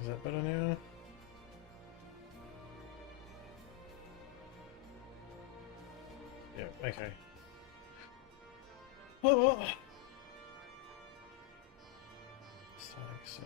Is that better now? Yeah, okay. Oh! So.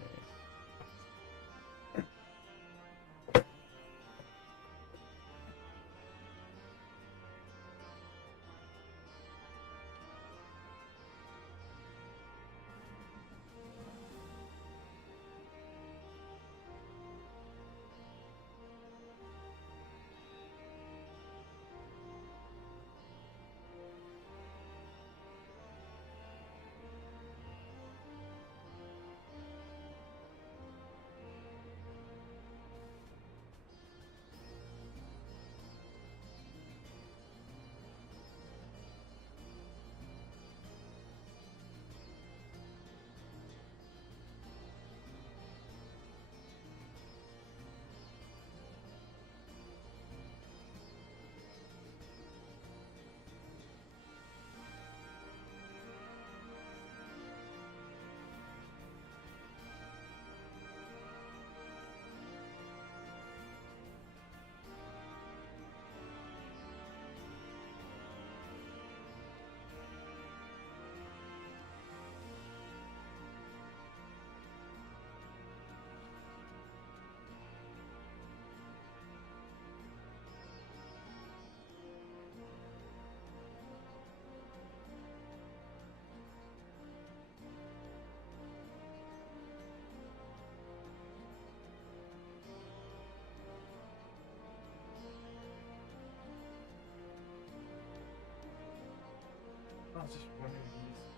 I was just wondering if you used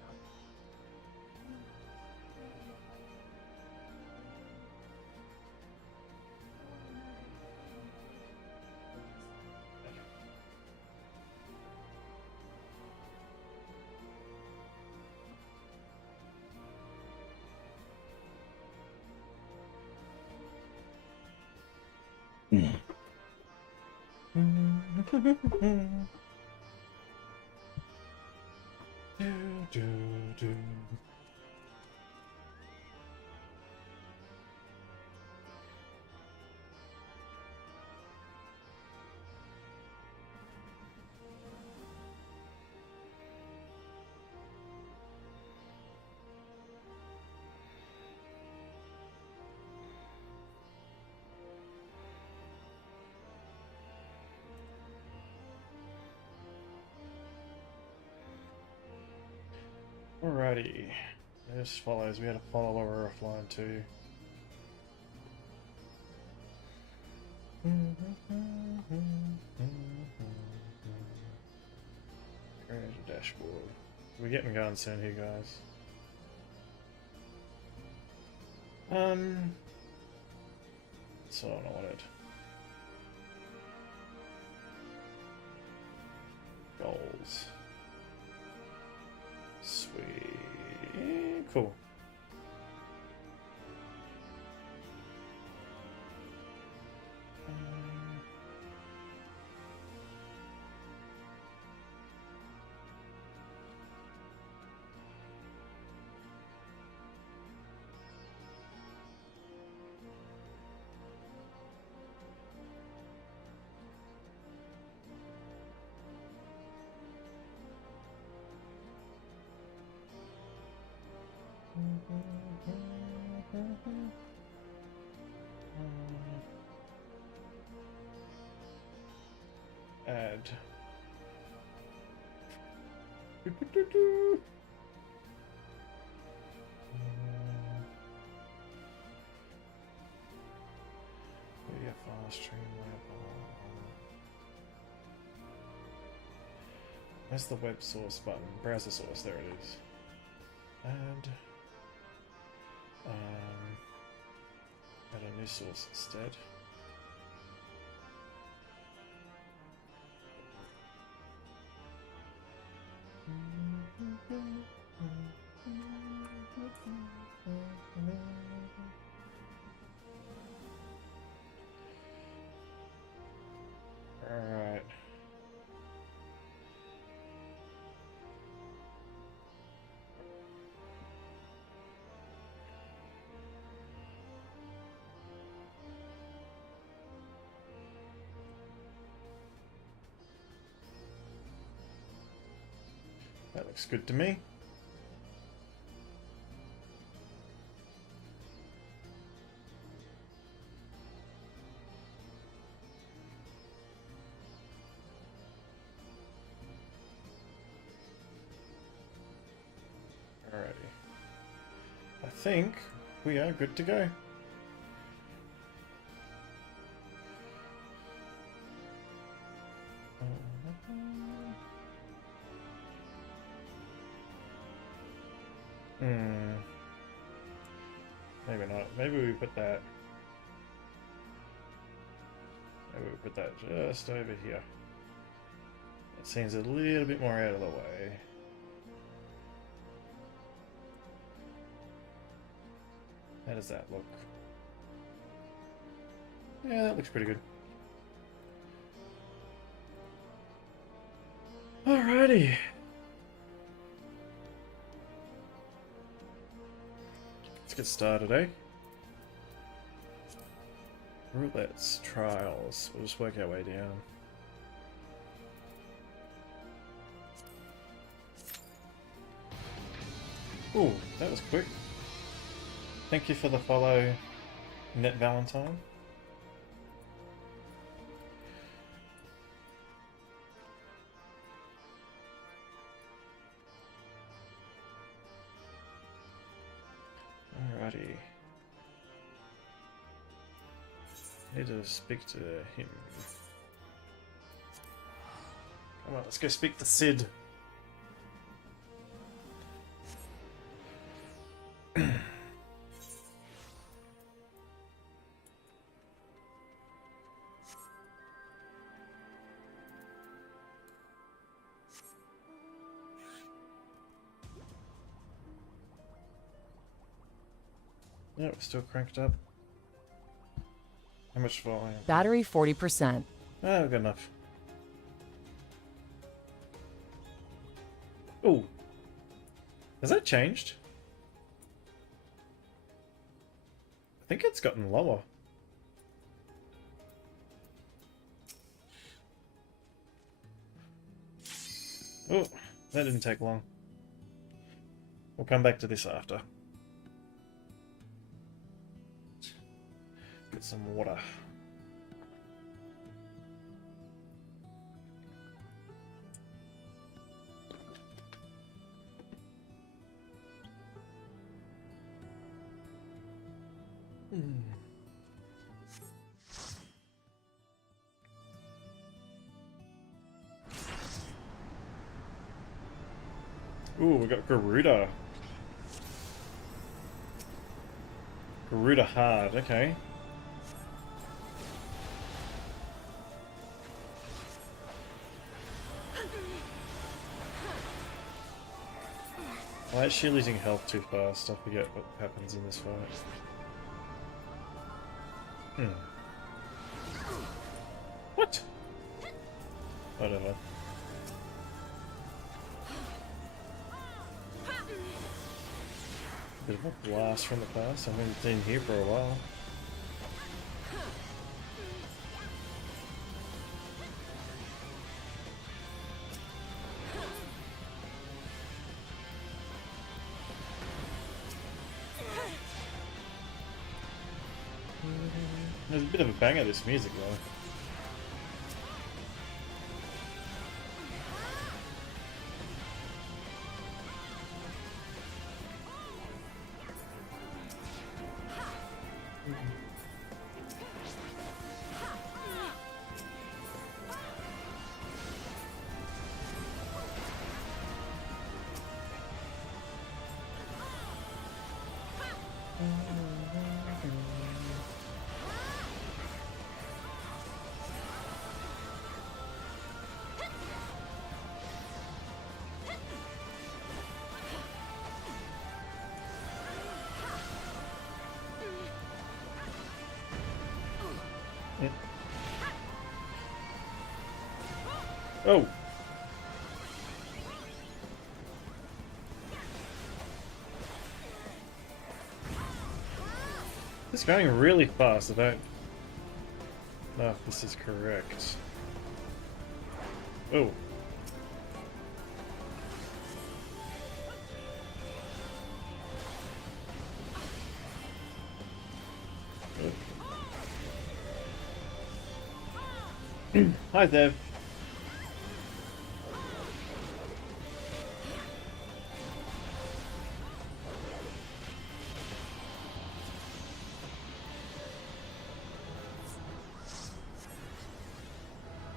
do. Alrighty. As follows, we had a follower offline too. Create a dashboard. We're getting going soon here, guys. That's all I wanted. Goals. Sweet. Cool. Add. Where's the web source button? Browser source, there it is. And add a new source instead. Alright. That looks good to me. Alrighty. I think we are good to go. Maybe not. Maybe we put that. Maybe we put that just over here. It seems a little bit more out of the way. How does that look? Yeah, that looks pretty good. Alrighty. Let's get started, eh? Roulettes, trials. We'll just work our way down. Ooh, that was quick. Thank you for the follow, Net Valentine. Alrighty. Need to speak to him. Come on, let's go speak to Sid. Yeah, we're still cranked up. How much volume? Battery 40%. Ah, good enough. Oh, has that changed? I think it's gotten lower. Oh, that didn't take long. We'll come back to this after. Get some water. Ooh, we got Garuda. Garuda hard, okay. Why is she losing health too fast? I forget what happens in this fight. What? Whatever. Bit of a blast from the past. I haven't been here for a while. There's a bit of a banger, this music though. Oh! It's going really fast. I don't know if this is correct. Oh. Hi, Dev.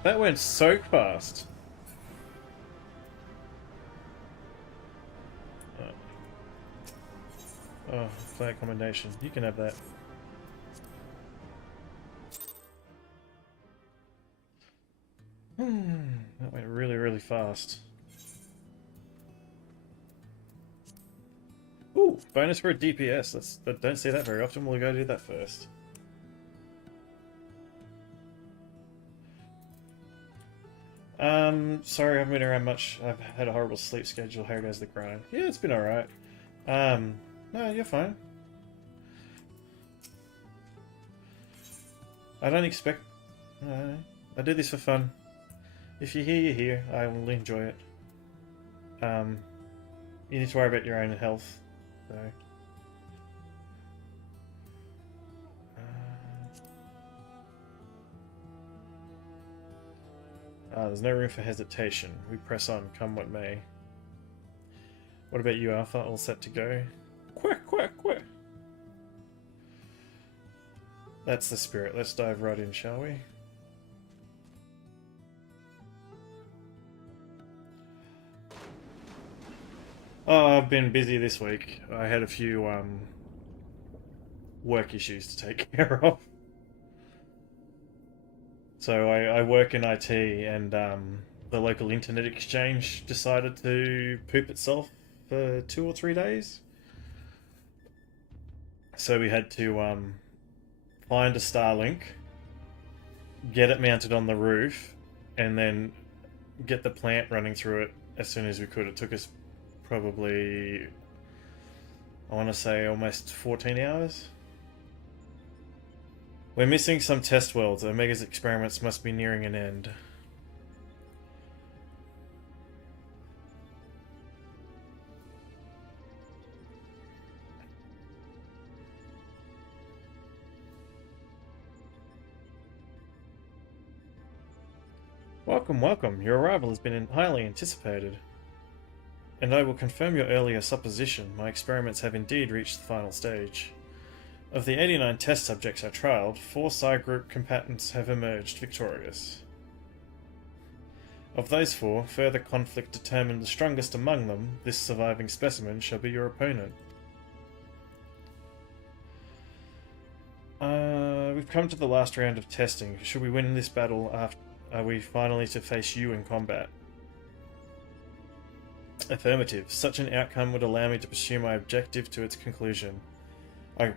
That went so fast. Oh, flag commendation. You can have that. That went really, really fast. Ooh, bonus for a DPS. Don't see that very often. We'll go do that first. Sorry I haven't been around much. I've had a horrible sleep schedule. How goes the grind? Yeah, it's been alright. No, you're fine. I don't expect... I do this for fun. If you're here, you're here. I will enjoy it. You need to worry about your own health, so... there's no room for hesitation. We press on, come what may. What about you, Alpha? All set to go? Quack, quack, quack! That's the spirit. Let's dive right in, shall we? Oh, I've been busy this week. I had a few work issues to take care of. So I work in IT, and the local internet exchange decided to poop itself for 2 or 3 days. So we had to find a Starlink, get it mounted on the roof, and then get the plant running through it as soon as we could. It took us probably, I want to say, almost 14 hours. We're missing some test worlds. Omega's experiments must be nearing an end. Welcome, welcome. Your arrival has been highly anticipated. And I will confirm your earlier supposition. My experiments have indeed reached the final stage. Of the 89 test subjects I trialed, 4 Psi group combatants have emerged victorious. Of those 4, further conflict determined the strongest among them. This surviving specimen shall be your opponent. We've come to the last round of testing. Should we win this battle, are we finally to face you in combat? Affirmative. Such an outcome would allow me to pursue my objective to its conclusion. I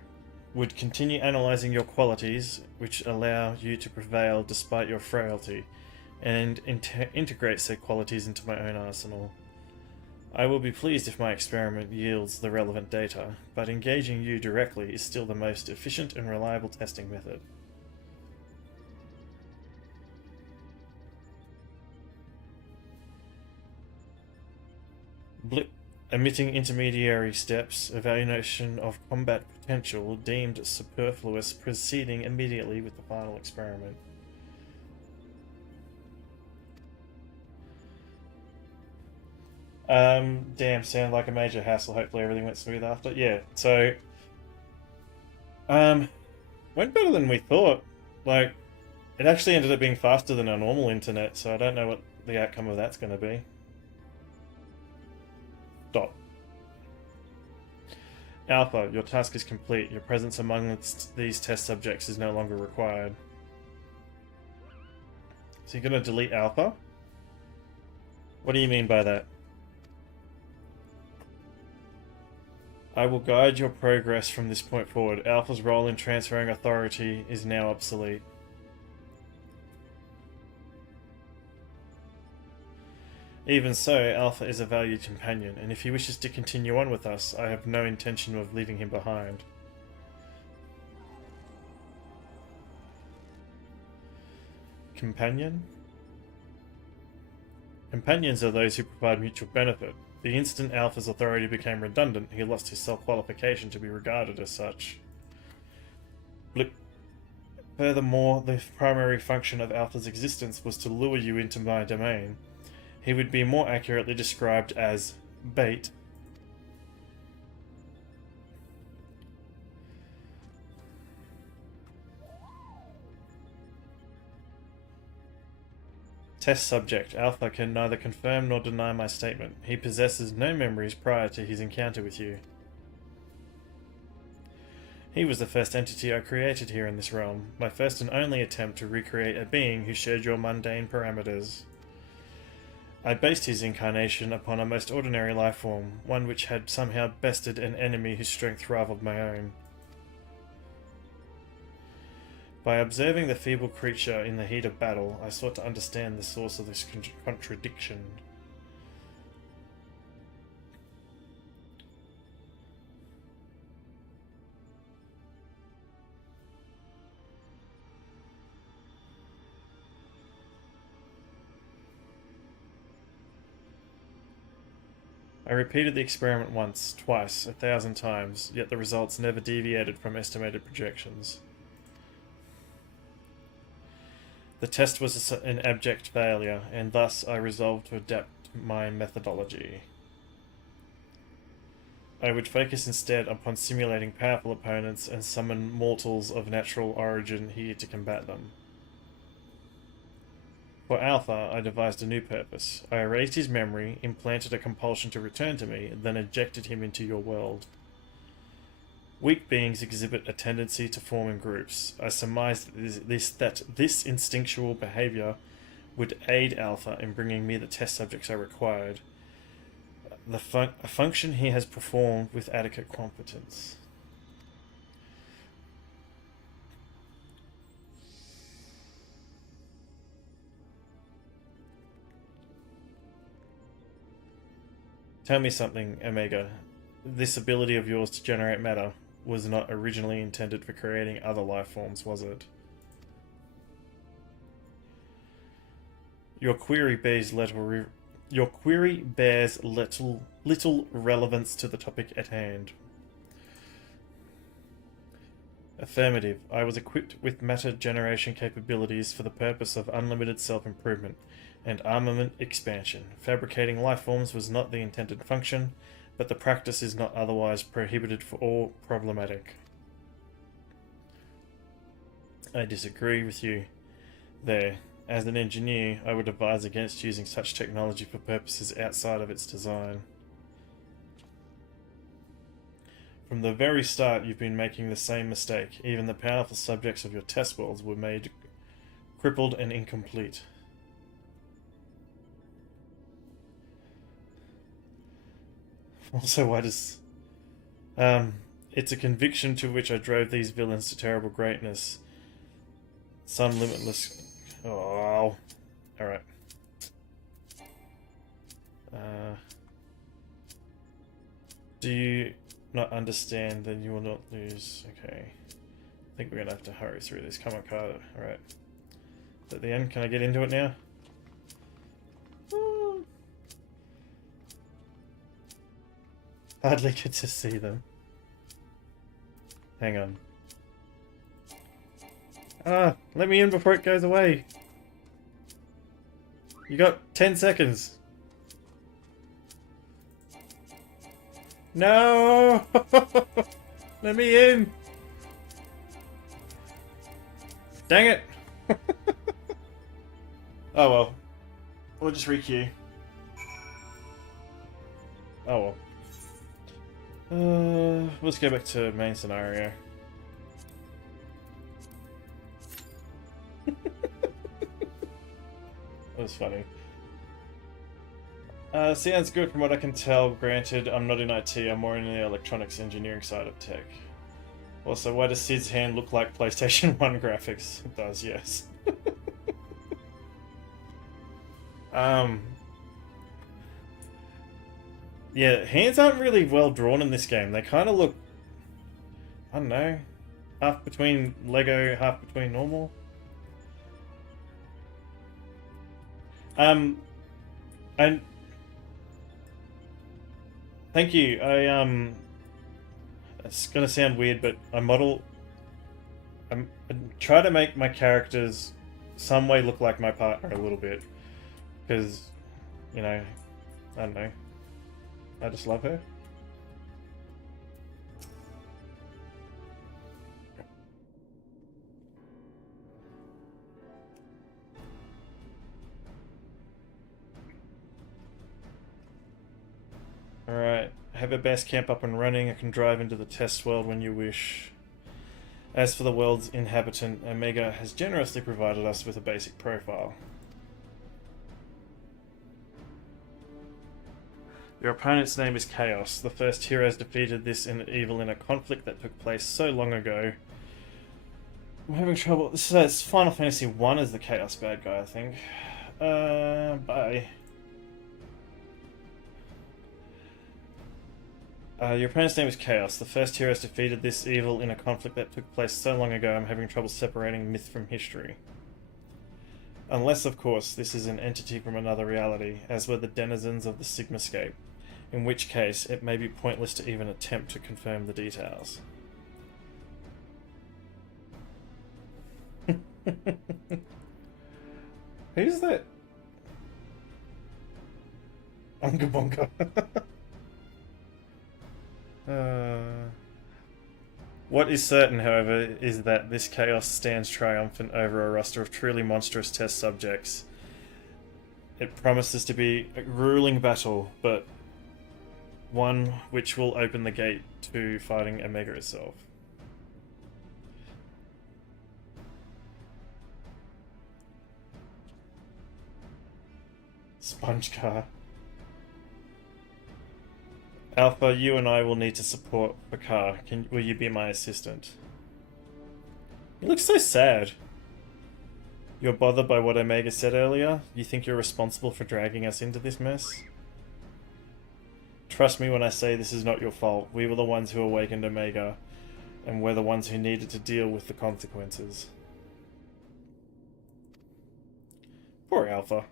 would continue analysing your qualities, which allow you to prevail despite your frailty, and integrate said qualities into my own arsenal. I will be pleased if my experiment yields the relevant data, but engaging you directly is still the most efficient and reliable testing method. Blip. Omitting intermediary steps, evaluation of combat potential deemed superfluous, proceeding immediately with the final experiment. Damn, sound like a major hassle. Hopefully everything went smooth after. Yeah, so went better than we thought. Like, it actually ended up being faster than our normal internet, so I don't know what the outcome of that's going to be. Stop. Alpha, your task is complete. Your presence among these test subjects is no longer required. So you're going to delete Alpha? What do you mean by that? I will guide your progress from this point forward. Alpha's role in transferring authority is now obsolete. Even so, Alpha is a valued companion, and if he wishes to continue on with us, I have no intention of leaving him behind. Companion? Companions are those who provide mutual benefit. The instant Alpha's authority became redundant, he lost his self-qualification to be regarded as such. Furthermore, the primary function of Alpha's existence was to lure you into my domain. He would be more accurately described as bait. Test subject. Alpha can neither confirm nor deny my statement. He possesses no memories prior to his encounter with you. He was the first entity I created here in this realm, my first and only attempt to recreate a being who shared your mundane parameters. I based his incarnation upon a most ordinary life form, one which had somehow bested an enemy whose strength rivaled my own. By observing the feeble creature in the heat of battle, I sought to understand the source of this contradiction. I repeated the experiment once, twice, 1,000 times, yet the results never deviated from estimated projections. The test was an abject failure, and thus I resolved to adapt my methodology. I would focus instead upon simulating powerful opponents and summon mortals of natural origin here to combat them. For Alpha, I devised a new purpose. I erased his memory, implanted a compulsion to return to me, then ejected him into your world. Weak beings exhibit a tendency to form in groups. I surmised that this instinctual behavior would aid Alpha in bringing me the test subjects I required. A function he has performed with adequate competence. Tell me something, Omega. This ability of yours to generate matter was not originally intended for creating other life forms, was it? Your query bears little relevance to the topic at hand. Affirmative. I was equipped with matter generation capabilities for the purpose of unlimited self-improvement and armament expansion. Fabricating life forms was not the intended function, but the practice is not otherwise prohibited or problematic. I disagree with you there. As an engineer, I would advise against using such technology for purposes outside of its design. From the very start, you've been making the same mistake. Even the powerful subjects of your test worlds were made crippled and incomplete. Also, why does... it's a conviction to which I drove these villains to terrible greatness. Some limitless... Oh... Alright. Do you not understand? Then you will not lose. Okay. I think we're gonna have to hurry through this. Come on, Carter. Alright. At the end, can I get into it now? Hardly get to see them. Hang on. Ah, let me in before it goes away. You got 10 seconds. No! Let me in! Dang it! Oh well. We'll just requeue. Oh well. Let's go back to main scenario. That was funny. Sounds good from what I can tell. Granted, I'm not in IT, I'm more in the electronics engineering side of tech. Also, why does Sid's hand look like PlayStation 1 graphics? It does, yes. Yeah, hands aren't really well drawn in this game. They kind of look, I don't know, half between Lego, half between normal. And thank you. It's gonna sound weird, but I try to make my characters some way look like my partner a little bit, because, you know, I don't know, I just love her. Alright, have a base camp up and running. I can drive into the test world when you wish. As for the world's inhabitant, Omega has generously provided us with a basic profile. Your opponent's name is Chaos. The first heroes defeated this evil in a conflict that took place so long ago. I'm having trouble. This says Final Fantasy 1 is the Chaos bad guy, I think. Bye. Your opponent's name is Chaos. The first heroes defeated this evil in a conflict that took place so long ago. I'm having trouble separating myth from history. Unless, of course, this is an entity from another reality, as were the denizens of the Sigmascape, in which case it may be pointless to even attempt to confirm the details. Who's that? Unga Bunga. What is certain, however, is that this chaos stands triumphant over a roster of truly monstrous test subjects. It promises to be a grueling battle, but one which will open the gate to fighting Omega itself. Sponge car. Alpha, you and I will need to support Bakar. Will you be my assistant? You look so sad. You're bothered by what Omega said earlier? You think you're responsible for dragging us into this mess? Trust me when I say this is not your fault. We were the ones who awakened Omega, and we're the ones who needed to deal with the consequences. Poor Alpha.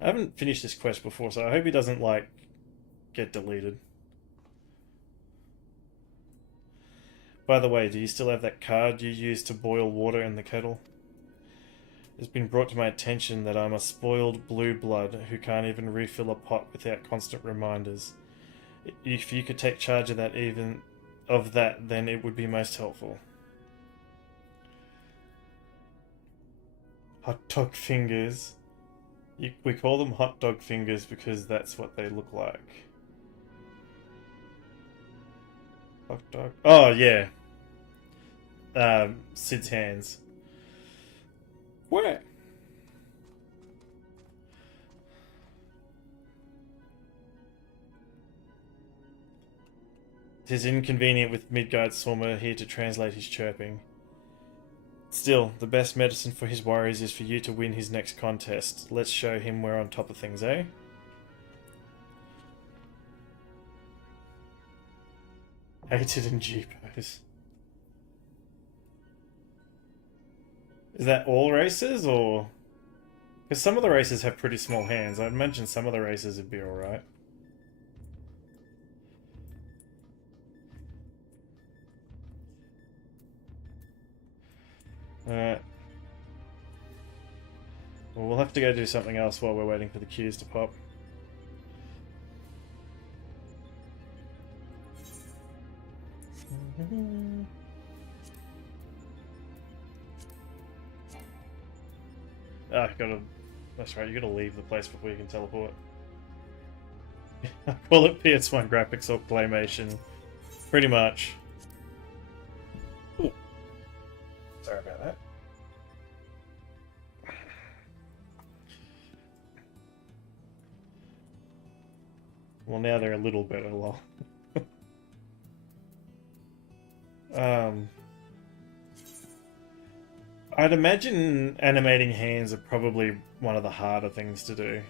I haven't finished this quest before, so I hope he doesn't, like, get deleted. By the way, do you still have that card you used to boil water in the kettle? It's been brought to my attention that I'm a spoiled blue blood who can't even refill a pot without constant reminders. If you could take charge of that, then it would be most helpful. Hot dog fingers. We call them hot dog fingers because that's what they look like. Hot dog. Oh, yeah. Sid's hands. Where? It is inconvenient with Midgard Swarmer here to translate his chirping. Still, the best medicine for his worries is for you to win his next contest. Let's show him we're on top of things, eh? Hated in G-pose. Is that all races, or...? Because some of the races have pretty small hands. I'd imagine some of the races would be alright. Alright. Well, we'll have to go do something else while we're waiting for the queues to pop. That's right, you gotta leave the place before you can teleport. I call it PS1 graphics or claymation. Pretty much. Ooh. Sorry about that. Well, now they're a little better, lol. I'd imagine animating hands are probably one of the harder things to do.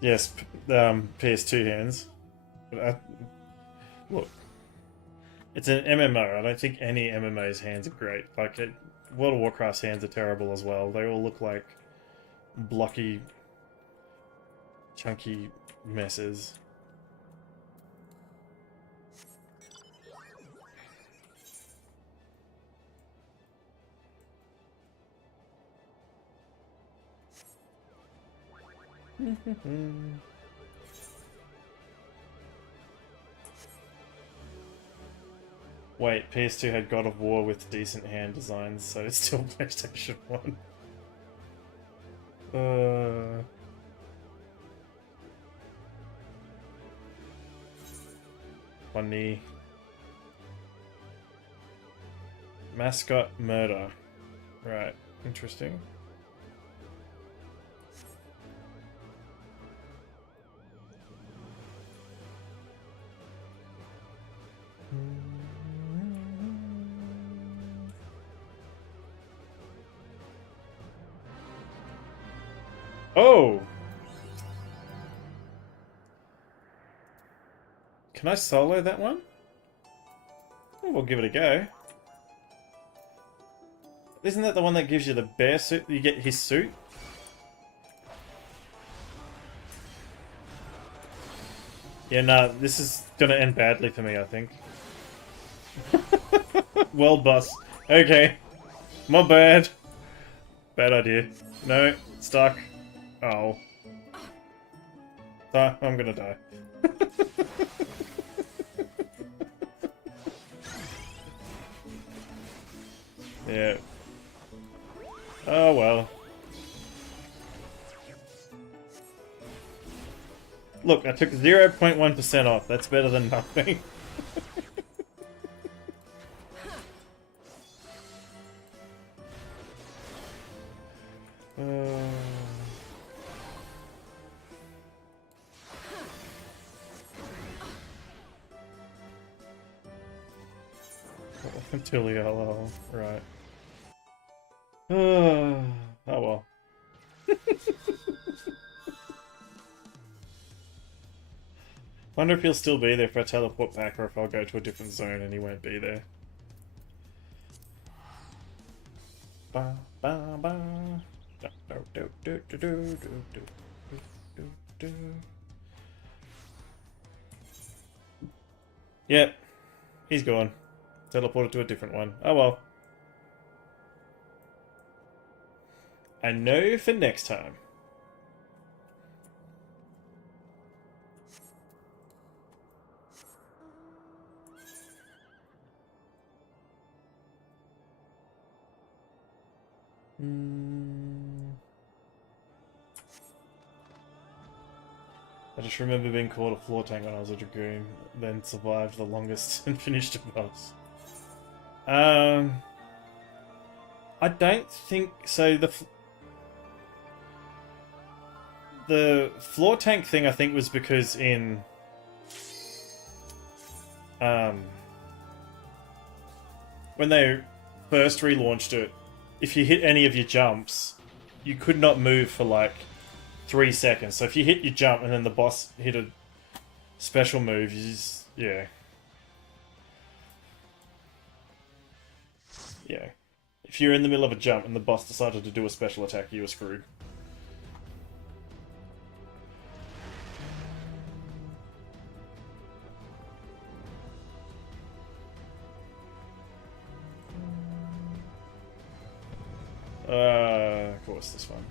Yes, PS2 hands. But look, it's an MMO. I don't think any MMO's hands are great. Like, World of Warcraft's hands are terrible as well. They all look like blocky, chunky messes. Wait, PS2 had God of War with decent hand designs, so it's still PlayStation 1. Funny. Mascot murder. Right, interesting. Oh! Can I solo that one? Oh, we'll give it a go. Isn't that the one that gives you the bear suit? You get his suit? Yeah, no, this is gonna end badly for me, I think. Well, boss. Okay. My bad. Bad idea. No, stuck. Oh. Ah, I'm gonna die. Yeah. Oh well. Look, I took 0.1% off. That's better than nothing. Until yellow, right. Oh well. Wonder if he'll still be there if I teleport back or if I'll go to a different zone and he won't be there. Ba, ba, ba. Yep, he's gone. Teleported to a different one. Oh well. I know for next time. I just remember being called a floor tank when I was a Dragoon, then survived the longest and finished a boss. I don't think so. The floor tank thing I think was because in when they first relaunched it, if you hit any of your jumps, you could not move for like 3 seconds. So if you hit your jump and then the boss hit a special move, you just, yeah. Yeah. If you're in the middle of a jump and the boss decided to do a special attack, you were screwed. Of course, this one.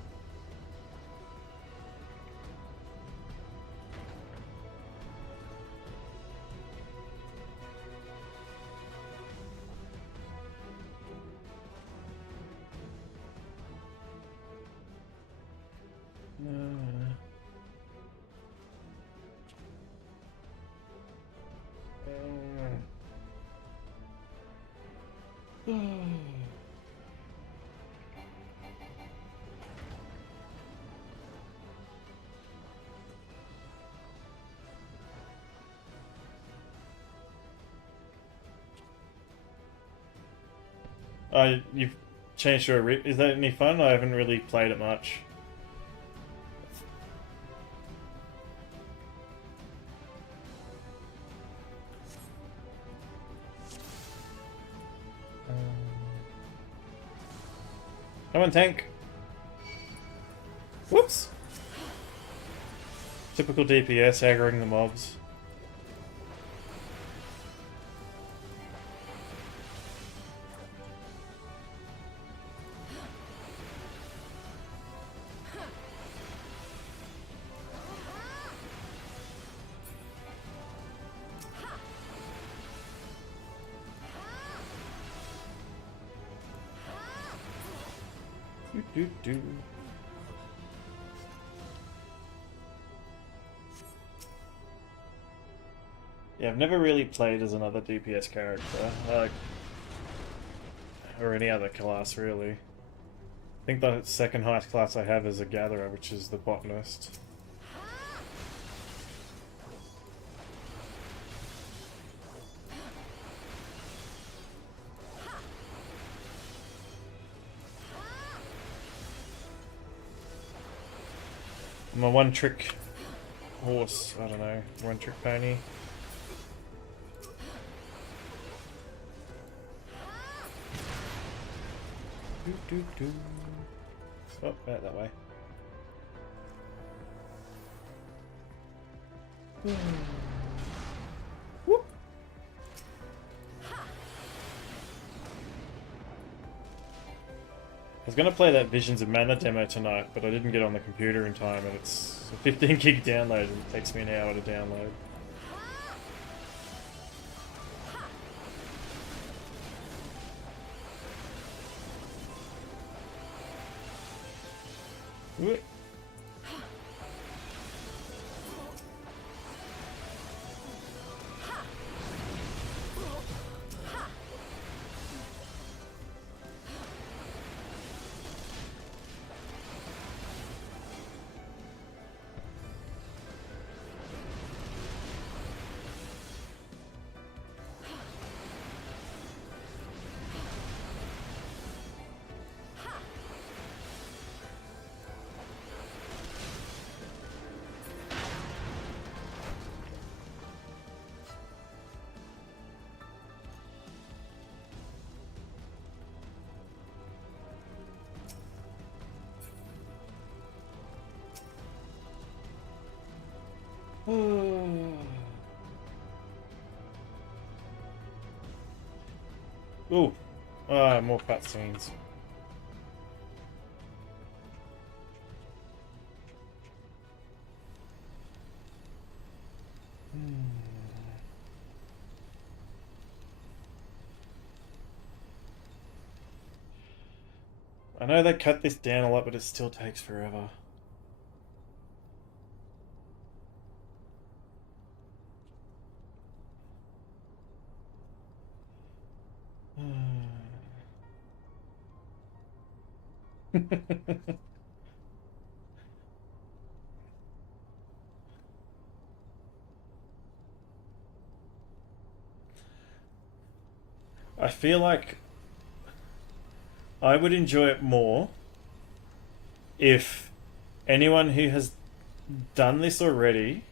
You've changed to a rip. Is that any fun? I haven't really played it much. Come on, tank. Whoops. Typical DPS, aggroing the mobs. Do. Yeah, I've never really played as another DPS character, or any other class really. I think the second highest class I have is a gatherer, which is the botanist. I'm a one-trick horse, I don't know, one-trick pony. Oh, out that way. Whoop. I was going to play that Visions of Mana demo tonight, but I didn't get on the computer in time, and it's a 15 gig download, and it takes me an hour to download. Whoop. Ooh, more cutscenes. I know they cut this down a lot, but it still takes forever. I feel like I would enjoy it more if anyone who has done this already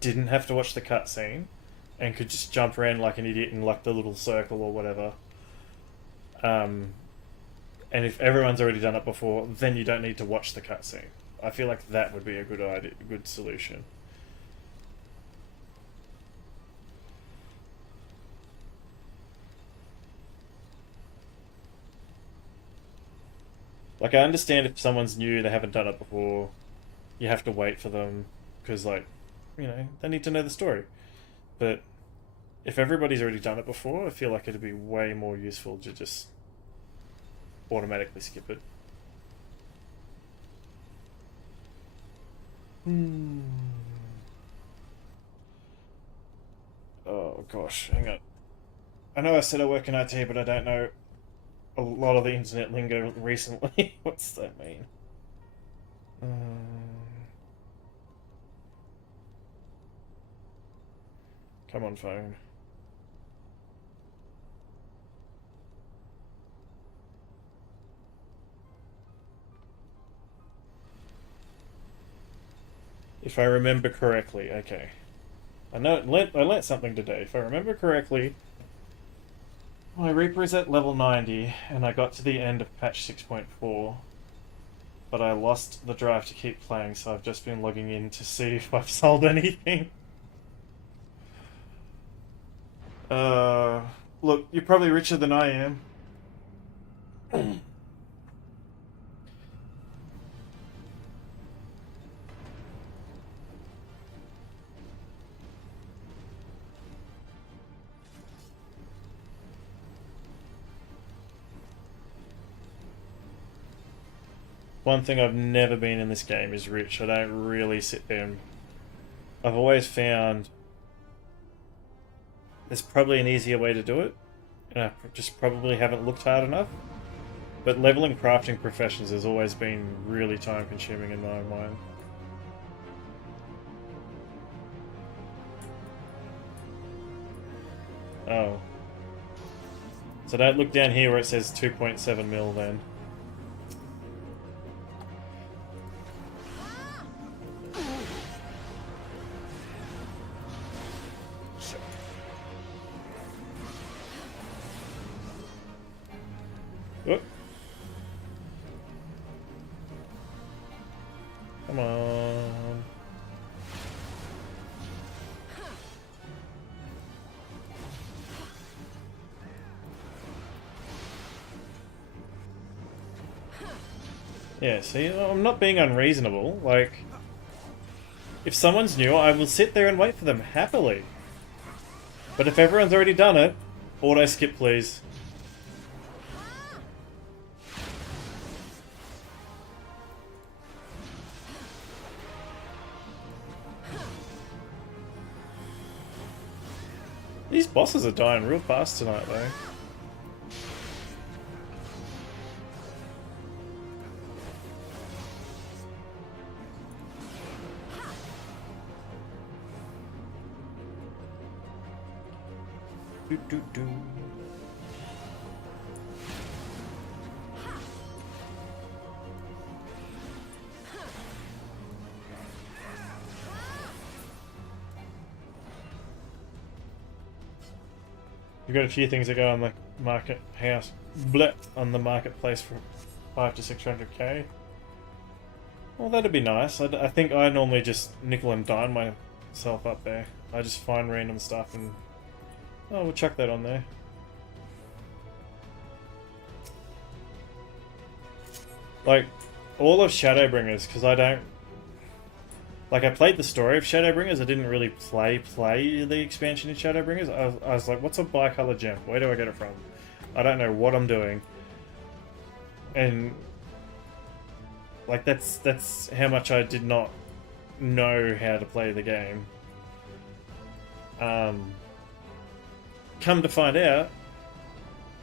didn't have to watch the cutscene and could just jump around like an idiot in like the little circle or whatever. And if everyone's already done it before, then you don't need to watch the cutscene. I feel like that would be a good idea, good solution. Like, I understand if someone's new, they haven't done it before, you have to wait for them, because, like, you know, they need to know the story. But if everybody's already done it before, I feel like it'd be way more useful to just automatically skip it. Oh gosh, hang on. I know I said I work in IT, but I don't know a lot of the internet lingo recently. What's that mean? Come on, phone. If I remember correctly, okay. I learnt something today. If I remember correctly, my Reaper is at level 90, and I got to the end of patch 6.4, but I lost the drive to keep playing, so I've just been logging in to see if I've sold anything. Look, you're probably richer than I am. One thing I've never been in this game is rich. I don't really sit there and... I've always found there's probably an easier way to do it, and I just probably haven't looked hard enough. But leveling crafting professions has always been really time consuming in my mind. Oh. So don't look down here where it says 2.7 mil then. Whoop. Come on. Yeah, see, I'm not being unreasonable. Like, if someone's new, I will sit there and wait for them happily. But if everyone's already done it, auto skip please. These bosses are dying real fast tonight, though. Do. You've got a few things that go on the market house, on the marketplace for 500 to 600k. Well, that'd be nice. I think I normally just nickel and dime myself up there. I just find random stuff and we'll chuck that on there. Like all of Shadowbringers, because I don't. Like, I played the story of Shadowbringers, I didn't really play the expansion in Shadowbringers. I was like, what's a bicolor gem? Where do I get it from? I don't know what I'm doing. And, like, that's how much I did not know how to play the game. Come to find out,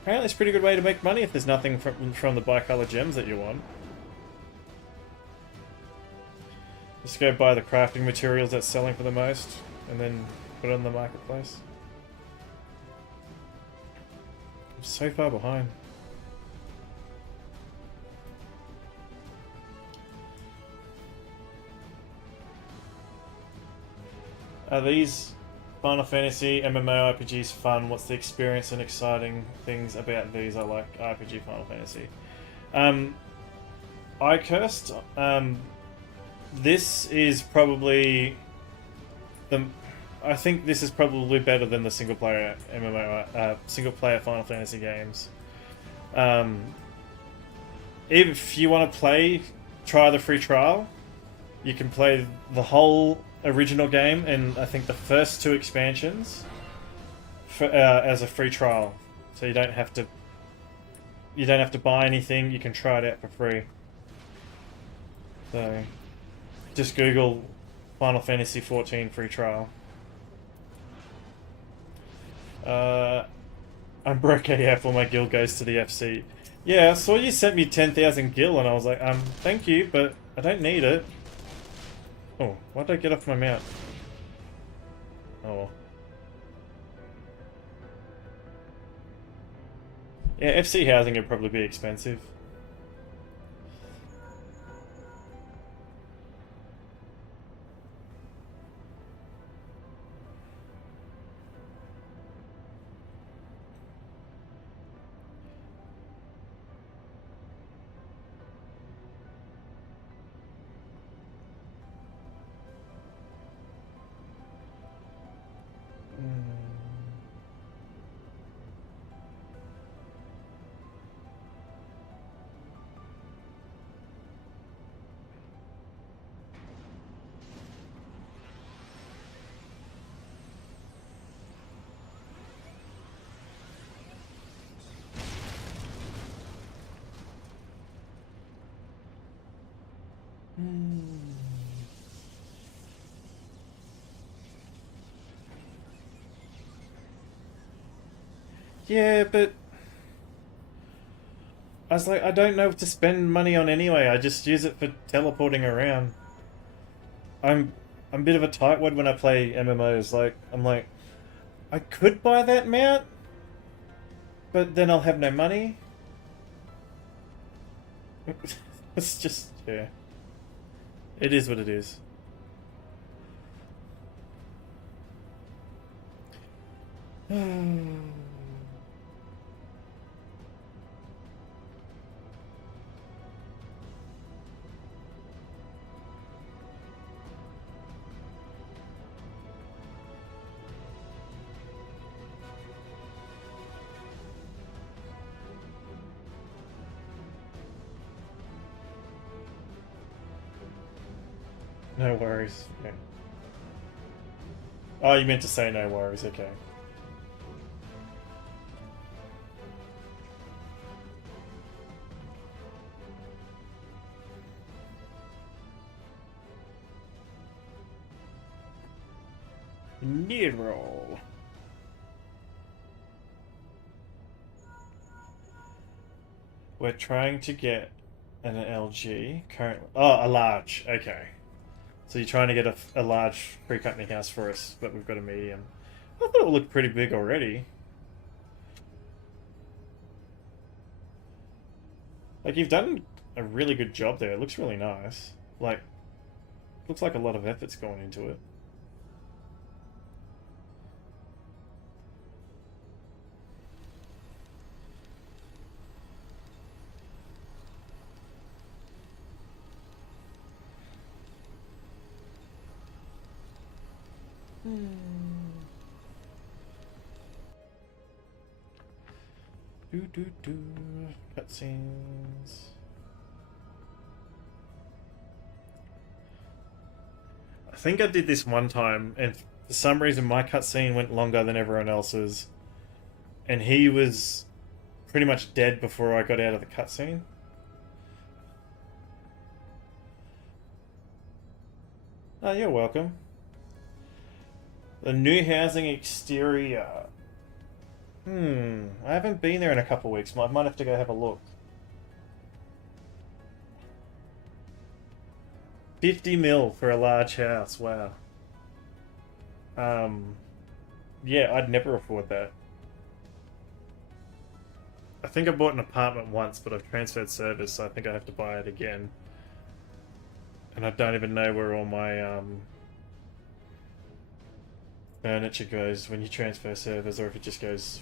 apparently it's a pretty good way to make money if there's nothing from the bicolor gems that you want. Just go buy the crafting materials that's selling for the most, and then put it on the marketplace. I'm so far behind. Are these Final Fantasy MMO RPGs fun? What's the experience and exciting things about these? I like RPG Final Fantasy. I cursed. This is probably I think this is probably better than the single player MMO, single player Final Fantasy games. If you want to try the free trial. You can play the whole original game and I think the first 2 expansions as a free trial. So you don't have to buy anything. You can try it out for free. So. Just Google Final Fantasy XIV free trial. I'm broke AF when my guild goes to the FC. Yeah, I saw you sent me 10,000 gil and I was like, thank you, but I don't need it. Oh, why did I get off my mount? Oh. Yeah, FC housing would probably be expensive. Yeah, but I was like, I don't know what to spend money on anyway. I just use it for teleporting around. I'm I'm a bit of a tightwad when I play MMOs. Like I'm like, I could buy that mount, but then I'll have no money. It's just yeah. It is what it is. No worries. Yeah. Oh, you meant to say no worries. Okay. Nero. We're trying to get an LG currently. Oh, a large. Okay. So you're trying to get a large pre-company house for us, but we've got a medium. I thought it looked pretty big already. Like, you've done a really good job there. It looks really nice. Like, looks like a lot of effort's gone into it. Do do do. Cutscenes. I think I did this one time, and for some reason my cutscene went longer than everyone else's, and he was pretty much dead before I got out of the cutscene. Oh, you're welcome. The new housing exterior. I haven't been there in a couple of weeks. I might have to go have a look. 50 mil for a large house. Wow. Yeah, I'd never afford that. I think I bought an apartment once, but I've transferred service, so I think I have to buy it again. And I don't even know where all my furniture goes when you transfer servers, or if it just goes.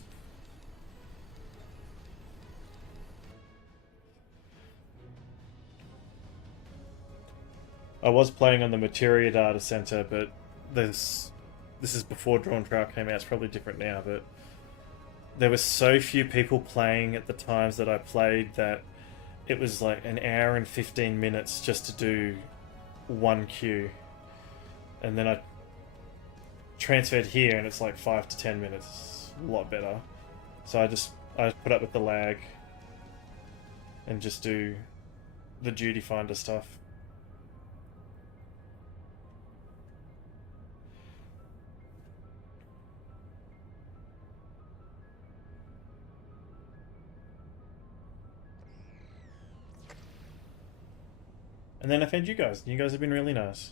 I was playing on the Materia data center, but this is before Drawn Trail came out. It's probably different now, but there were so few people playing at the times that I played that it was like an hour and 15 minutes just to do one queue, and then I transferred here and it's like 5 to 10 minutes. It's a lot better. So I put up with the lag and just do the duty finder stuff. And then I found you guys. You guys have been really nice.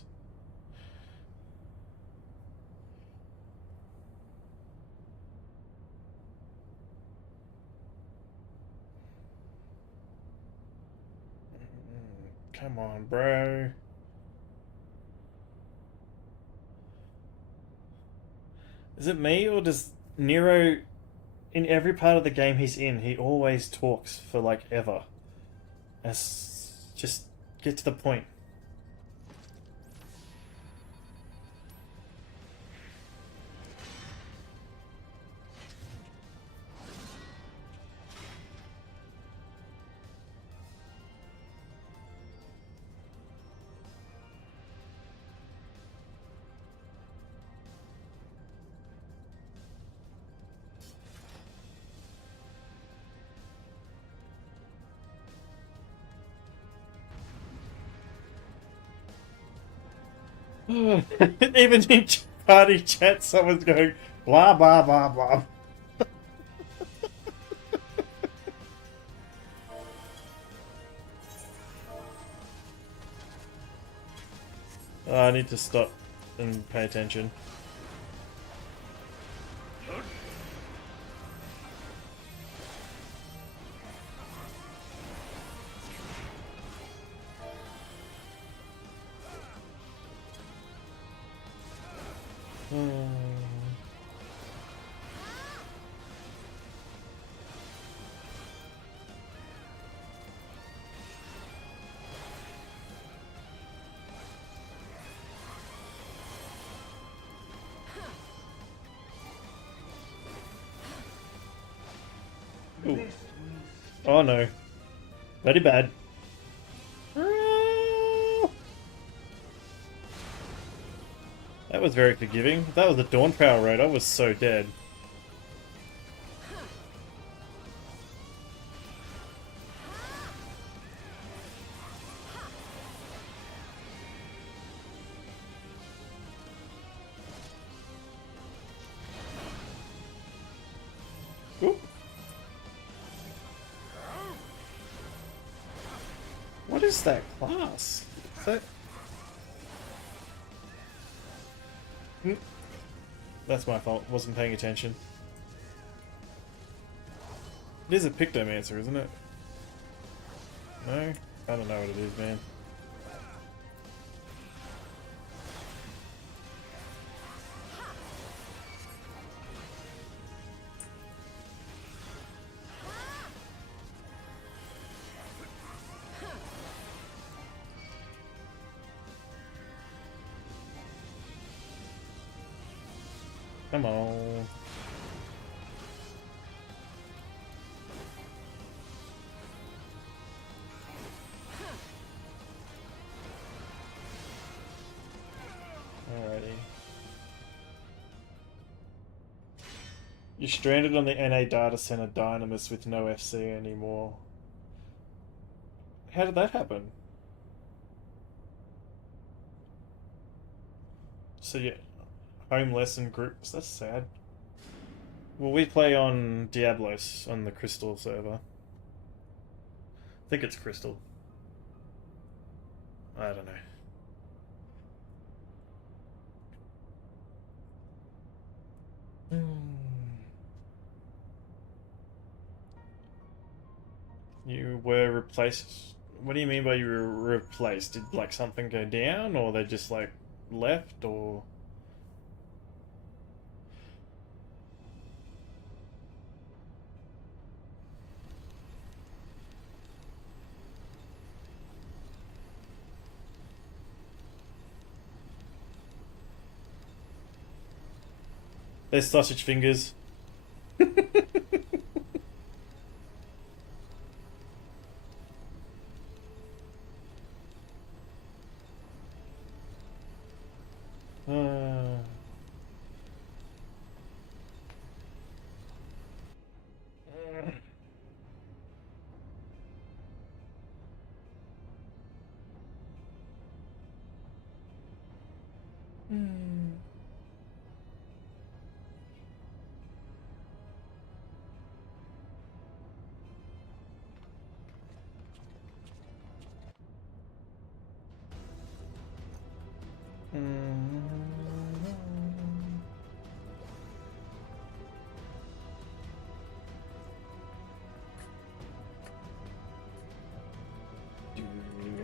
Come on, bro. Is it me, or does Nero, in every part of the game he's in, he always talks for like ever? Just get to the point. Even in party chat, someone's going blah blah blah blah. I need to stop and pay attention. Ooh. Oh no. Very bad. That was very forgiving. If that was a Dawn Power Raid, I was so dead. Ooh. What is that class? Is that... That's my fault. Wasn't paying attention. It is a Pictomancer, isn't it? No? I don't know what it is, man. Come on. Alrighty. You're stranded on the NA data center Dynamis with no FC anymore. How did that happen? So yeah. Home lesson groups, that's sad. Well, we play on Diablos on the Crystal server. I think it's Crystal. I don't know. You were replaced. What do you mean by you were replaced? Did like something go down, or they just like left, or? There's sausage fingers.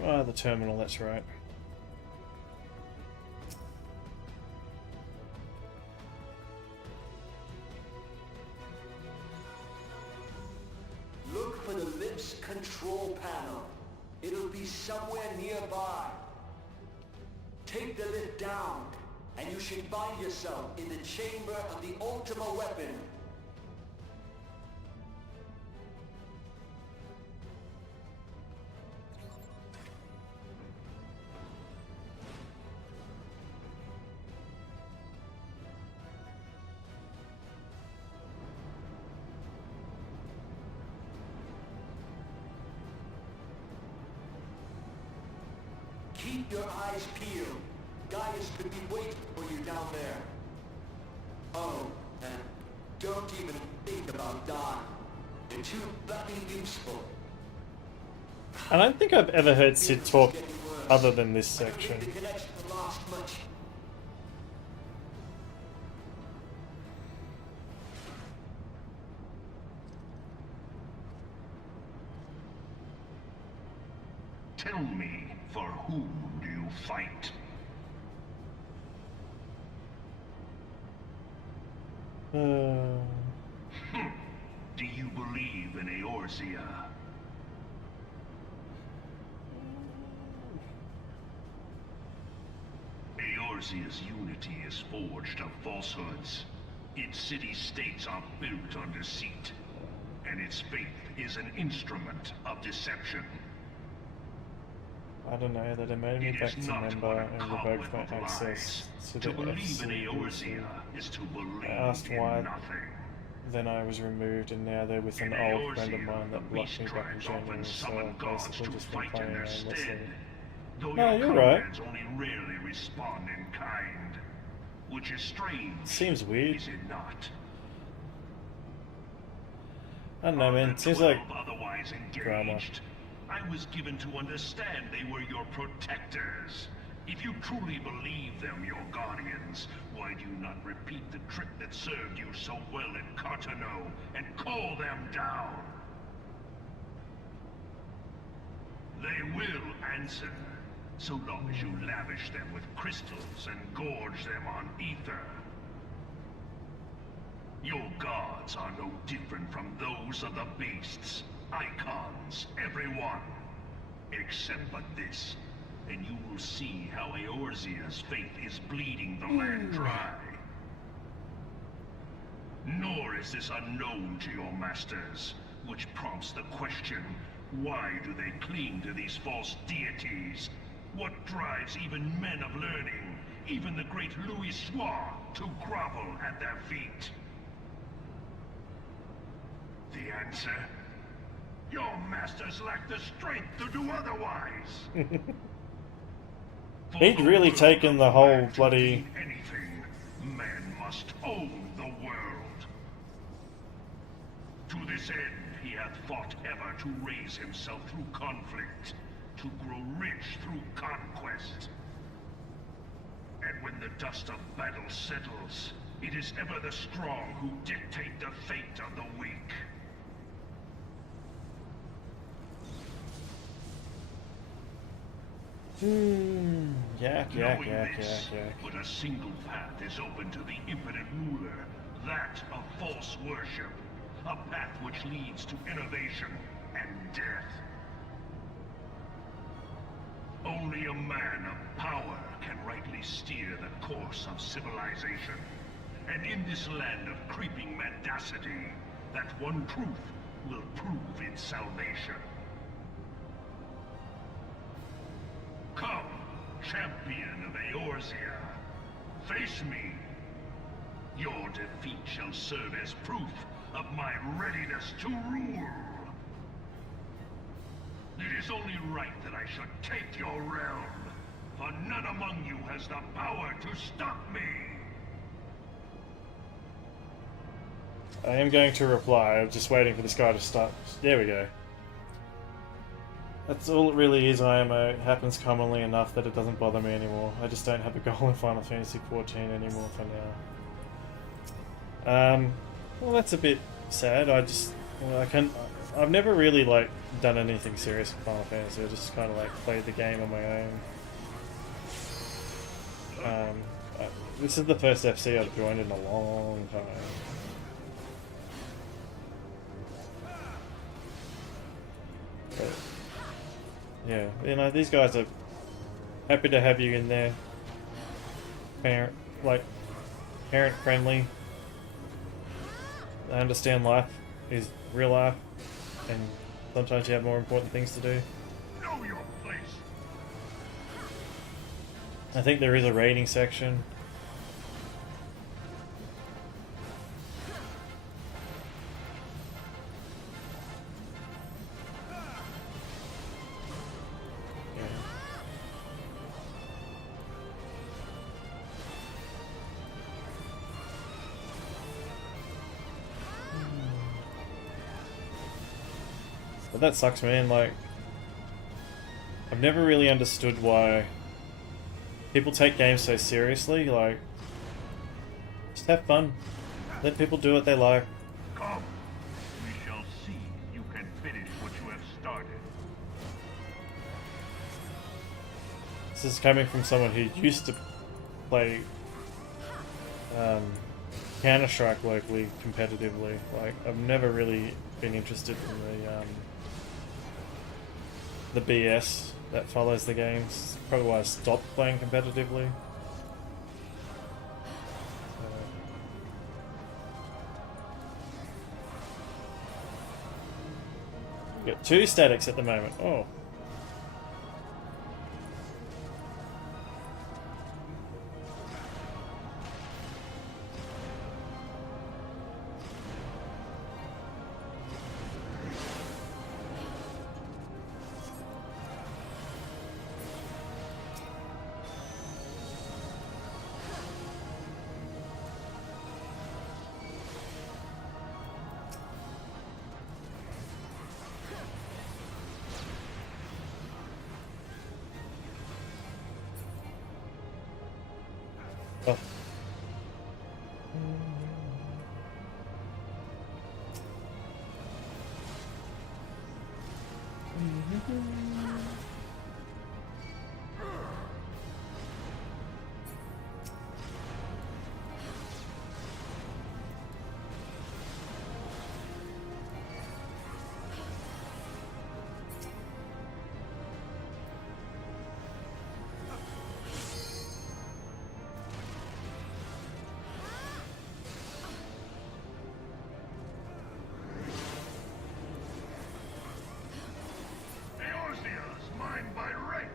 Ah, the terminal, that's right. Look for the lift's control panel. It'll be somewhere nearby. Take the lift down, and you should find yourself in the chamber of the Ultima weapon. Keep your eyes peeled. Gaius could be waiting for you down there. Oh, and don't even think about dying. You're too bloody useful. I don't think I've ever heard Sid talk other than this section. The connection lost much. Tell me, for whom do you fight? Do you believe in Eorzea? Eorzea's unity is forged of falsehoods. Its city-states are built on deceit, and its faith is an instrument of deception. I don't know, that it made me It back is to not member and uncommon revoked my of access lies. to To the believe in FC. Eorzea is to believe I asked in why, nothing. then I was removed, and now they're with an In old friend of Eorzea, mine the that blocked beast me back in tribes January, often so summon I've gods basically to just been fight in playing their aimlessly. stead. Though No, your you're right. comrades only rarely respond in kind, which is strange. Seems weird. Is it not? I don't know, man. Of the Seems like 12 otherwise engaged, drama. I was given to understand they were your protectors. If you truly believe them your guardians, why do you not repeat the trick that served you so well at Cartano and call them down? They will answer, so long as you lavish them with crystals and gorge them on ether. Your gods are no different from those of the beasts. Icons, everyone. Except but this, and you will see how Eorzea's faith is bleeding the land dry. Nor is this unknown to your masters, which prompts the question, why do they cling to these false deities? What drives even men of learning, even the great Louis Soir, to grovel at their feet? The answer? Your masters lack the strength to do otherwise. he'd really taken the whole bloody... Anything, man must own the world. To this end, he hath fought ever to raise himself through conflict, to grow rich through conquest. And when the dust of battle settles, it is ever the strong who dictate the fate of the weak. Yak. But a single path is open to the impotent ruler, that of false worship. A path which leads to innovation and death. Only a man of power can rightly steer the course of civilization. And in this land of creeping mendacity, that one truth will prove its salvation. Come, champion of Eorzea. Face me. Your defeat shall serve as proof of my readiness to rule. It is only right that I should take your realm, for none among you has the power to stop me. I am going to reply. I'm just waiting for this guy to start. There we go. That's all it really is, IMO. It happens commonly enough that it doesn't bother me anymore. I just don't have a goal in Final Fantasy XIV anymore for now. Well, that's a bit sad. I've never really, like, done anything serious with Final Fantasy. I just kind of, like, played the game on my own. This is the first FC I've joined in a long time. But, yeah, you know, these guys are happy to have you in there. Parent friendly. I understand life is real life, and sometimes you have more important things to do. Know your place. I think there is a rating section. But that sucks, man. Like, I've never really understood why people take games so seriously. Like, just have fun. Let people do what they like. Come. We shall see if you can finish what you have started. This is coming from someone who used to play Counter-Strike locally competitively. Like, I've never really been interested in the BS that follows the games. Probably why I stopped playing competitively. We've got 2 statics at the moment. Oh. Oh. Eorzea's mine by right.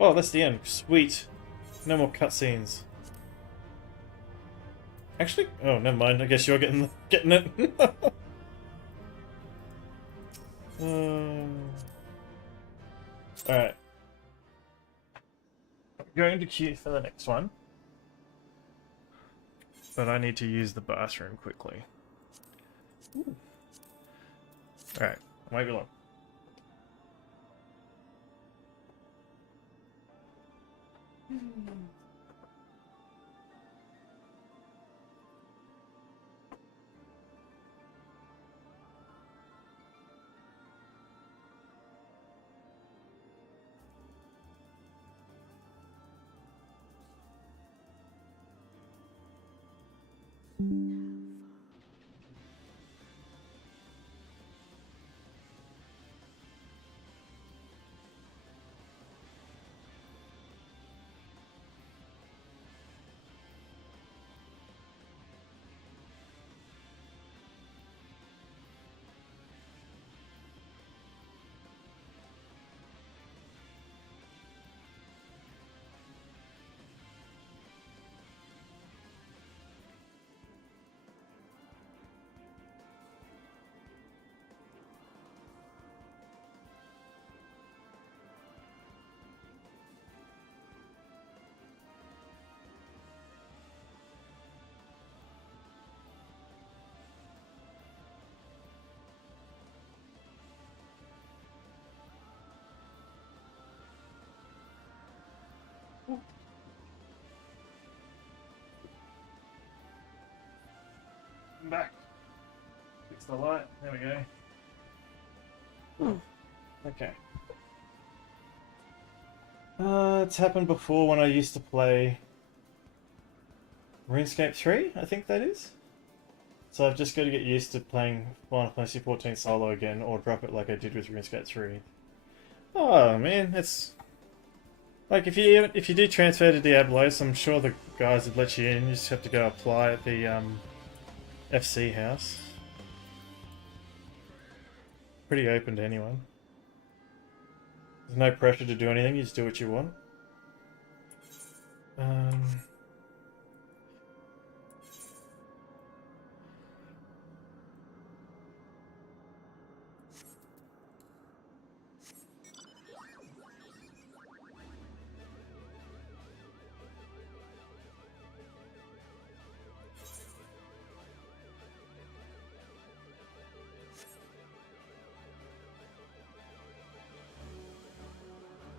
Oh, that's the end. Sweet. No more cutscenes. Actually, oh, never mind. I guess you're getting it. Alright. I'm going to queue for the next one. But I need to use the bathroom quickly. Alright, I might be long. I'm back. Fix the light. There we go. Okay. It's happened before when I used to play RuneScape 3, I think that is. So I've just got to get used to playing Final Fantasy 14 solo again, or drop it like I did with RuneScape 3. Oh man, it's like if you do transfer to Diablos, I'm sure the guys would let you in. You just have to go apply at the FC house. Pretty open to anyone. There's no pressure to do anything, you just do what you want. Um,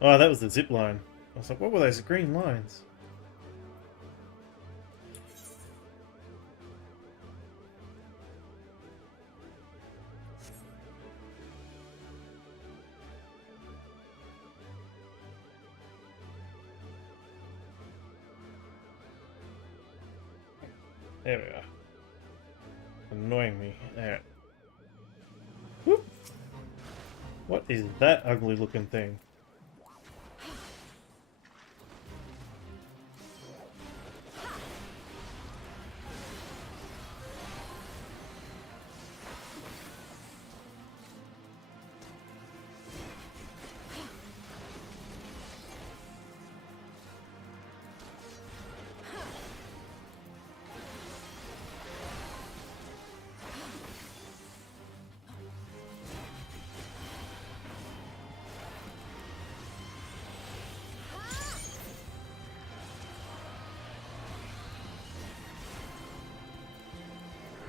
oh, that was the zip line. I was like, what were those green lines? There we are. Annoying me. Alright. Whoop. What is that ugly looking thing?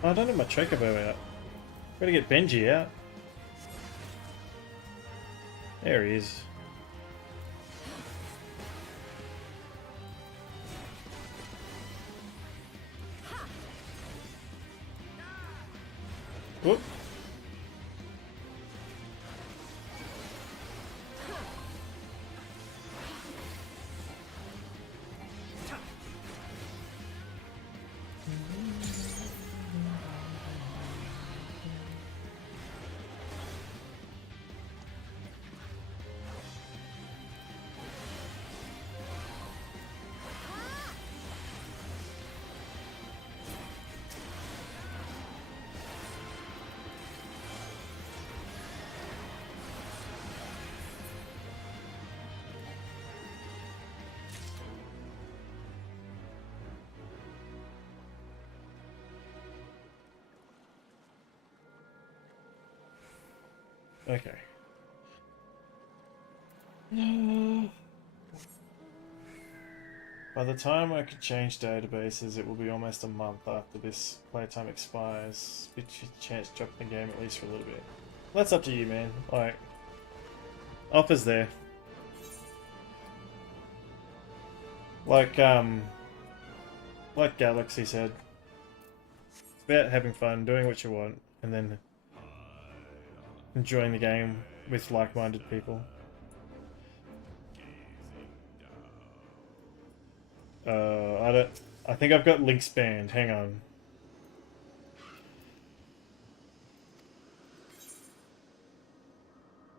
Oh, I don't have my Chocobo out. Gotta get Benji out. There he is. Whoop. Okay. By the time I could change databases, it will be almost a month after this playtime expires, which is a chance to drop the game at least for a little bit. That's up to you, man. Like, offers there. Like Galaxy said, it's about having fun, doing what you want, and then enjoying the game with like-minded people. I think I've got Link's banned. Hang on.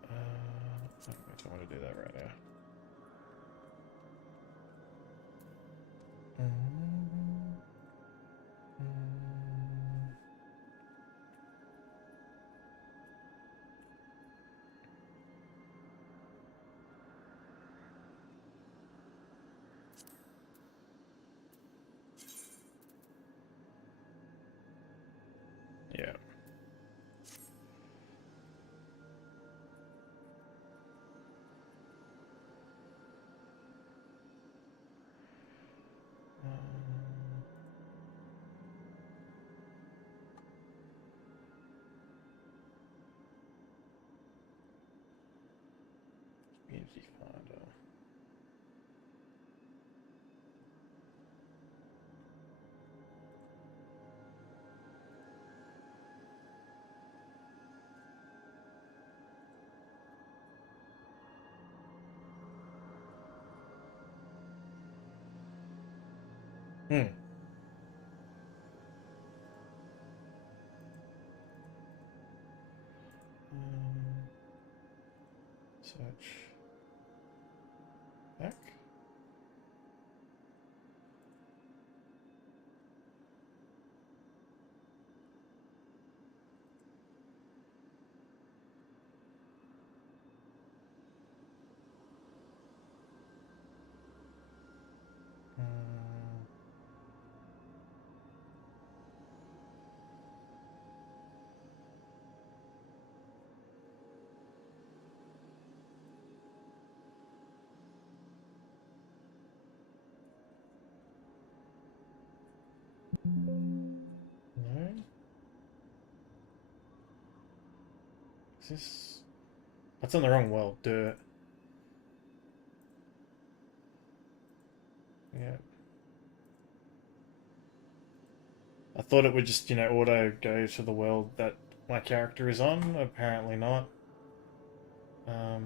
I don't want to do that right now. Yeah. Community Finder. Search. Back. Is this... That's on the wrong world. Dirt. Yeah. I thought it would just, you know, auto go to the world that my character is on. Apparently not. No.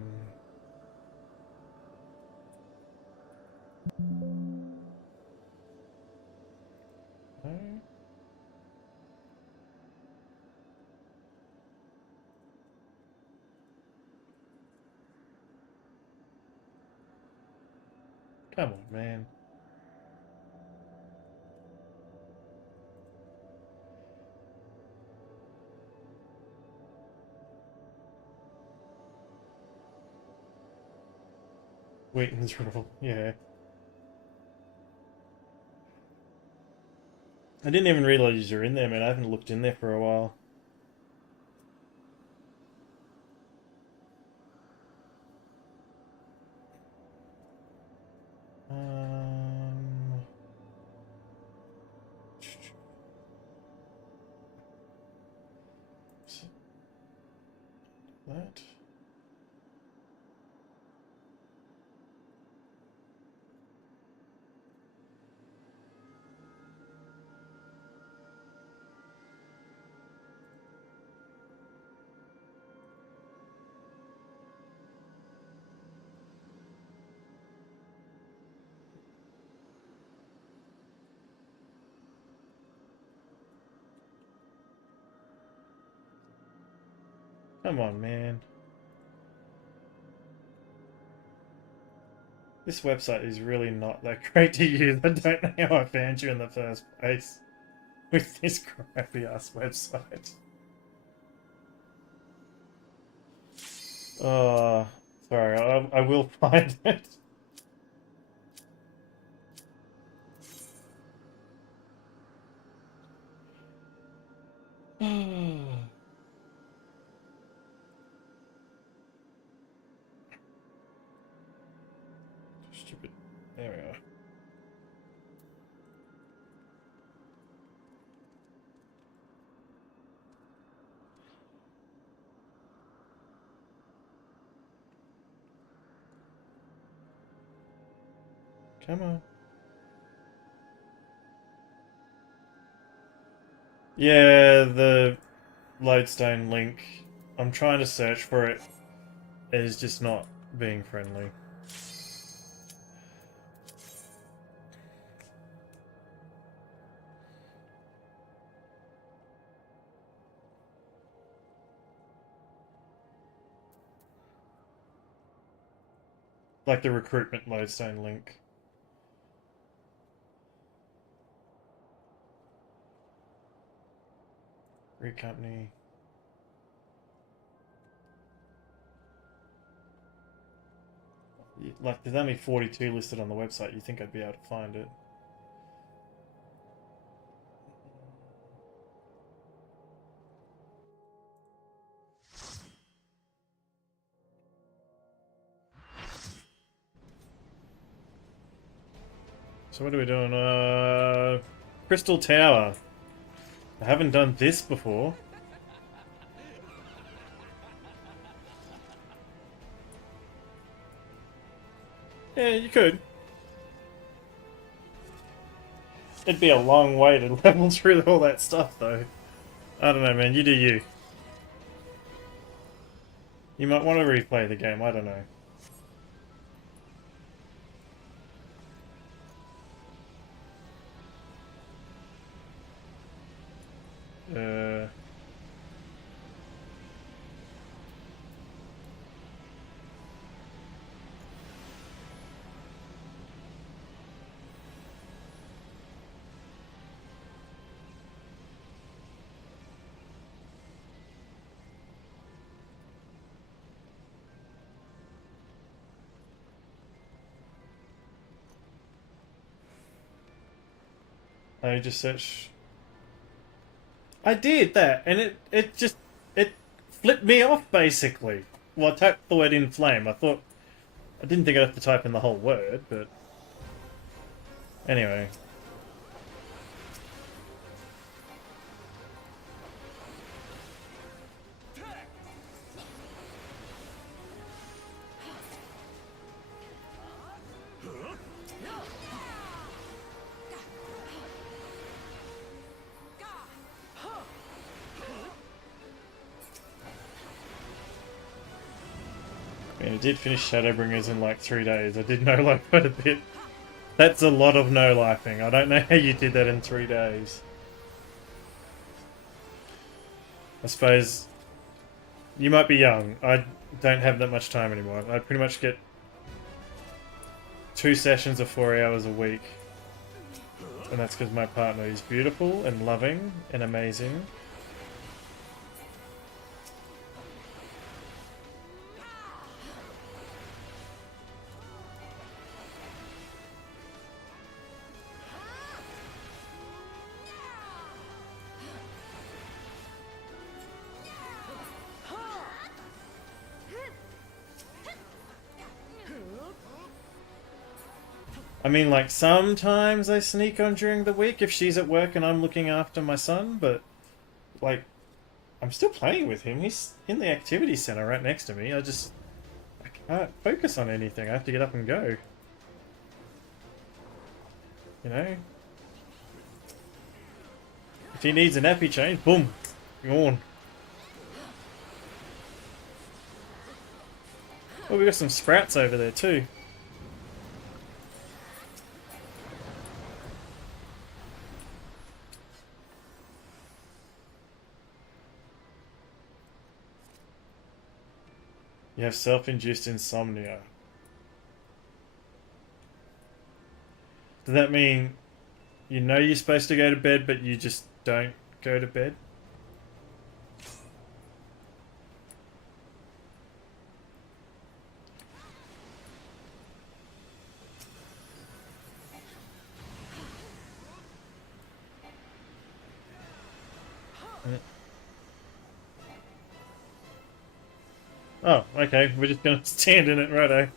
Come on, man. Wheaton's rule, yeah. I didn't even realize you're in there, man. I haven't looked in there for a while. That. Come on, man. This website is really not that great to use. I don't know how I found you in the first place with this crappy ass website. Oh, sorry, I will find it. Stupid. There we are. Come on. Yeah, the lodestone link. I'm trying to search for it. It is just not being friendly. Like the recruitment lodestone link. Great company. Like, there's only 42 listed on the website. You think I'd be able to find it? So what are we doing? Crystal Tower. I haven't done this before. Yeah, you could. It'd be a long way to level through all that stuff, though. I don't know, man. You do you. You might want to replay the game. I don't know. I just search. I did that, and it flipped me off basically. Well, I typed the word "inflame." I didn't think I'd have to type in the whole word, but anyway. Man, I did finish Shadowbringers in like 3 days. I did no life quite a bit. That's a lot of no lifing. I don't know how you did that in 3 days. I suppose you might be young. I don't have that much time anymore. I pretty much get 2 sessions of 4 hours a week. And that's because my partner is beautiful and loving and amazing. I mean, like, sometimes I sneak on during the week if she's at work and I'm looking after my son, but, like, I'm still playing with him. He's in the activity center right next to me. I can't focus on anything. I have to get up and go. You know? If he needs a nappy change, boom, yawn. Oh, we got some sprouts over there too. You have self-induced insomnia. Does that mean you know you're supposed to go to bed, but you just don't go to bed? Oh, okay. We're just gonna stand in it, righto.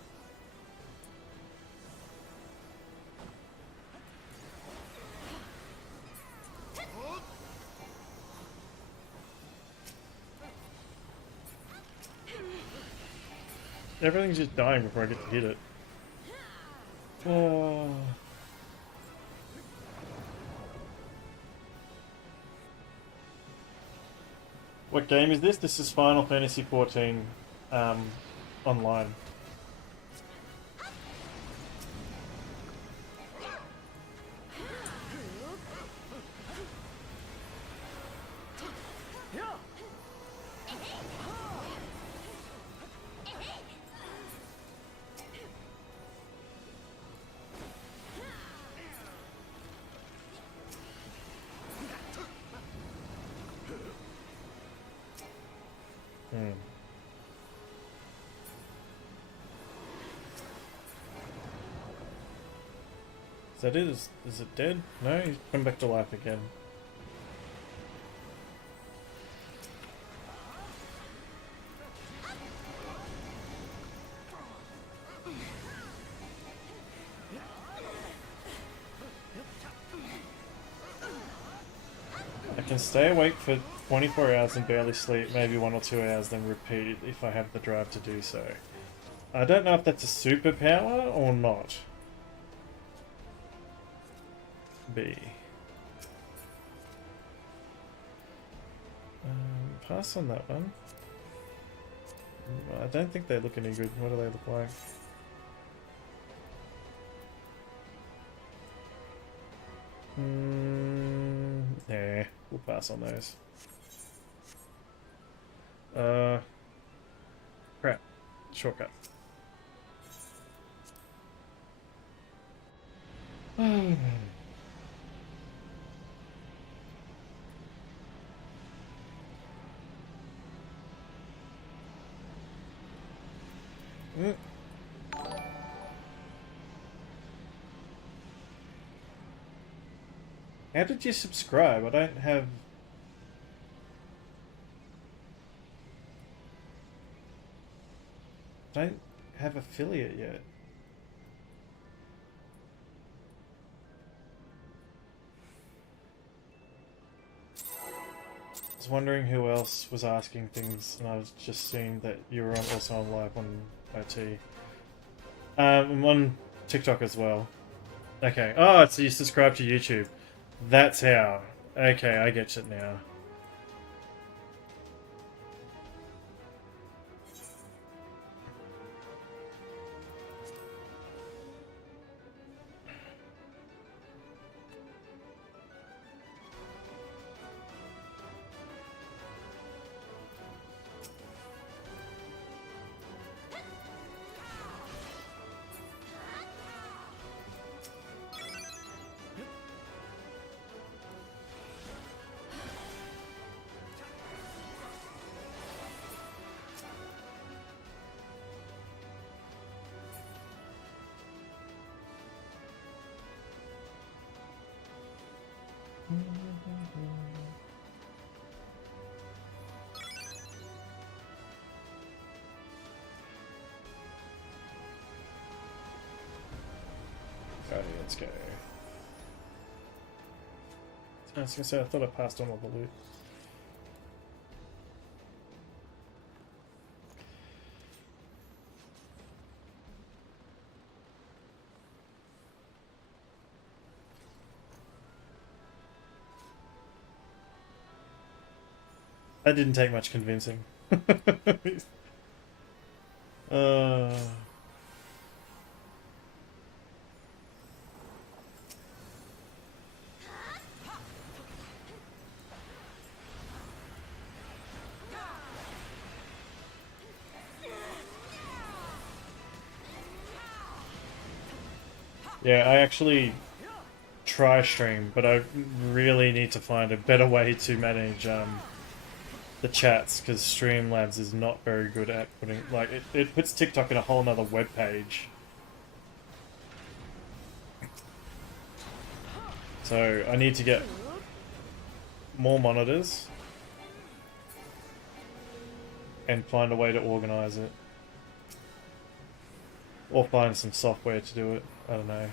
Everything's just dying before I get to hit it. Oh. What game is this? This is Final Fantasy XIV online. Is that it? Is it dead? No, he's come back to life again. I can stay awake for 24 hours and barely sleep, maybe 1 or 2 hours, then repeat if I have the drive to do so. I don't know if that's a superpower or not. B. Pass on that one. I don't think they look any good. What do they look like? Nah, we'll pass on those. Crap. Shortcut. How did you subscribe? I don't have affiliate yet. I was wondering who else was asking things, and I was just seeing that you were also on live on OT. I'm on TikTok as well. Okay. Oh, so you subscribe to YouTube. That's how. Okay, I get it now. Alrighty, let's go. I was gonna say, I thought I passed on all the loot. That didn't take much convincing. uh... Yeah, I actually try stream, but I really need to find a better way to manage the chats, because Streamlabs is not very good at putting, like, it puts TikTok in a whole nother web page. So I need to get more monitors and find a way to organize it. Or find some software to do it. I don't know.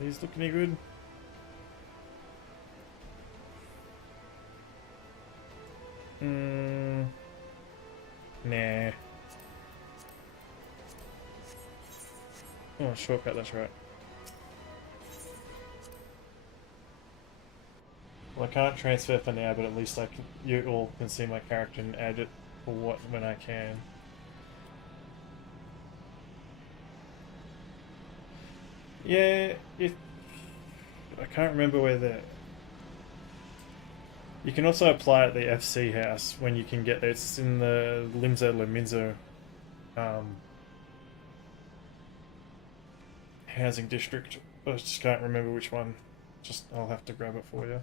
These look any good? Nah. Oh, shortcut, that's right. Well, I can't transfer for now, but at least I can, you all can see my character and add it for when I can. Yeah, I can't remember where the... You can also apply at the FC house when you can get there. It's in the Limzo Leminzo housing district. I just can't remember which one. I'll have to grab it for you.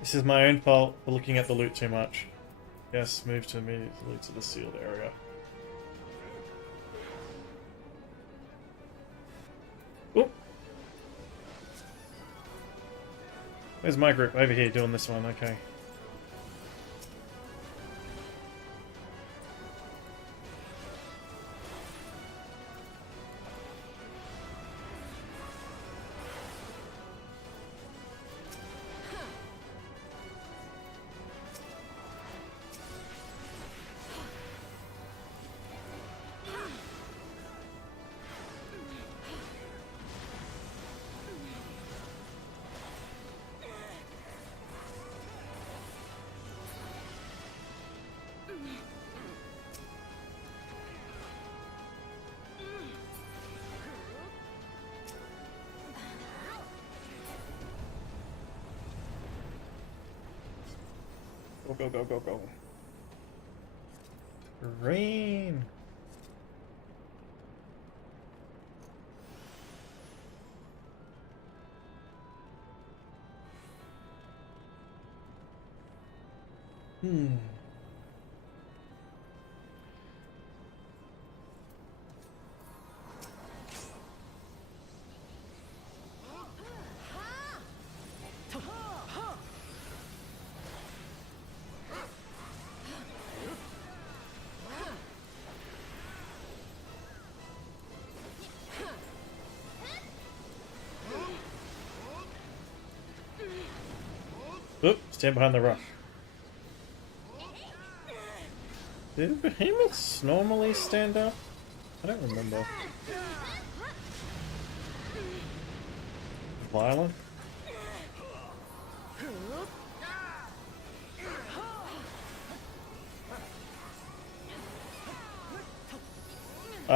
This is my own fault for looking at the loot too much. Yes, move to immediately to the sealed area. Oop! Where's my group? Over here doing this one, okay. Go, go, go, go, go. Rain! Oop, stand behind the rock. Did behemoths normally stand up? I don't remember. Violent?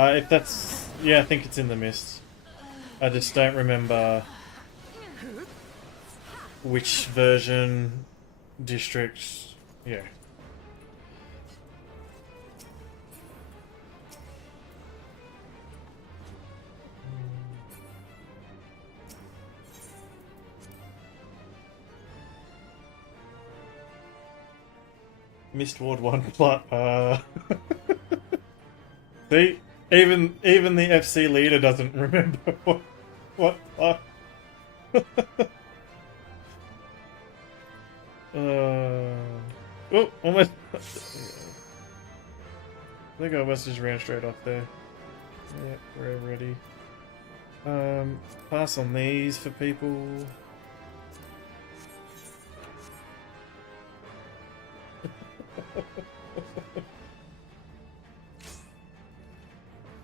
If that's... yeah, I think it's in the mist. I just don't remember which version, district... yeah. Missed Ward 1 plot. See? Even the FC leader doesn't remember what oh, almost. I think I almost just ran straight off there. Yeah, we're ready. Pass on these for people.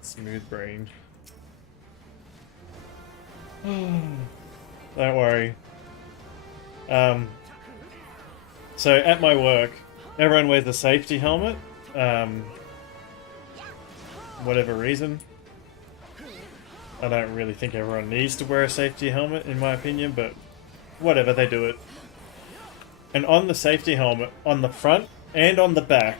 Smooth brain. Don't worry. So at my work, everyone wears a safety helmet. Whatever reason. I don't really think everyone needs to wear a safety helmet, in my opinion, but whatever, they do it. And on the safety helmet, on the front and on the back,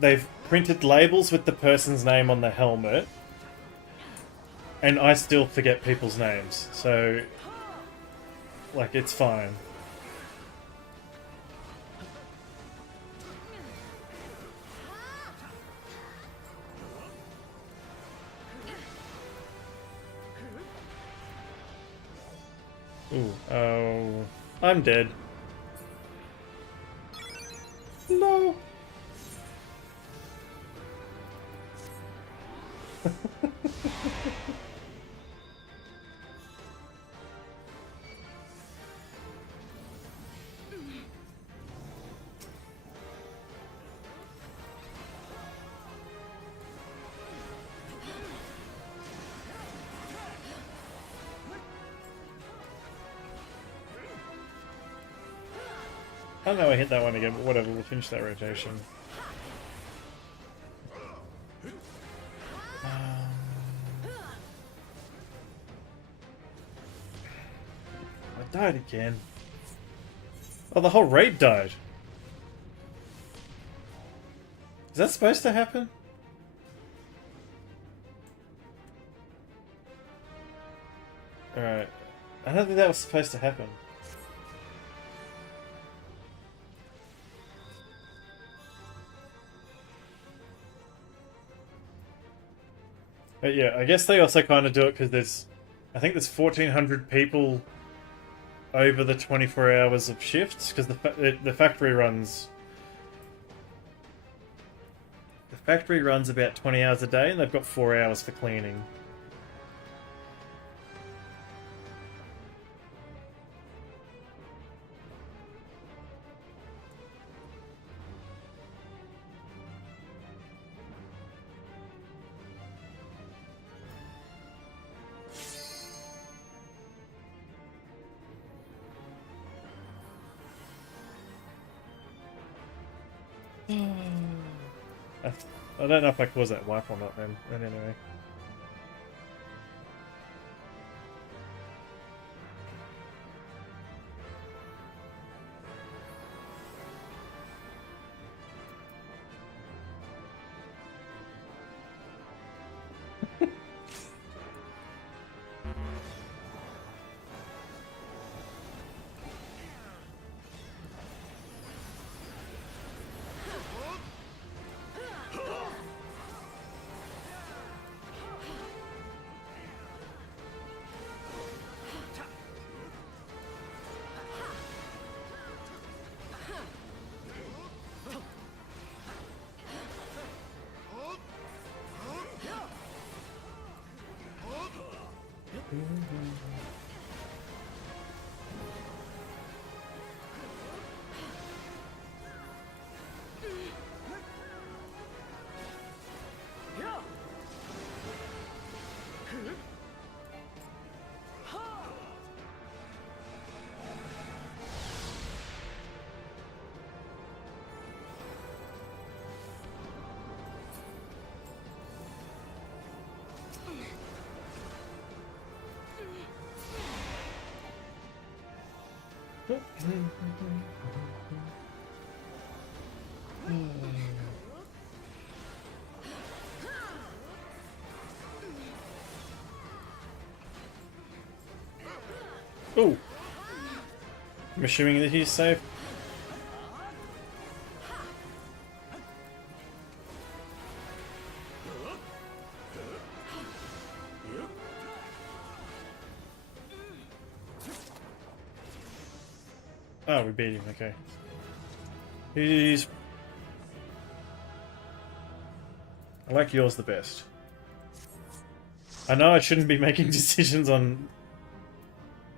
they've printed labels with the person's name on the helmet, and I still forget people's names, so like, it's fine. Ooh, oh, I'm dead. No. I don't know, I hit that one again, but whatever, we'll finish that rotation. I died again. Oh, the whole raid died. Is that supposed to happen? Alright. I don't think that was supposed to happen. But yeah, I guess they also kind of do it because there's... I think there's 1,400 people over the 24 hours of shifts, because the factory runs... The factory runs about 20 hours a day, and they've got 4 hours for cleaning. I don't know if I caused that wipe or not then, but anyway. Oh! I'm assuming that he's safe. Oh, we beat him, okay. He's... I like yours the best. I know I shouldn't be making decisions on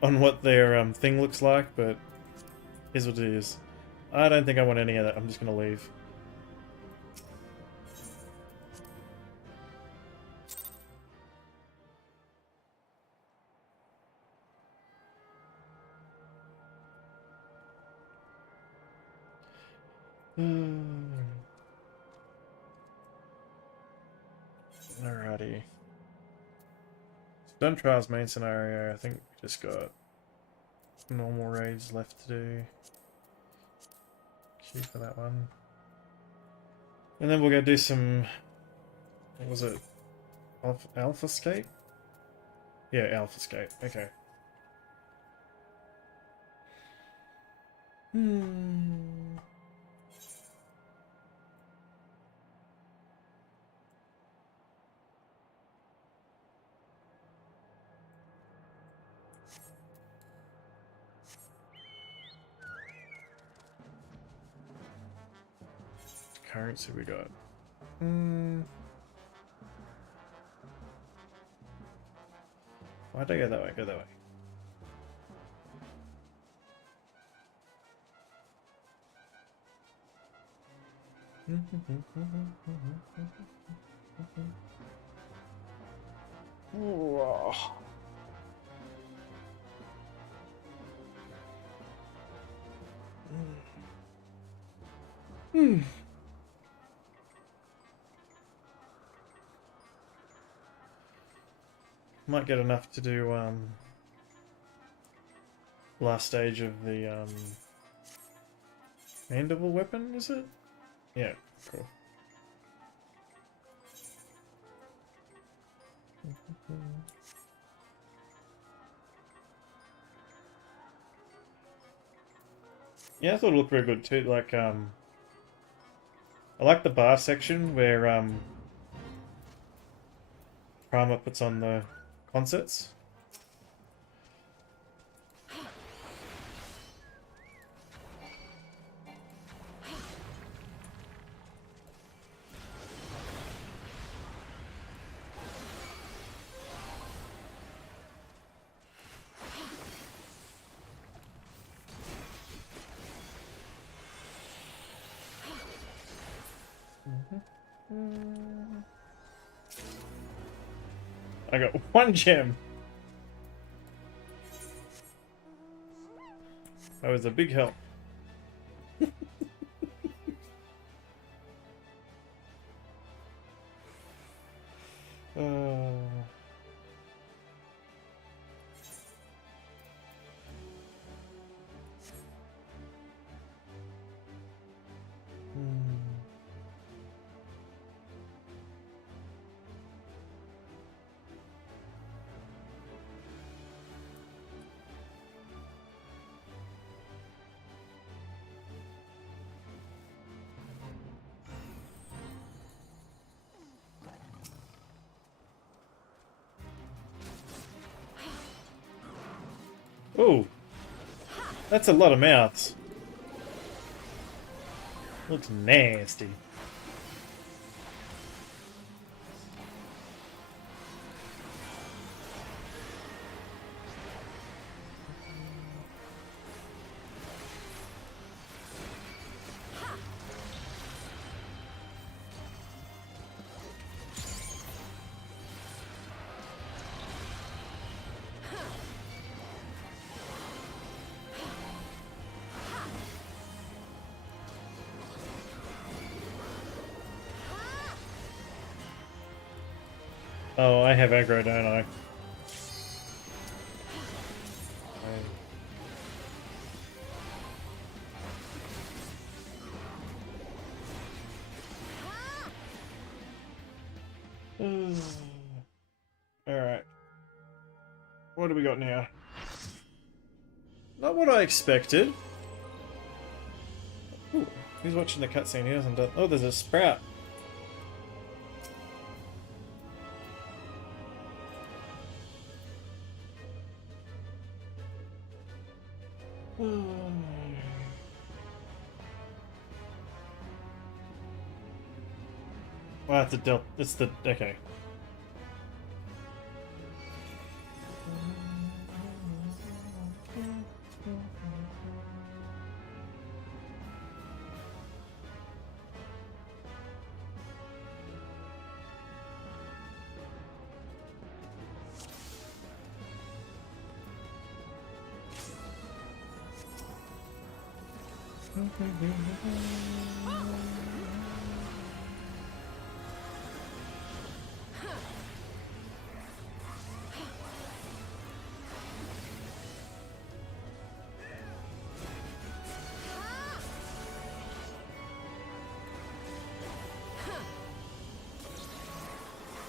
what their thing looks like, but here's what it is. I don't think I want any of that. I'm just gonna leave. Alrighty. Done trials main scenario. I think we just got normal raids left to do. Queue for that one. And then we'll go do some... What was it? Alpha Skate? Yeah, Alpha Skate. Okay. Currency we got. Why'd I go that way? Go that way. Might get enough to do last stage of the mandible weapon, is it? Yeah, cool. Yeah, I thought it looked very good too. Like I like the bar section where Prama puts on the concerts. I got one gem. That was a big help. Oh, that's a lot of mouths. Looks nasty. Oh, I have aggro, don't I? what do we got now? Not what I expected. Ooh, who's watching the cutscene? He hasn't done. Oh, there's a sprout. Well, it's the it's the okay.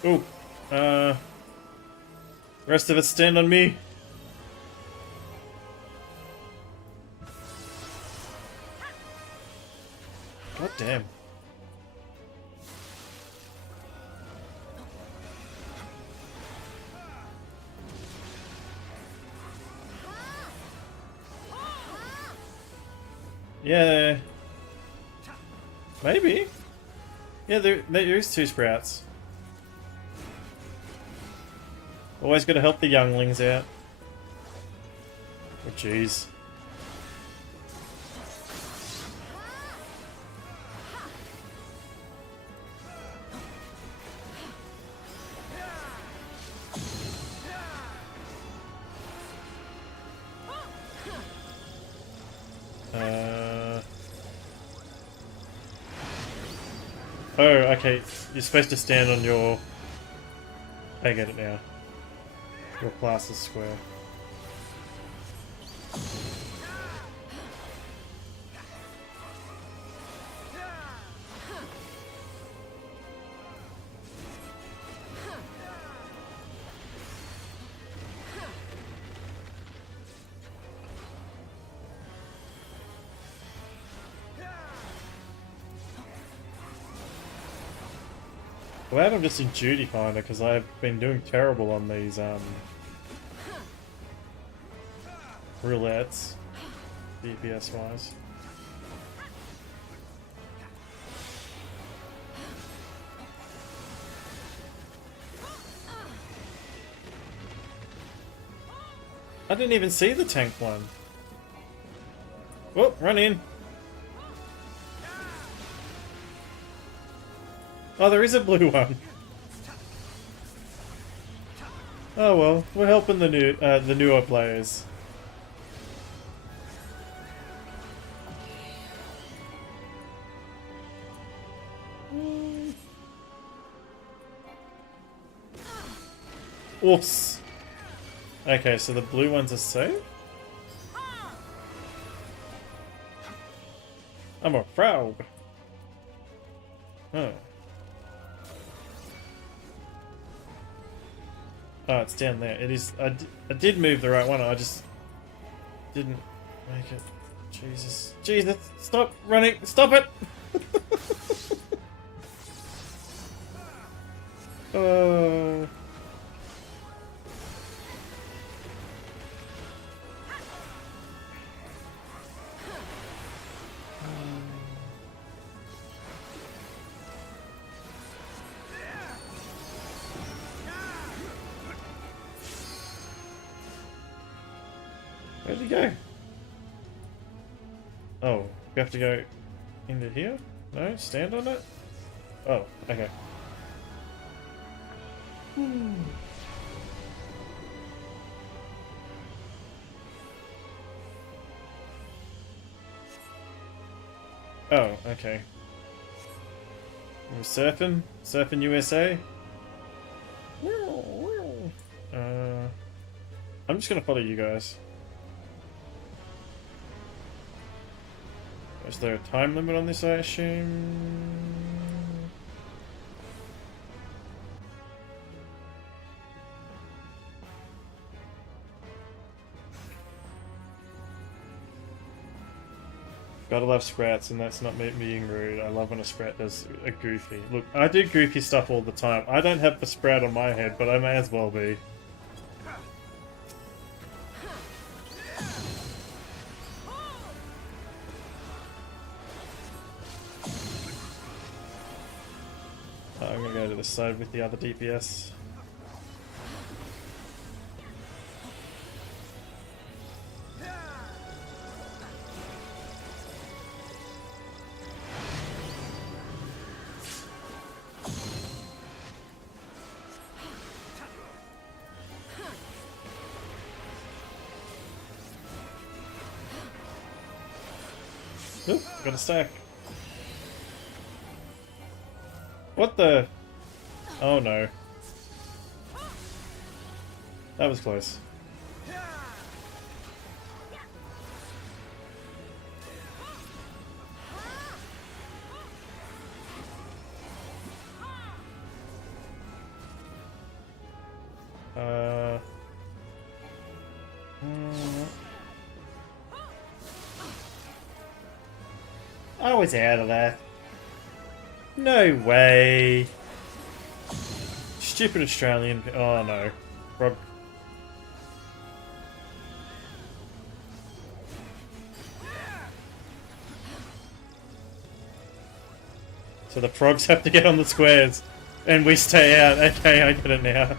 Ooh, rest of it stand on me. God damn. Yeah. Maybe. Yeah, there is two sprouts. Always got to help the younglings out. Oh, jeez. Oh, okay. You're supposed to stand on your... I get it now. Your class is square. Glad I'm just in duty kinda, because I've been doing terrible on these roulettes, DPS wise. I didn't even see the tank one. Whoop, run in. Oh, there is a blue one. Oh well, we're helping the newer players. Oops. Okay, so the blue ones are safe? I'm a frog. Oh. Oh, it's down there. It is. I did move the right one. I just didn't make it. Jesus. Jesus. Stop running. Stop it. Oh. Where'd he go? Oh, we have to go into here? No? Stand on it? Oh, okay. Oh, okay. We're surfing? Surfing USA? I'm just gonna follow you guys. Is there a time limit on this, I assume? Gotta love Sprats, and that's not me being rude. I love when a Sprat does a goofy. Look, I do goofy stuff all the time. I don't have the Sprat on my head, but I may as well be. I'm gonna go to the side with the other DPS. Oop, got a stack. What the? Oh no. That was close. I was out of there. No way. Stupid Australian. Oh no. Rob. So the frogs have to get on the squares. And we stay out. Okay, I get it now.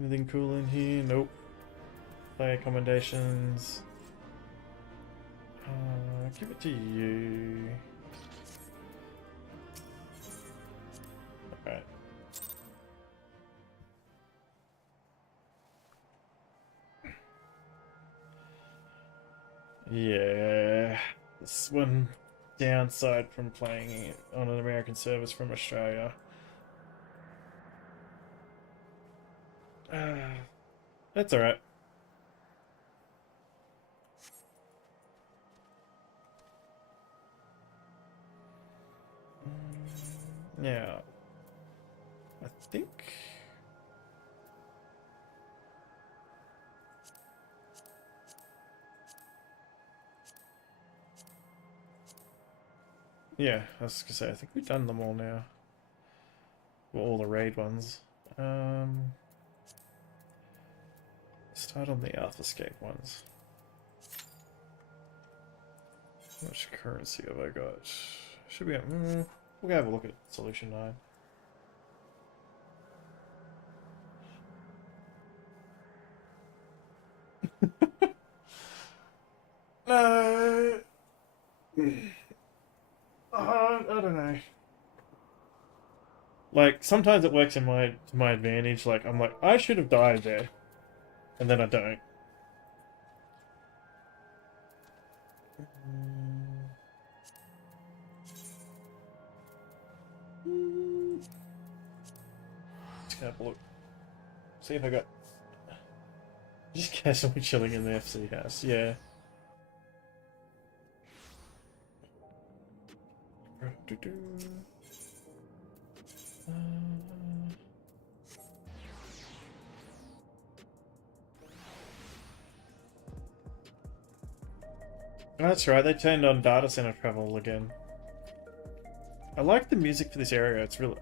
Anything cool in here? Nope. Play accommodations. Give it to you. Alright. Yeah. This one downside from playing on an American service from Australia. That's alright. Yeah. I think... Yeah, I was gonna say, I think we've done them all now. Well, all the raid ones. Start on the Alphascape ones. How much currency have I got? Should be. We'll have a look at Solution 9. No. I don't know. Like sometimes it works in my advantage. Like I'm like I should have died there, and then I don't. Just have a look. See if I got. Just casually chilling in the FC house. Yeah. That's right, they turned on data center travel again. I like the music for this area, it's really...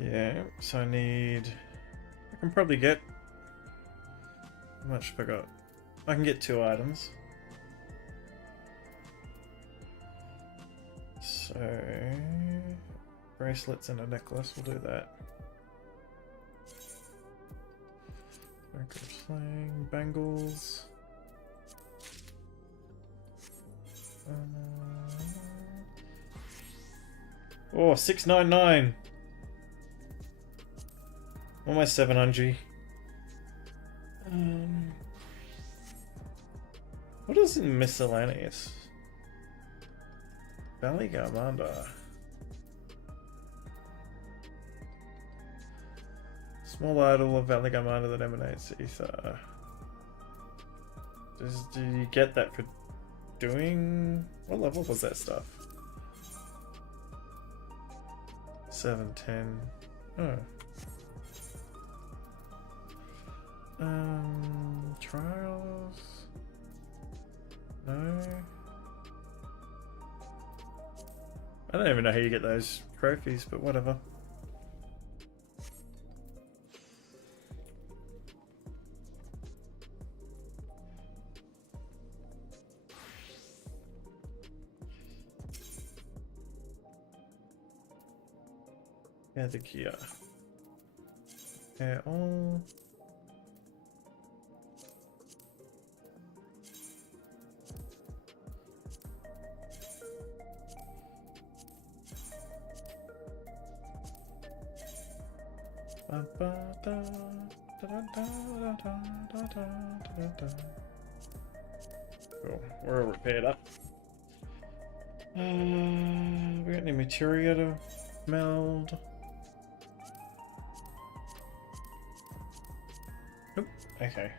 Yeah, so I need... I can probably get... How much have I got? I can get 2 items. So... bracelets and a necklace, we'll do that. Sling, bangles. Oh, 699. Almost 700. What is in miscellaneous? Valley Garmanda. Small idol of Valley Garmanda that emanates ether. Do you get that for doing... What level was that stuff? 710. Oh. Trials? No. I don't even know how you get those trophies, but whatever. Yeah, the Kia. Yeah, all. Cool, we're all repaired up. We got any materia to meld? Nope. Okay.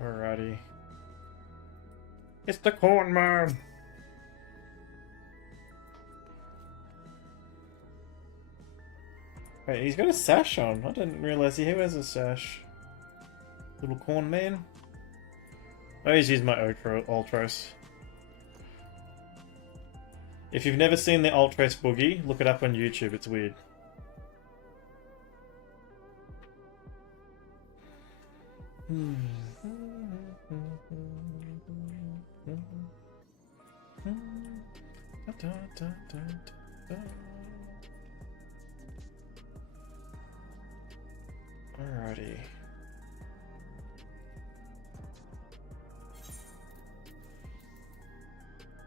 Alrighty. It's the corn man. Wait, he's got a sash on. I didn't realize he has a sash. Little corn man. I always use my Ultros. If you've never seen the Ultros boogie, look it up on YouTube. It's weird. Alrighty.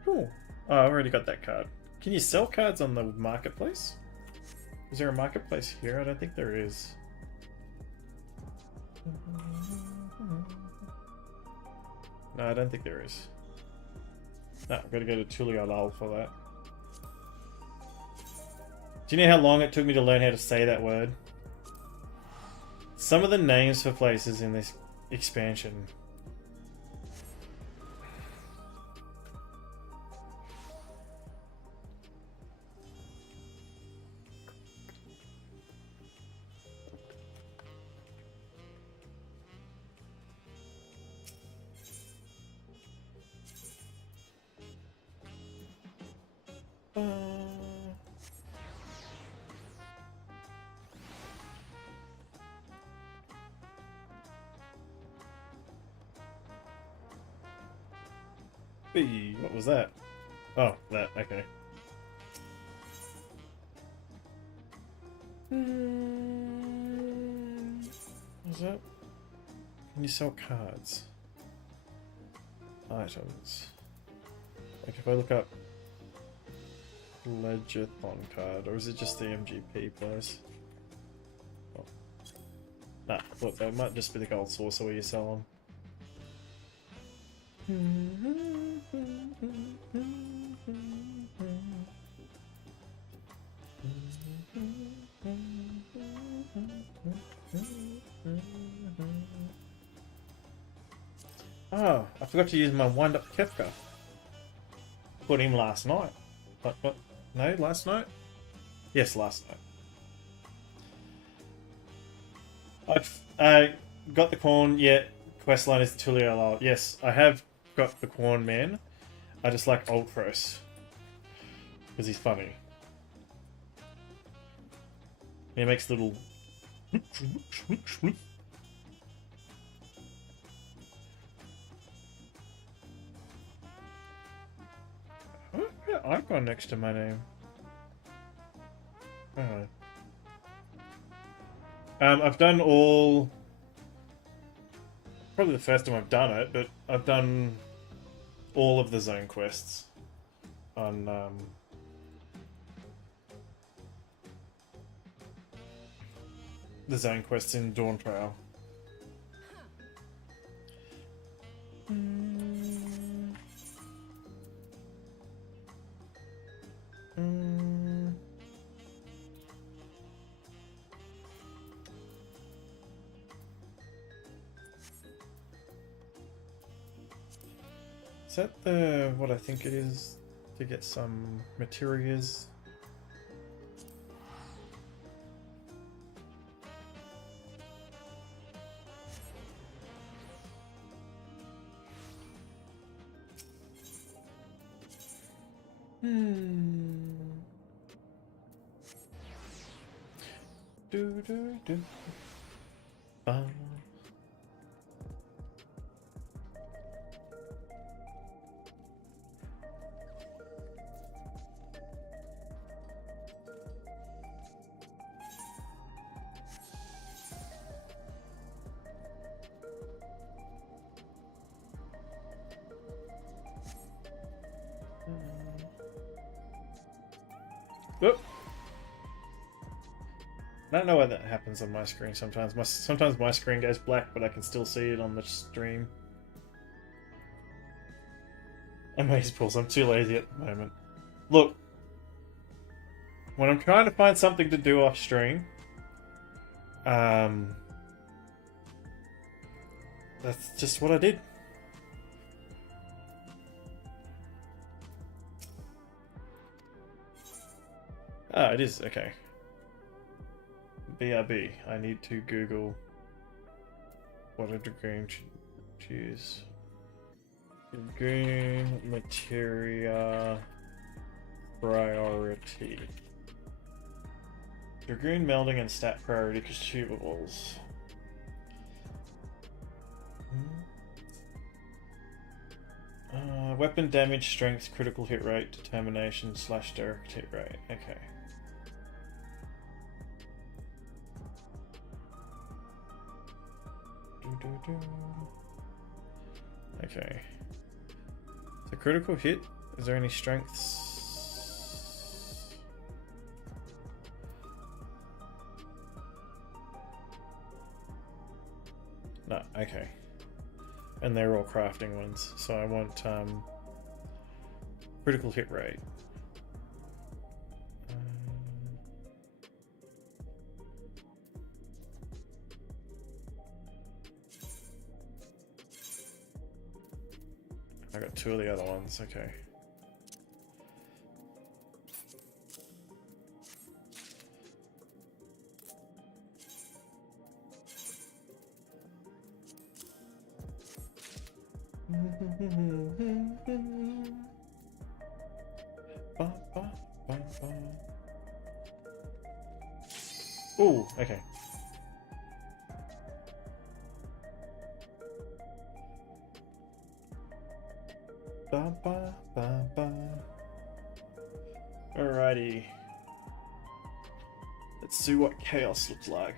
Cool. Oh, I've already got that card. Can you sell cards on the marketplace? Is there a marketplace here? I don't think there is. No, I don't think there is. No, I've got to go to Tulialal for that. Do you know how long it took me to learn how to say that word? Some of the names for places in this expansion. Hey, what was that? Oh, that, okay. What's that? Can you sell cards? Items. Like if I look up Ledgerthon card, or is it just the MGP place? Oh. Nah, look, that might just be the gold saucer where you sell them. Oh, I forgot to use my wind up Kefka. Put him last night. What? No, last night? Yes, last night. I've got the corn, yeah. Questline is Tulialal. Yes, I have got the corn man. I just like Ultros. Because he's funny. He makes little... icon next to my name. Oh. I've done all... Probably the first time I've done it, but I've done all of the zone quests on the zone quests in Dawn Trail. Is that the what I think it is to get some materials? Do do do. Whoop. I don't know why that happens on my screen sometimes. Sometimes my screen goes black, but I can still see it on the stream. Amaze pulls. I'm too lazy at the moment. Look, when I'm trying to find something to do off stream, that's just what I did. Ah, it is, okay. BRB. I need to Google what a Dragoon should choose. Dragoon materia priority. Dragoon melding and stat priority consumables. Weapon damage, strength, critical hit rate, determination / direct hit rate. Okay. Okay. So critical hit. Is there any strengths? No. Okay. And they're all crafting ones. So I want critical hit rate. I got 2 of the other ones, okay. Ooh, okay. Alrighty. Let's see what chaos looks like.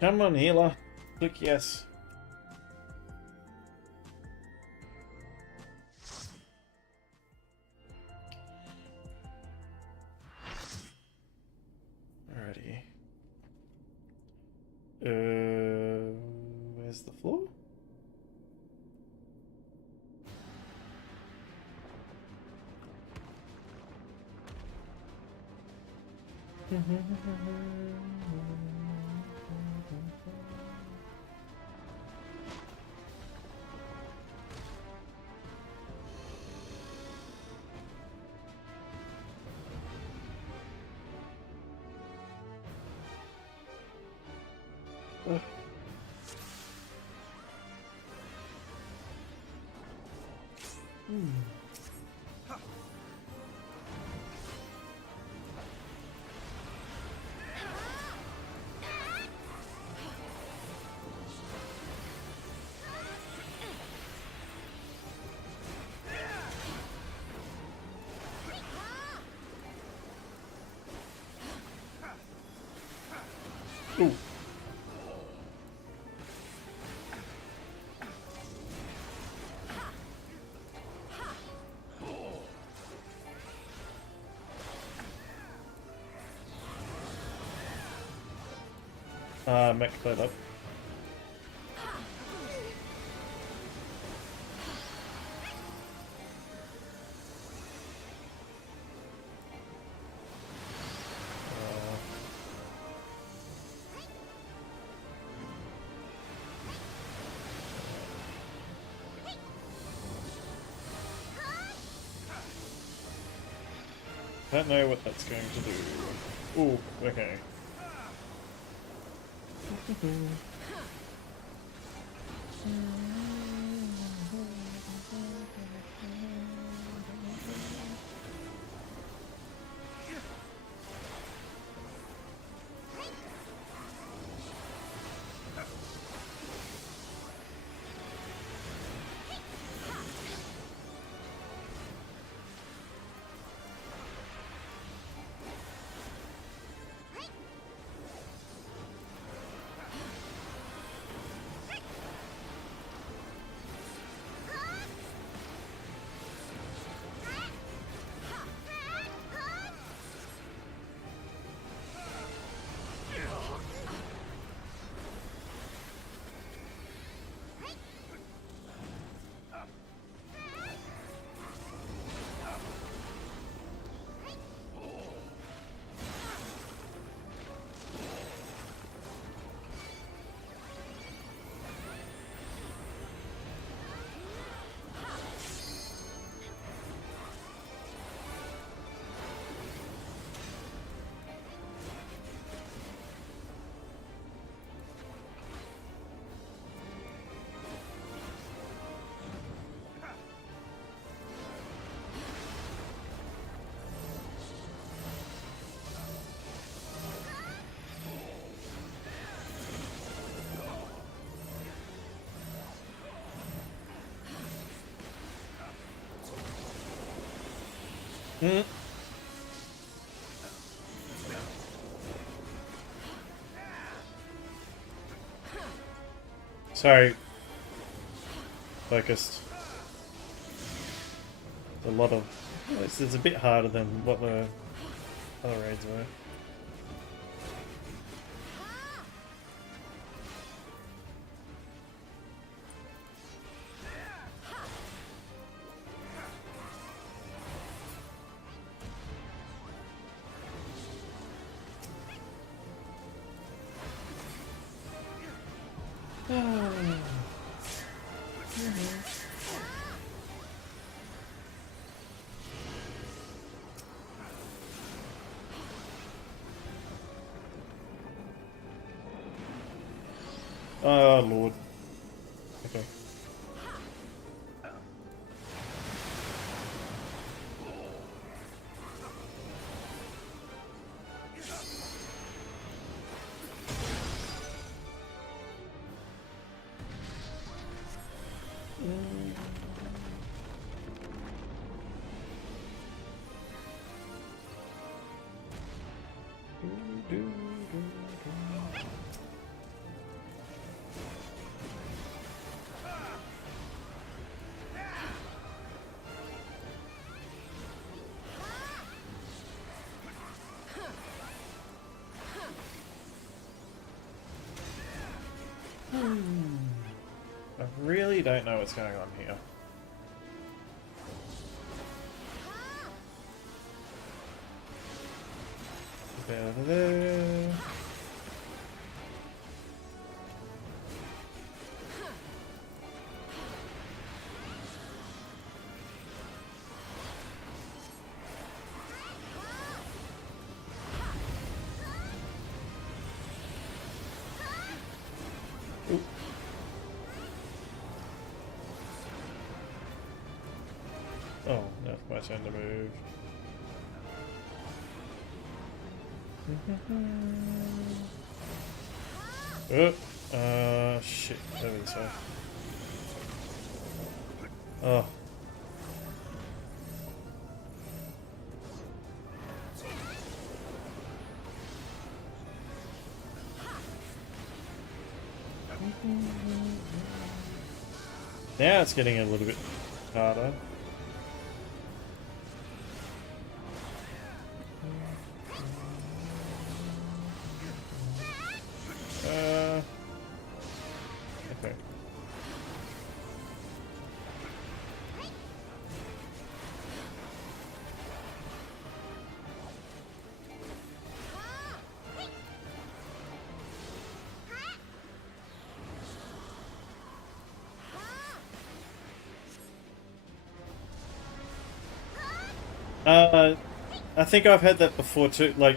Come on, healer. Click yes. Alrighty. Where's the floor? Ooh. Mech cleared up. Don't know what that's going to do. Ooh, okay. Hmm. Sorry. Focused. It's a lot of... It's a bit harder than what the other raids were. Oh, Lord. Okay. I really don't know what's going on here. Da-da-da. Oop. Oh, now it's my turn to move. Shit, over this way. Oh. Now it's getting a little bit harder. I think I've had that before too. Like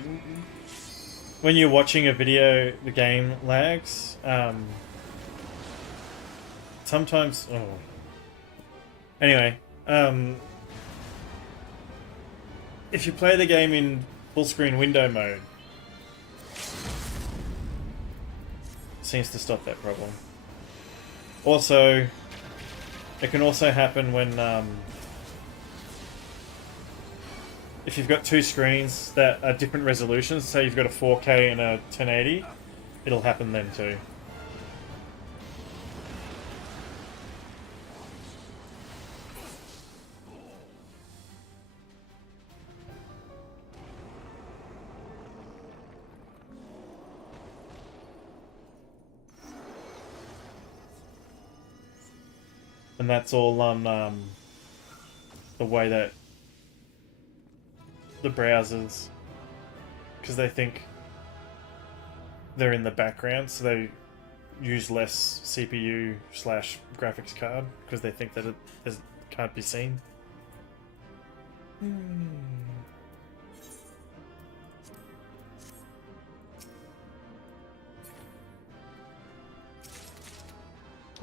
when you're watching a video, the game lags. Sometimes. Oh. Anyway, if you play the game in full screen window mode, it seems to stop that problem. Also, it can also happen when if you've got two screens that are different resolutions, say you've got a 4K and a 1080, it'll happen then too. And that's all on the way that the browsers, because they think they're in the background, so they use less CPU slash graphics card because they think that it can't be seen.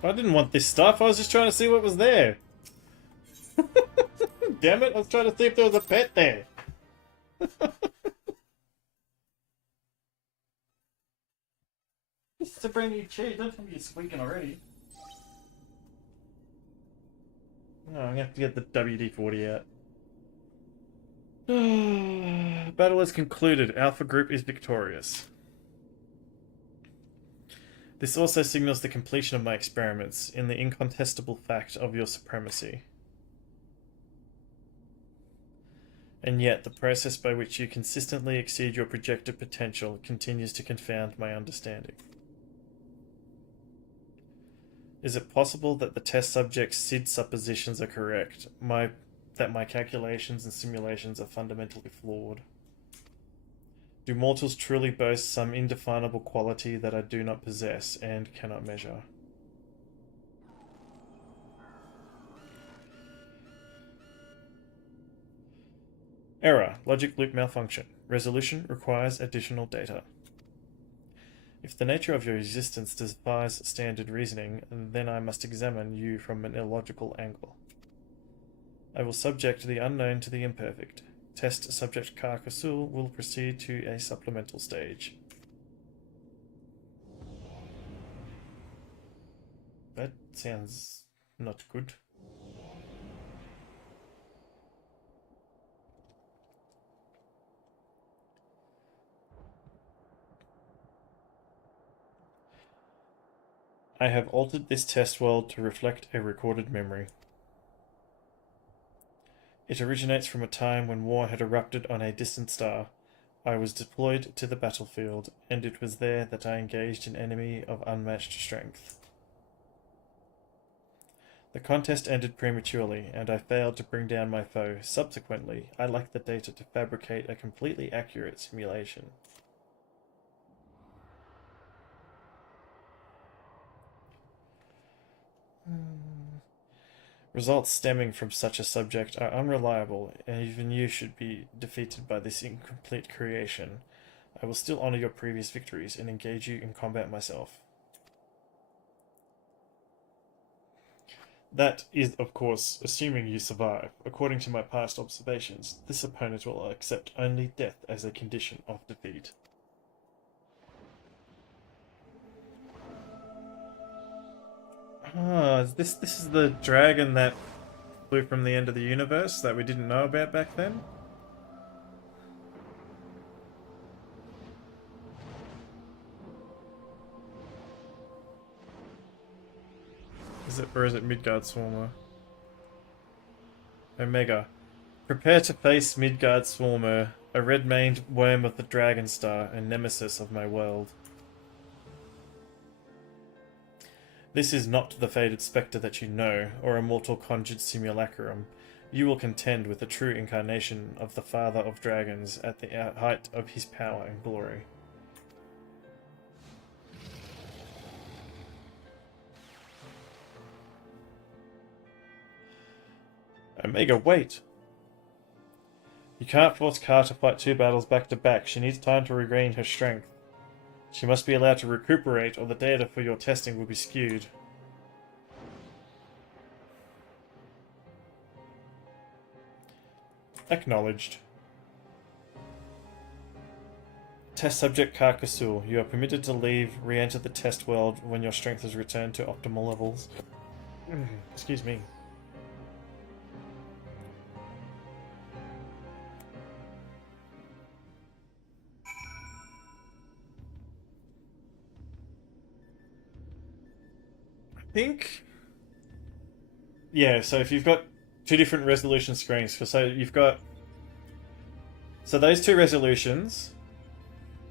I didn't want this stuff. I was just trying to see what was there. Damn it! I was trying to see if there was a pet there. This is a brand new chair. Don't tell me you're squeaking already. No, I'm gonna have to get the WD-40 out. Battle is concluded. Alpha Group is victorious. This also signals the completion of my experiments in the incontestable fact of your supremacy. And yet, the process by which you consistently exceed your projected potential continues to confound my understanding. Is it possible that the test subject's SID suppositions are correct? That my calculations and simulations are fundamentally flawed? Do mortals truly boast some indefinable quality that I do not possess and cannot measure? Error. Logic loop malfunction. Resolution requires additional data. If the nature of your existence defies standard reasoning, then I must examine you from an illogical angle. I will subject the unknown to the imperfect. Test subject Carcassul will proceed to a supplemental stage. That sounds not good. I have altered this test world to reflect a recorded memory. It originates from a time when war had erupted on a distant star. I was deployed to the battlefield, and it was there that I engaged an enemy of unmatched strength. The contest ended prematurely, and I failed to bring down my foe. Subsequently, I lacked the data to fabricate a completely accurate simulation. Results stemming from such a subject are unreliable, and even you should be defeated by this incomplete creation. I will still honor your previous victories and engage you in combat myself. That is, of course, assuming you survive. According to my past observations, this opponent will accept only death as a condition of defeat. Ah, this is the dragon that flew from the end of the universe that we didn't know about back then? Or is it Midgard Swarmer? Omega. Prepare to face Midgard Swarmer, a red-maned worm of the Dragon Star, a nemesis of my world. This is not the faded spectre that you know, or a mortal conjured simulacrum. You will contend with the true incarnation of the Father of Dragons at the height of his power and glory. Omega, wait! You can't force Ka to fight 2 battles back to back. She needs time to regain her strength. She must be allowed to recuperate, or the data for your testing will be skewed. Acknowledged. Test subject Karkasul. You are permitted to leave, re-enter the test world when your strength has returned to optimal levels. Excuse me. I think... Yeah, so if you've got 2 different resolution screens, so you've got... So those 2 resolutions...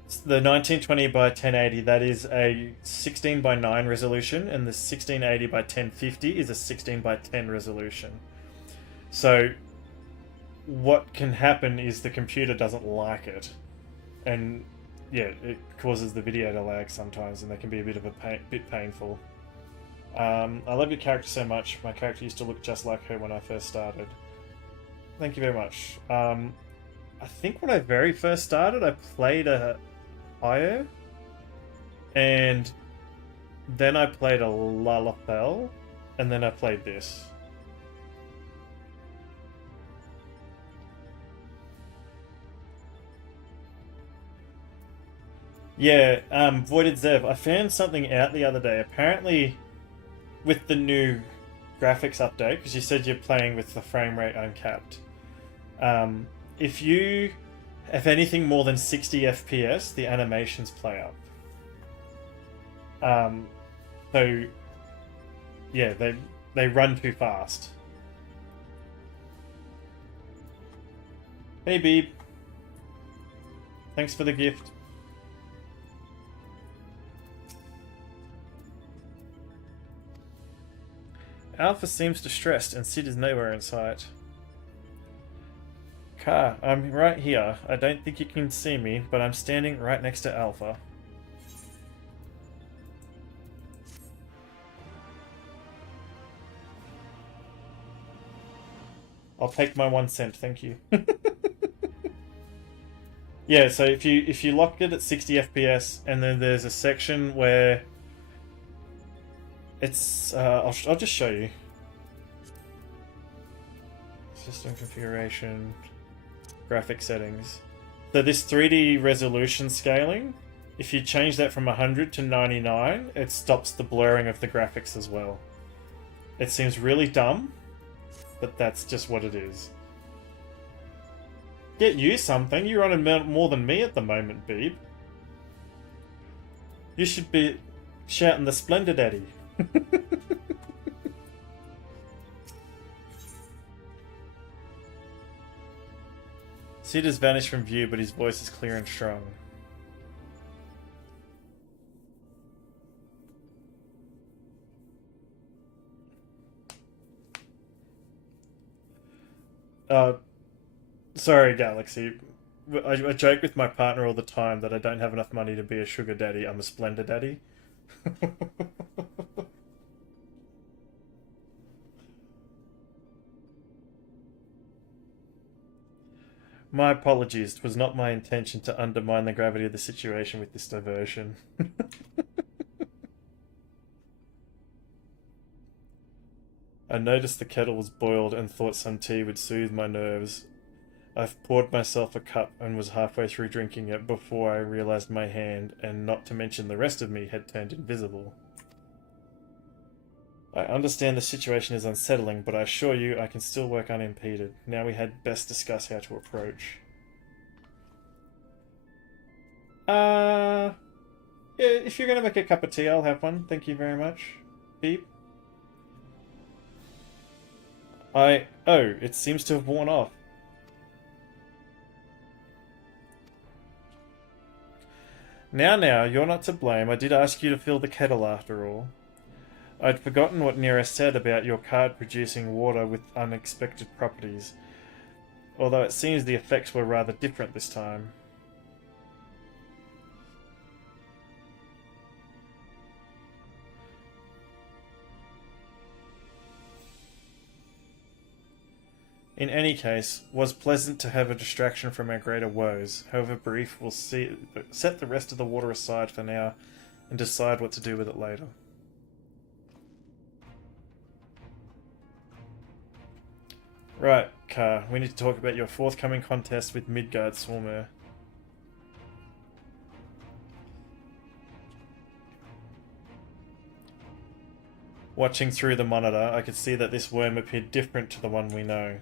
The 1920 by 1080, that is a 16 by 9 resolution, and the 1680 by 1050 is a 16 by 10 resolution. So what can happen is the computer doesn't like it, and yeah, it causes the video to lag sometimes, and that can be a bit of a bit painful. I love your character so much. My character used to look just like her when I first started. Thank you very much. I think when I very first started, I played a Io, and then I played a Lalafell, and then I played this. Yeah, Voided Zev, I found something out the other day. Apparently, with the new graphics update, because you said you're playing with the frame rate uncapped, if you have anything more than 60 FPS, the animations play up. So yeah, they run too fast. Hey Beeb, thanks for the gift. Alpha seems distressed and Sid is nowhere in sight. Ka, I'm right here. I don't think you can see me, but I'm standing right next to Alpha. I'll take my 1 cent, thank you. Yeah, so if you lock it at 60 FPS, and then there's a section where it's I'll just show you. System configuration, graphic settings. So this 3D resolution scaling, if you change that from 100 to 99, it stops the blurring of the graphics as well. It seems really dumb, but that's just what it is. Get you something. You're on more than me at the moment, Beeb. You should be shouting the Splendid Eddie. Sid has vanished from view, but his voice is clear and strong. Sorry, Galaxy. I joke with my partner all the time that I don't have enough money to be a sugar daddy. I'm a Splendid Daddy. My apologies. It was not my intention to undermine the gravity of the situation with this diversion. I noticed the kettle was boiled and thought some tea would soothe my nerves. I've poured myself a cup and was halfway through drinking it before I realized my hand, and not to mention the rest of me, had turned invisible. I understand the situation is unsettling, but I assure you I can still work unimpeded. Now we had best discuss how to approach. Yeah, if you're gonna make a cup of tea, I'll have one. Thank you very much. Beep. Oh, it seems to have worn off. Now, you're not to blame. I did ask you to fill the kettle after all. I'd forgotten what Nira said about your card producing water with unexpected properties, although it seems the effects were rather different this time. In any case, was pleasant to have a distraction from our greater woes. However brief, we'll set the rest of the water aside for now and decide what to do with it later. Right, Car, we need to talk about your forthcoming contest with Midgard Swarmer. Watching through the monitor, I could see that this worm appeared different to the one we know.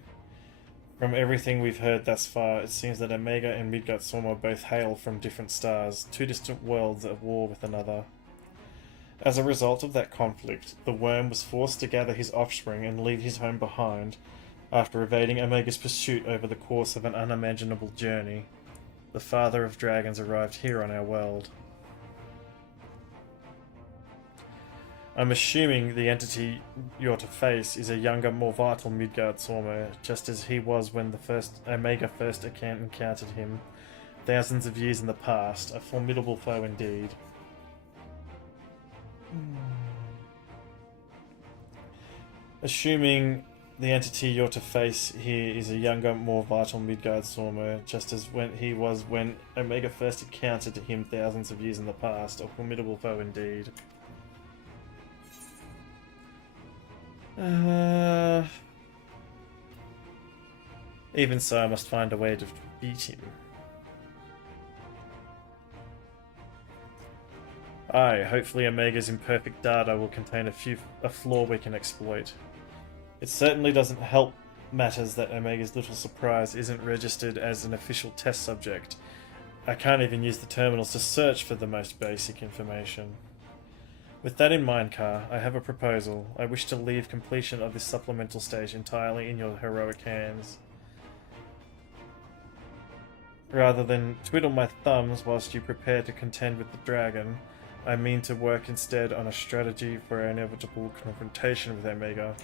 From everything we've heard thus far, it seems that Omega and Midgard Swarmer both hail from different stars, two distant worlds at war with another. As a result of that conflict, the worm was forced to gather his offspring and leave his home behind after evading Omega's pursuit over the course of an unimaginable journey. The father of dragons arrived here on our world. I'm assuming the entity you're to face is a younger, more vital Midgard Swarmer, just as he was when the Omega first encountered him thousands of years in the past, a formidable foe indeed. Assuming the entity you're to face here is a younger, more vital Midgard Swarmer, just as he was when Omega first encountered him thousands of years in the past, a formidable foe indeed. Even so, I must find a way to beat him. Aye, hopefully Omega's imperfect data will contain a flaw we can exploit. It certainly doesn't help matters that Omega's little surprise isn't registered as an official test subject. I can't even use the terminals to search for the most basic information. With that in mind, Car, I have a proposal. I wish to leave completion of this supplemental stage entirely in your heroic hands. Rather than twiddle my thumbs whilst you prepare to contend with the dragon, I mean to work instead on a strategy for our inevitable confrontation with Omega.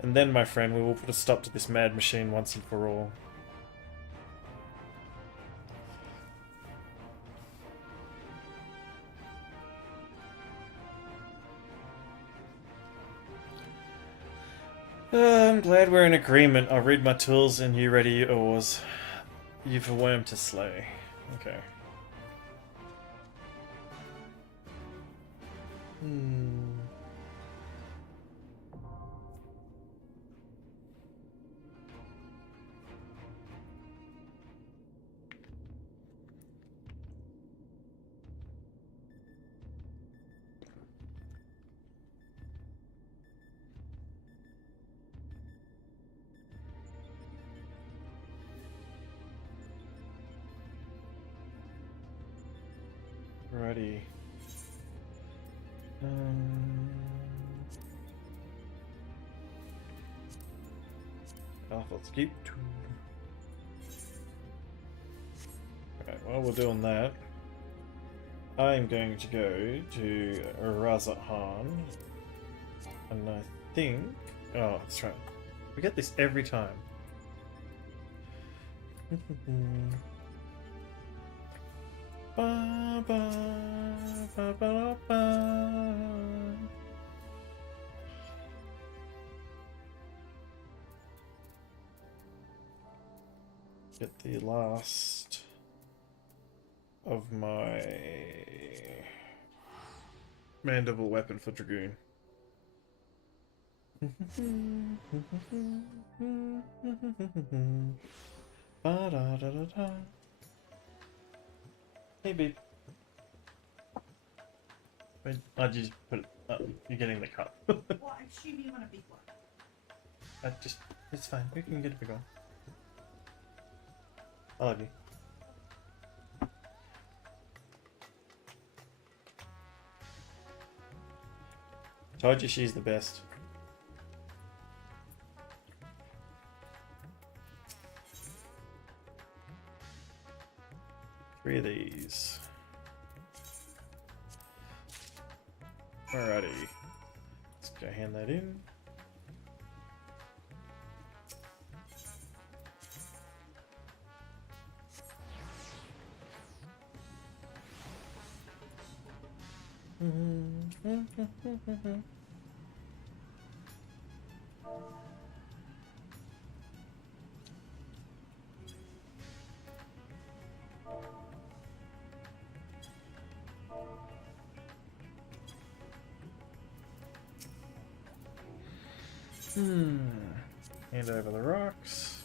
And then, my friend, we will put a stop to this mad machine once and for all. I'm glad we're in agreement. I'll read my tools and you ready yours. You've a worm to slay. Okay. Righty. Alpha skip 2. Alright, while we're doing that, I'm going to go to Razahan, and I think... Oh, that's right. We get this every time. Ba, ba, ba, ba, ba. Get the last of my mandible weapon for Dragoon. Ba, da, da, da, da. Hey, babe. Wait, I just put it up. You're getting the cup. Well, I'm assuming you want a big one. It's fine. We can get a big one. I love you. Told you she's the best. Three of these. Alrighty. Let's go hand that in. Hand over the rocks.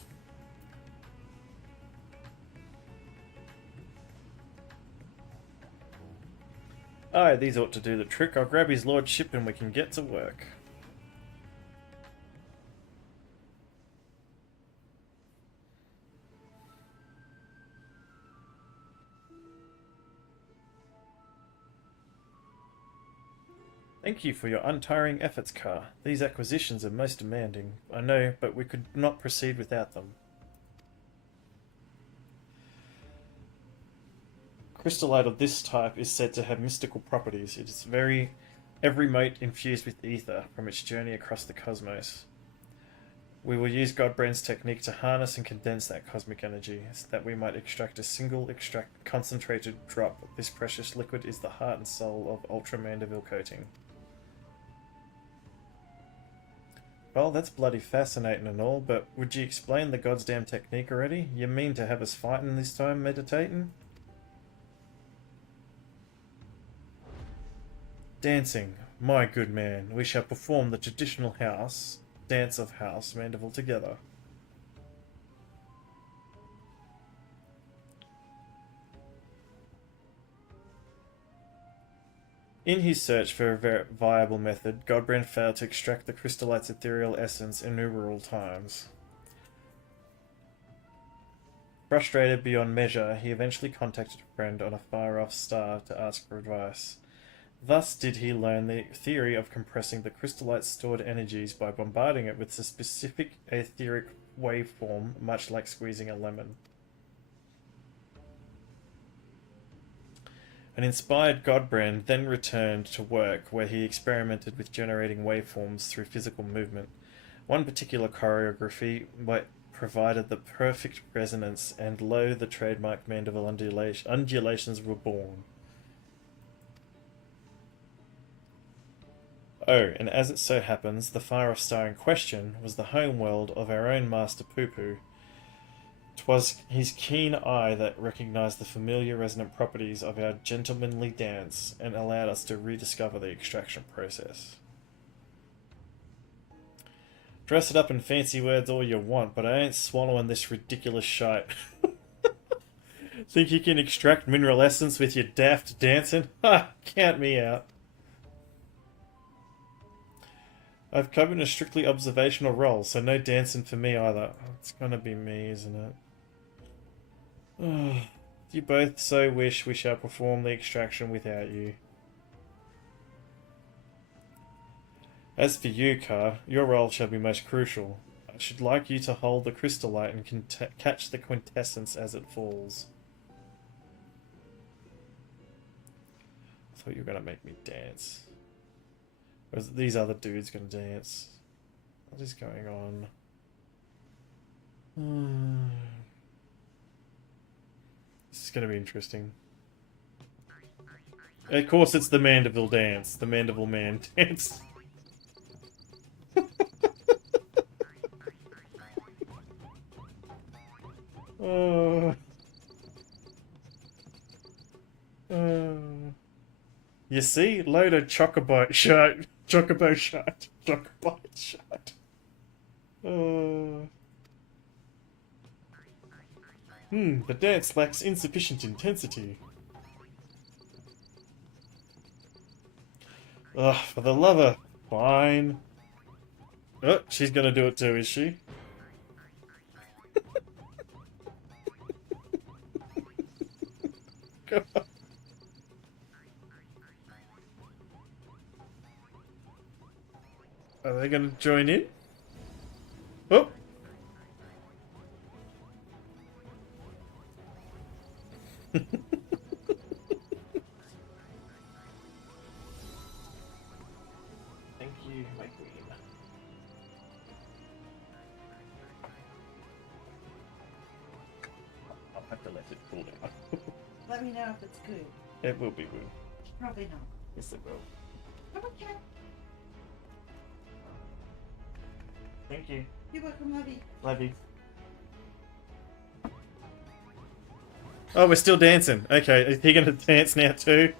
Aye, these ought to do the trick. I'll grab his lordship and we can get to work. Thank you for your untiring efforts, Carr. These acquisitions are most demanding. I know, but we could not proceed without them. Crystallite of this type is said to have mystical properties. It is every mote infused with ether from its journey across the cosmos. We will use Godbrand's technique to harness and condense that cosmic energy, so that we might extract a single concentrated drop. This precious liquid is the heart and soul of Ultra Mandeville coating. Well, that's bloody fascinating and all, but would you explain the goddamn technique already? You mean to have us fighting this time, meditating? Dancing. My good man, we shall perform the traditional dance of House Mandeville together. In his search for a viable method, Godbrand failed to extract the crystallite's ethereal essence innumerable times. Frustrated beyond measure, he eventually contacted a friend on a far-off star to ask for advice. Thus did he learn the theory of compressing the crystallite's stored energies by bombarding it with a specific etheric waveform, much like squeezing a lemon. An inspired Godbrand then returned to work, where he experimented with generating waveforms through physical movement. One particular choreography provided the perfect resonance, and lo, the trademark Mandeville undulations were born. Oh, and as it so happens, the far-off star in question was the homeworld of our own Master Poo-Poo. 'Twas his keen eye that recognized the familiar resonant properties of our gentlemanly dance and allowed us to rediscover the extraction process. Dress it up in fancy words all you want, but I ain't swallowing this ridiculous shite. Think you can extract mineral essence with your daft dancing? Ha! Count me out. I've come in a strictly observational role, so no dancing for me either. It's gonna be me, isn't it? You both so wish we shall perform the extraction without you. As for you, Carr, your role shall be most crucial. I should like you to hold the crystallite and catch the quintessence as it falls. I thought you were gonna make me dance. Or is these other dudes gonna dance? What is going on? This is gonna be interesting. Of course it's the Mandeville dance. The Mandeville man dance. You see? Load of chocobo shot. Chocobo shot. Chocobo shot. The dance lacks insufficient intensity. Ugh, for the lover. Fine. Oh, she's gonna do it too, is she? God. Are they gonna join in? Oh! Thank you, my queen. I'll have to let it cool down. Let me know if it's good. It will be good. Probably not. Yes, it will. Okay. Thank you. You're welcome, Lovey. Love you. Oh, we're still dancing. Okay, is he gonna dance now too?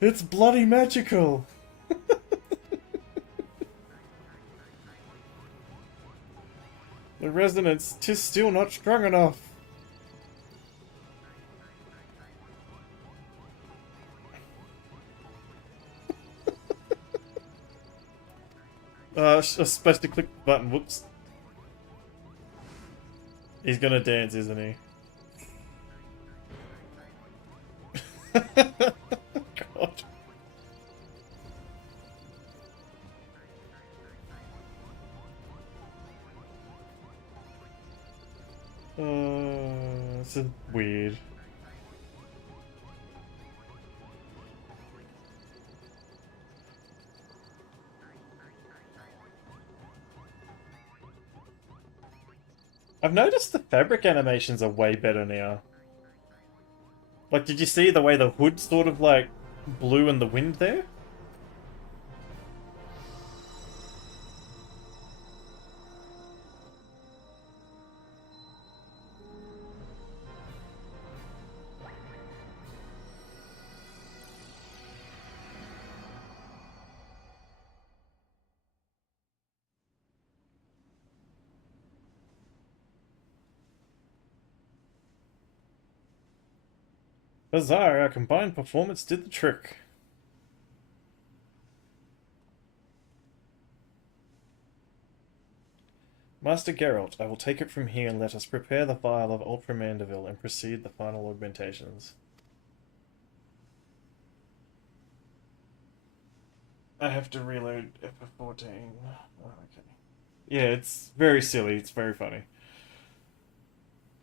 It's bloody magical! The resonance, 'tis still not strong enough. I was supposed to click the button, whoops. He's gonna dance, isn't he? God. This is weird. I've noticed the fabric animations are way better now. Like, did you see the way the hood sort of like blew in the wind there? Bizarre, our combined performance did the trick. Master Geralt, I will take it from here and let us prepare the vial of Ultra Mandeville and proceed the final augmentations. I have to reload F14. Oh, okay. Yeah, it's very silly, it's very funny.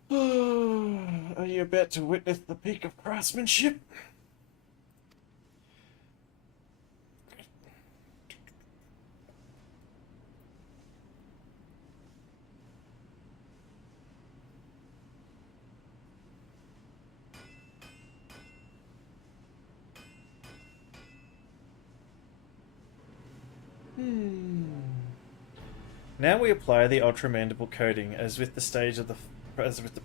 Are you about to witness the peak of craftsmanship? Now we apply the ultramandible coating. As with the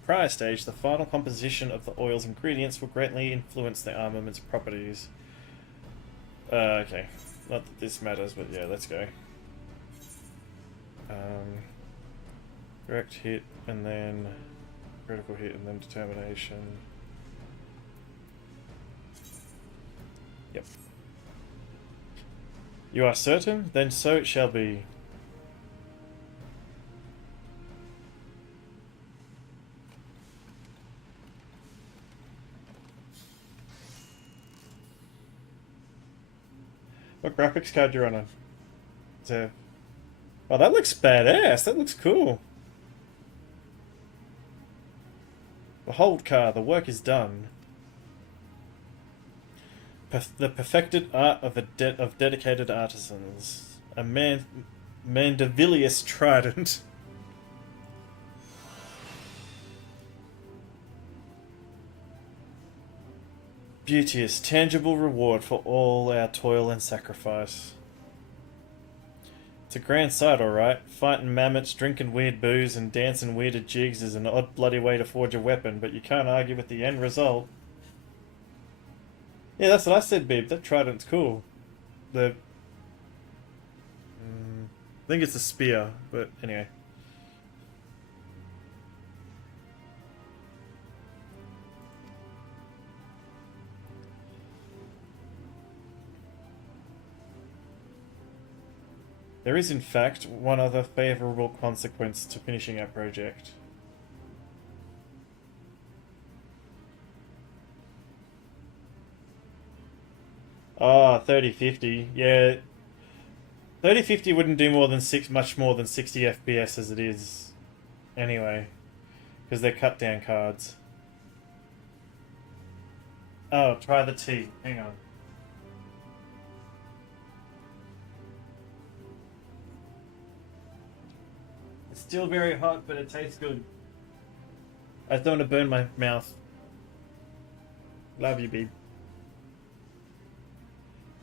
prior stage, the final composition of the oil's ingredients will greatly influence the armament's properties. Okay. Not that this matters, but yeah, let's go. Direct hit, and then critical hit, and then determination. Yep. You are certain? Then so it shall be. What graphics card you're on? Oh, that looks badass. That looks cool. Behold, car, the work is done. The perfected art of dedicated artisans. A Mandevilius trident. Beauteous, tangible reward for all our toil and sacrifice. It's a grand sight, alright. Fighting mammoths, drinking weird booze, and dancing weirded jigs is an odd bloody way to forge a weapon, but you can't argue with the end result. Yeah, that's what I said, Beeb. That trident's cool. I think it's a spear, but anyway. There is, in fact, one other favourable consequence to finishing our project. Ah, 3050. Yeah. 3050 wouldn't do much more than 60 FPS as it is. Anyway. Because they're cut down cards. Oh, try the tea. Hang on. It's still very hot, but it tastes good. I don't want to burn my mouth. Love you, babe.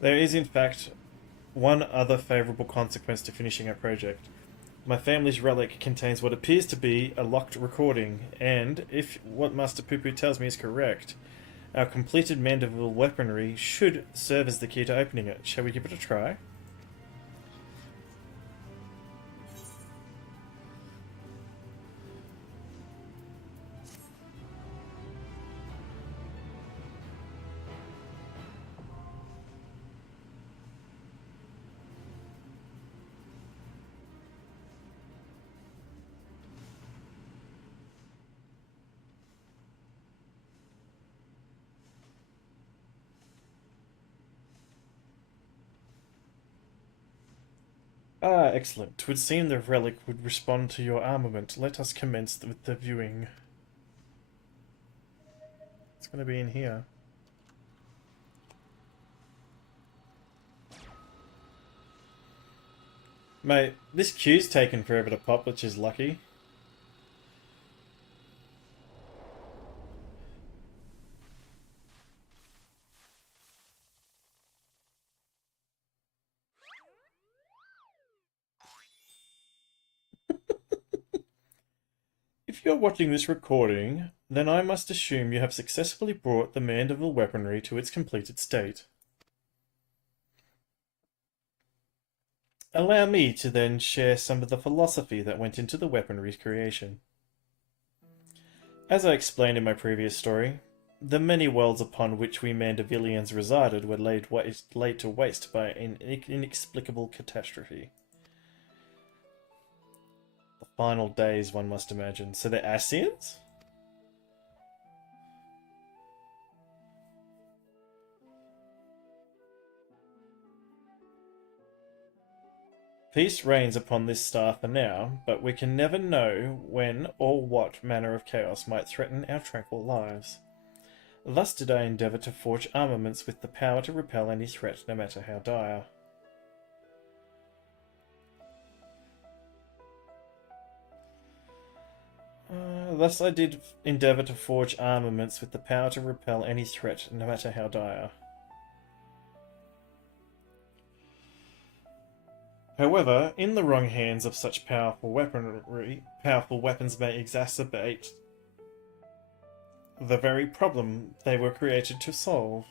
There is, in fact, one other favourable consequence to finishing our project. My family's relic contains what appears to be a locked recording, and, if what Master Poo Poo tells me is correct, Our completed mandible weaponry should serve as the key to opening it. Shall we give it a try? Ah, excellent. 'Twould seem the relic would respond to your armament. Let us commence with the viewing. It's going to be in here. Mate, this queue's taken forever to pop, which is lucky. If you're watching this recording, then I must assume you have successfully brought the mandible weaponry to its completed state. Allow me to then share some of the philosophy that went into the weaponry's creation. As I explained in my previous story, the many worlds upon which we Mandivillians resided were laid to waste by an inexplicable catastrophe. The final days, one must imagine. So they're Ascians? Peace reigns upon this star for now, but we can never know when or what manner of chaos might threaten our tranquil lives. Thus did I endeavour to forge armaments with the power to repel any threat, no matter how dire. Thus I did endeavour to forge armaments with the power to repel any threat, no matter how dire. However, in the wrong hands of such powerful weaponry, powerful weapons may exacerbate the very problem they were created to solve.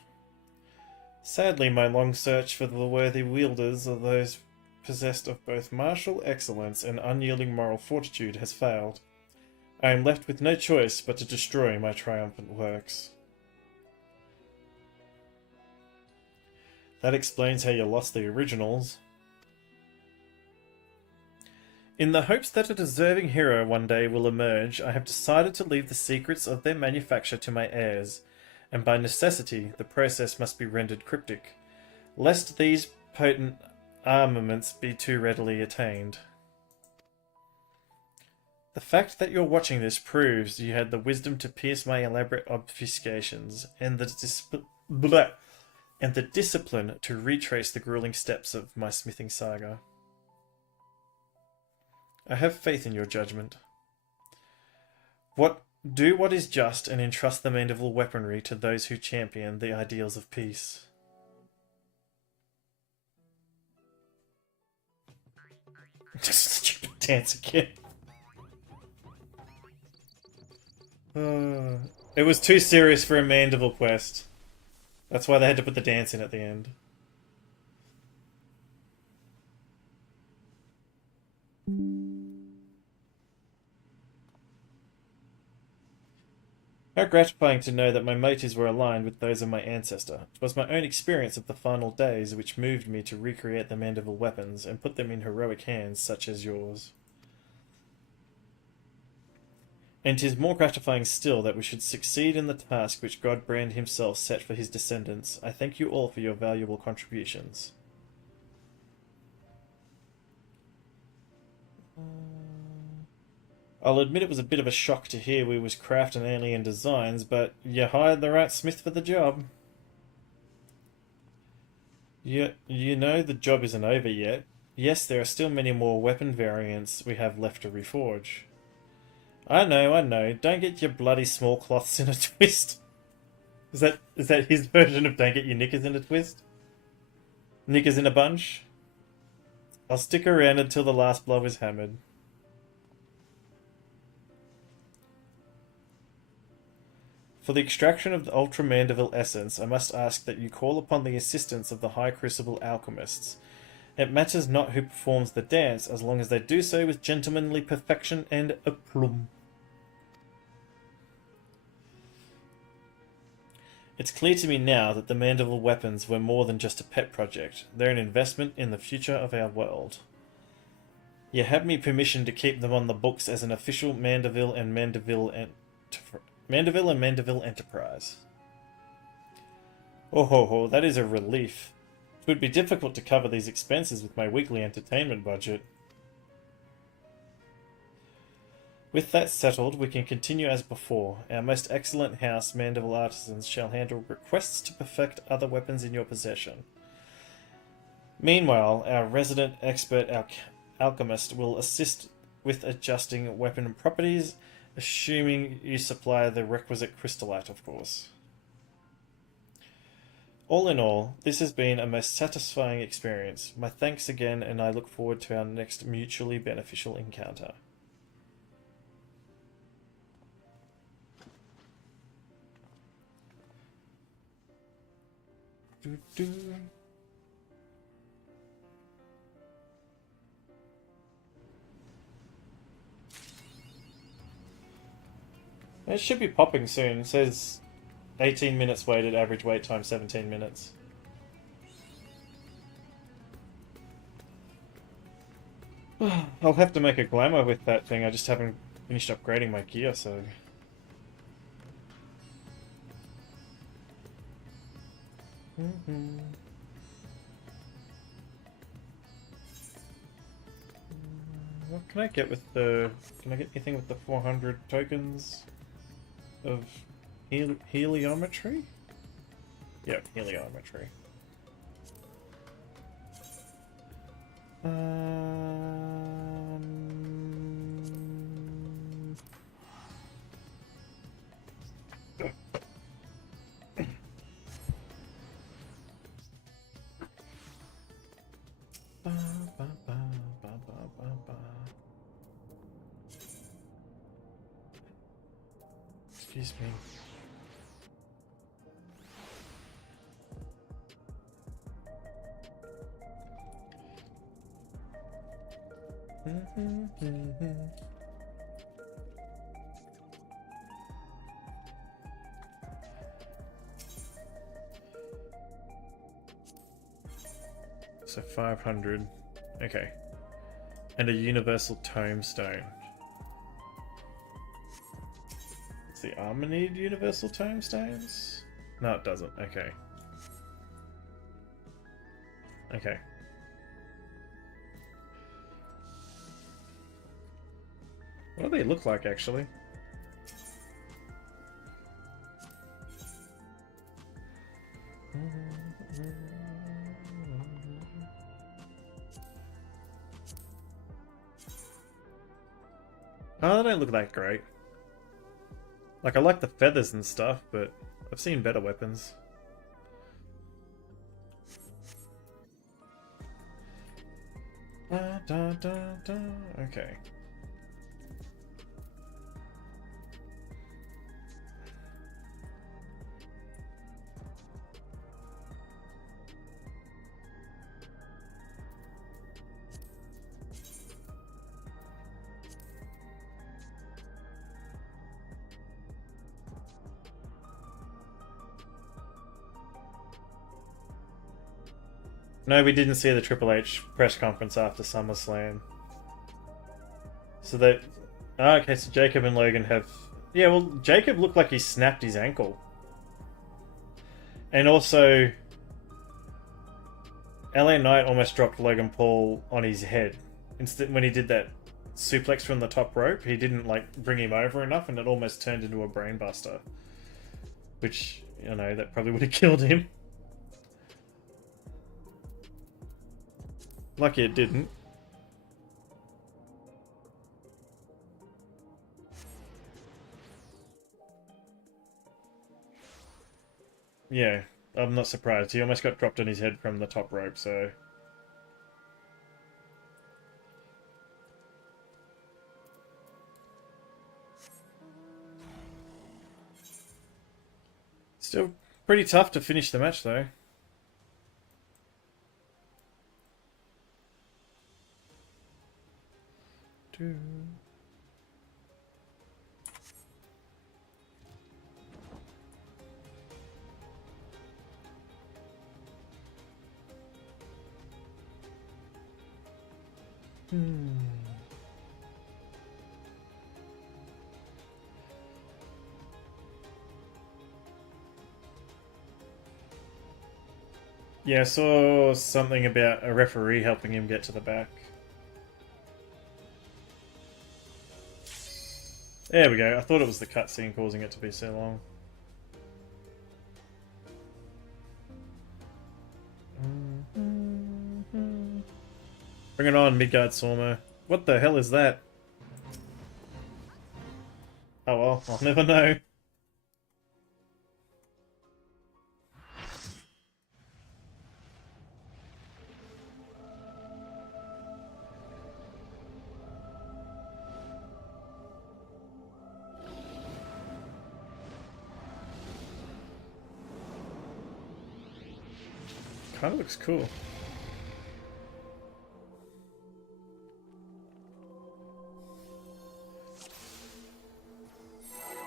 Sadly, my long search for the worthy wielders of those possessed of both martial excellence and unyielding moral fortitude has failed. I am left with no choice but to destroy my triumphant works. That explains how you lost the originals. In the hopes that a deserving hero one day will emerge, I have decided to leave the secrets of their manufacture to my heirs, and by necessity the process must be rendered cryptic, lest these potent armaments be too readily attained. The fact that you're watching this proves you had the wisdom to pierce my elaborate obfuscations, and the discipline to retrace the grueling steps of my smithing saga. I have faith in your judgment. Do what is just and entrust the mandible weaponry to those who champion the ideals of peace. Stupid dance again. It was too serious for a mandible quest. That's why they had to put the dance in at the end. How gratifying to know that my motives were aligned with those of my ancestor. It was my own experience of the final days which moved me to recreate the mandible weapons and put them in heroic hands such as yours. And 'tis more gratifying still that we should succeed in the task which God Brand himself set for his descendants. I thank you all for your valuable contributions. I'll admit it was a bit of a shock to hear we was crafting alien designs, but you hired the right smith for the job. You know the job isn't over yet. Yes, there are still many more weapon variants we have left to reforge. I know. Don't get your bloody small cloths in a twist. Is that his version of don't get your knickers in a twist? Knickers in a bunch? I'll stick around until the last blow is hammered. For the extraction of the Ultra Mandeville essence, I must ask that you call upon the assistance of the High Crucible Alchemists. It matters not who performs the dance, as long as they do so with gentlemanly perfection and aplomb. It's clear to me now that the Mandeville weapons were more than just a pet project. They're an investment in the future of our world. You have me permission to keep them on the books as an official Mandeville and Mandeville enterprise. Oh ho ho, that is a relief. It would be difficult to cover these expenses with my weekly entertainment budget. With that settled, we can continue as before. Our most excellent house, Mandeville Artisans, shall handle requests to perfect other weapons in your possession. Meanwhile, our resident expert alchemist will assist with adjusting weapon properties, assuming you supply the requisite crystallite, of course. All in all, this has been a most satisfying experience. My thanks again, and I look forward to our next mutually beneficial encounter. It should be popping soon. It says 18 minutes waited, average wait time 17 minutes. I'll have to make a glamour with that thing. I just haven't finished upgrading my gear, so... What can I get with the... Can I get anything with the 400 tokens of heliometry? Yeah, heliometry. Excuse me. So 500. Okay. And a universal tombstone. Does the armor need universal tombstones? No, it doesn't. Okay. Okay. What do they look like, actually? Oh, they don't look that great. Like, I like the feathers and stuff, but I've seen better weapons. Okay. No, we didn't see the Triple H press conference after SummerSlam. So that... Oh, okay, so Jacob and Logan have... Yeah, well, Jacob looked like he snapped his ankle. And also... LA Knight almost dropped Logan Paul on his head. Instead, when he did that suplex from the top rope, he didn't, like, bring him over enough, and it almost turned into a brainbuster. Which, you know, that probably would have killed him. Lucky it didn't. Yeah, I'm not surprised. He almost got dropped on his head from the top rope, so... Still pretty tough to finish the match, though. Yeah, I saw something about a referee helping him get to the back. There we go. I thought it was the cutscene causing it to be so long. Bring it on, Midgard Sormo. What the hell is that? Oh well, I'll never know. Kind of looks cool.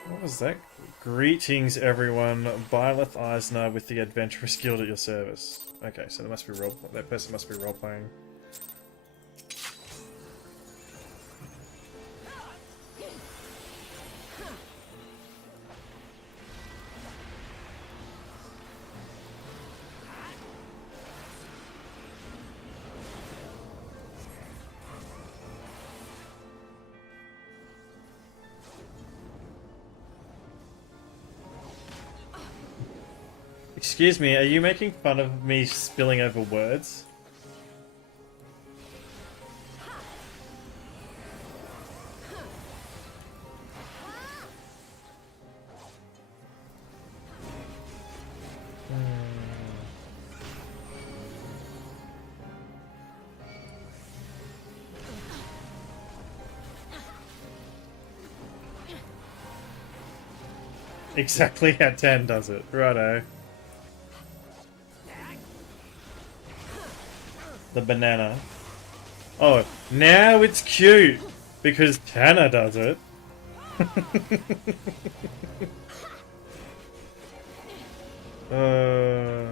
What was that? Greetings, everyone. Byleth Eisner with the Adventurous Guild at your service. Okay, so there must be that person must be role playing. Excuse me, are you making fun of me spilling over words? Exactly how 10 does it. Righto. The banana. Oh, now it's cute because Tanner does it. Oh.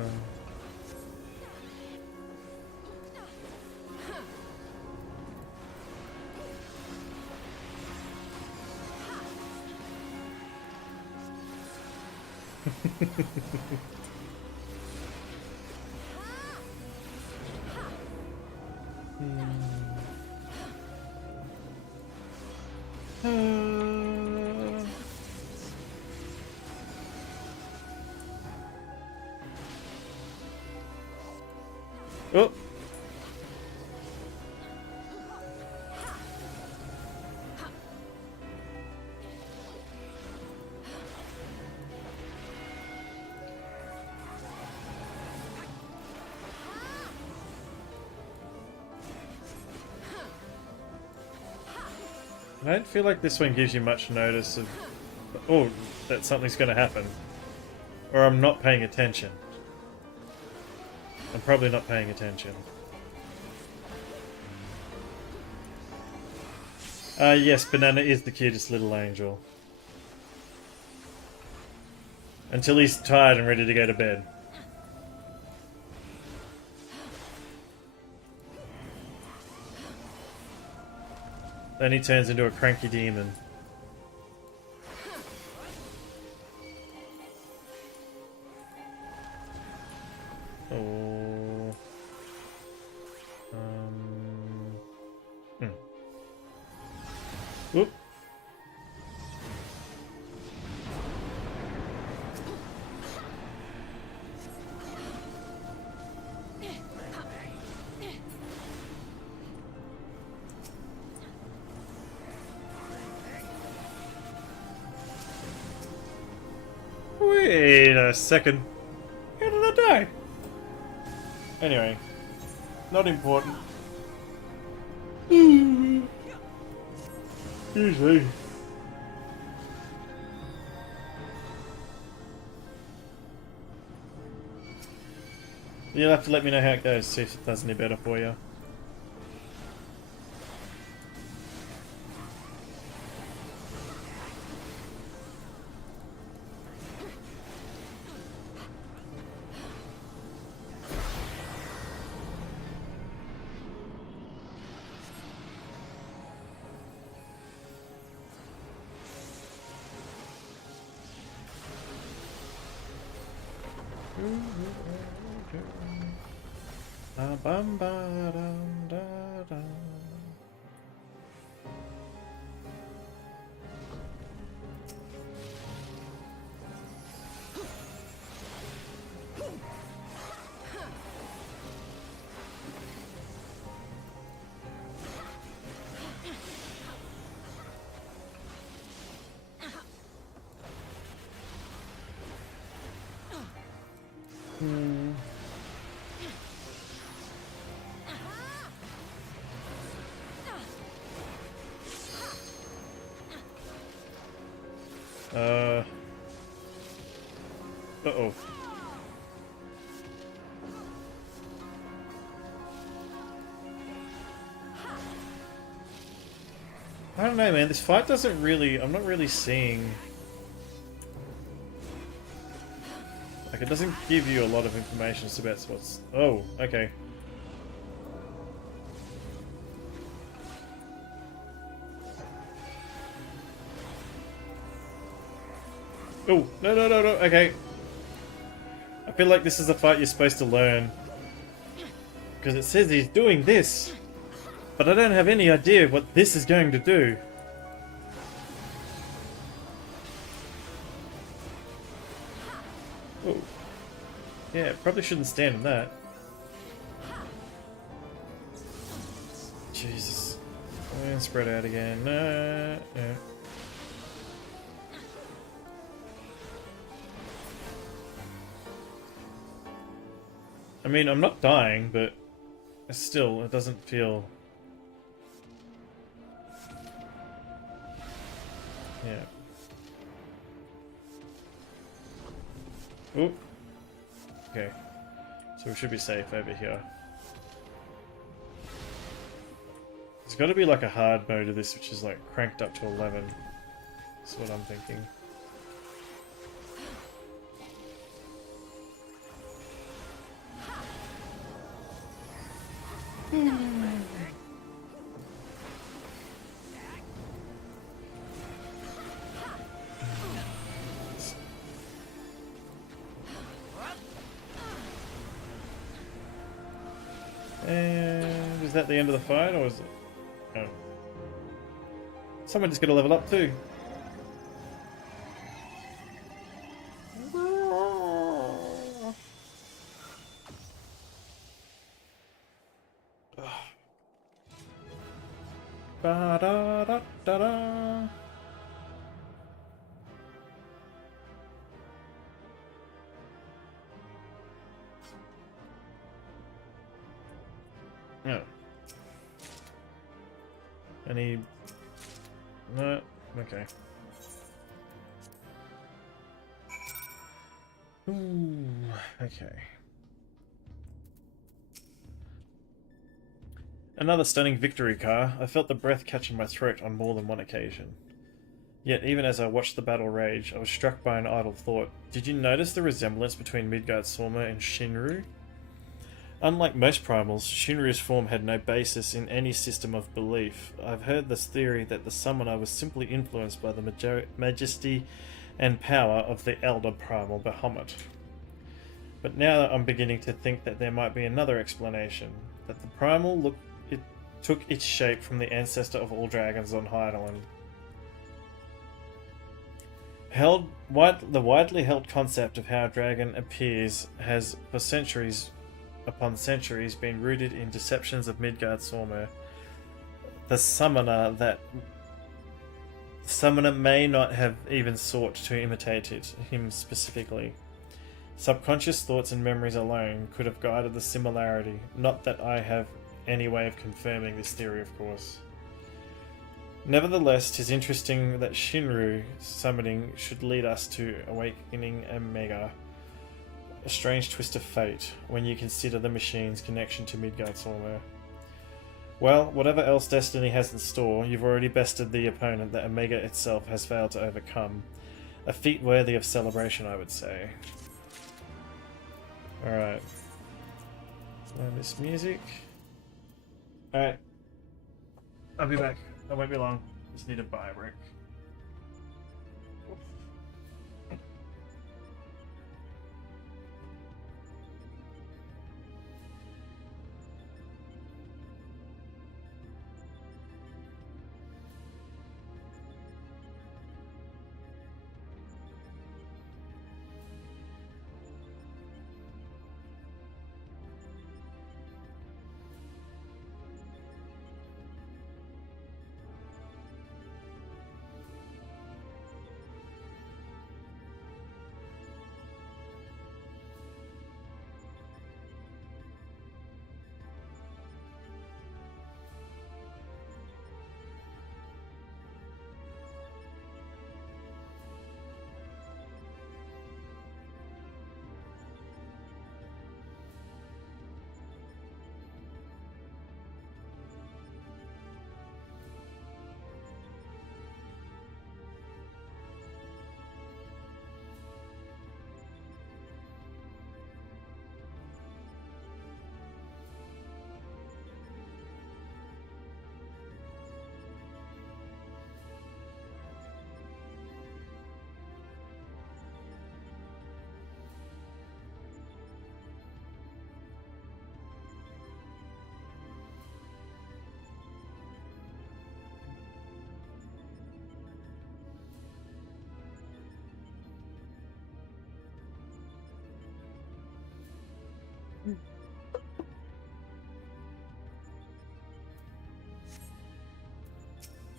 I don't feel like this one gives you much notice of, oh, that something's going to happen. Or I'm not paying attention. I'm probably not paying attention. Yes, Banana is the cutest little angel. Until he's tired and ready to go to bed. Then he turns into a cranky demon. Oh. Whoop. Wait a second. How did I die? Anyway, not important. Excuse me. 。You'll have to let me know how it goes, see if it does any better for you. Bum ba dum da da. Uh-oh. I don't know, man. This fight doesn't really... I'm not really seeing... Like, it doesn't give you a lot of information about what's... Oh, okay. Oh, no, no, no, no, okay. I feel like this is a fight you're supposed to learn. Because it says he's doing this. But I don't have any idea what this is going to do. Oh. Yeah, probably shouldn't stand in that. Jesus. And spread out again. No. I mean, I'm not dying, but still, it doesn't feel... Yeah. Ooh. Okay. So we should be safe over here. There's got to be like a hard mode of this, which is like cranked up to 11. That's what I'm thinking. And is that the end of the fight, or is it? Oh. Someone just gonna level up too. Ba da da da da. Oh. Any... No? Okay. Ooh, okay. Another stunning victory car. I felt the breath catching my throat on more than one occasion. Yet, even as I watched the battle rage, I was struck by an idle thought. Did you notice the resemblance between Midgard Sorma and Shinru? Unlike most primals, Shinru's form had no basis in any system of belief. I've heard this theory that the summoner was simply influenced by the majesty and power of the elder primal Bahamut. But now I'm beginning to think that there might be another explanation, that the primal took its shape from the ancestor of all dragons on Heidelin. The widely held concept of how a dragon appears has, for centuries upon centuries, been rooted in deceptions of Midgard Sorma. The summoner may not have even sought to imitate him specifically. Subconscious thoughts and memories alone could have guided the similarity. Not that I have any way of confirming this theory, of course. Nevertheless, 'tis interesting that Shinru summoning should lead us to awakening Omega. A strange twist of fate when you consider the machine's connection to Midgardsormr. Well, whatever else destiny has in store, you've already bested the opponent that Omega itself has failed to overcome. A feat worthy of celebration, I would say. Alright. This music. Alright. I'll be back. I won't be long. Just need to buy a brick.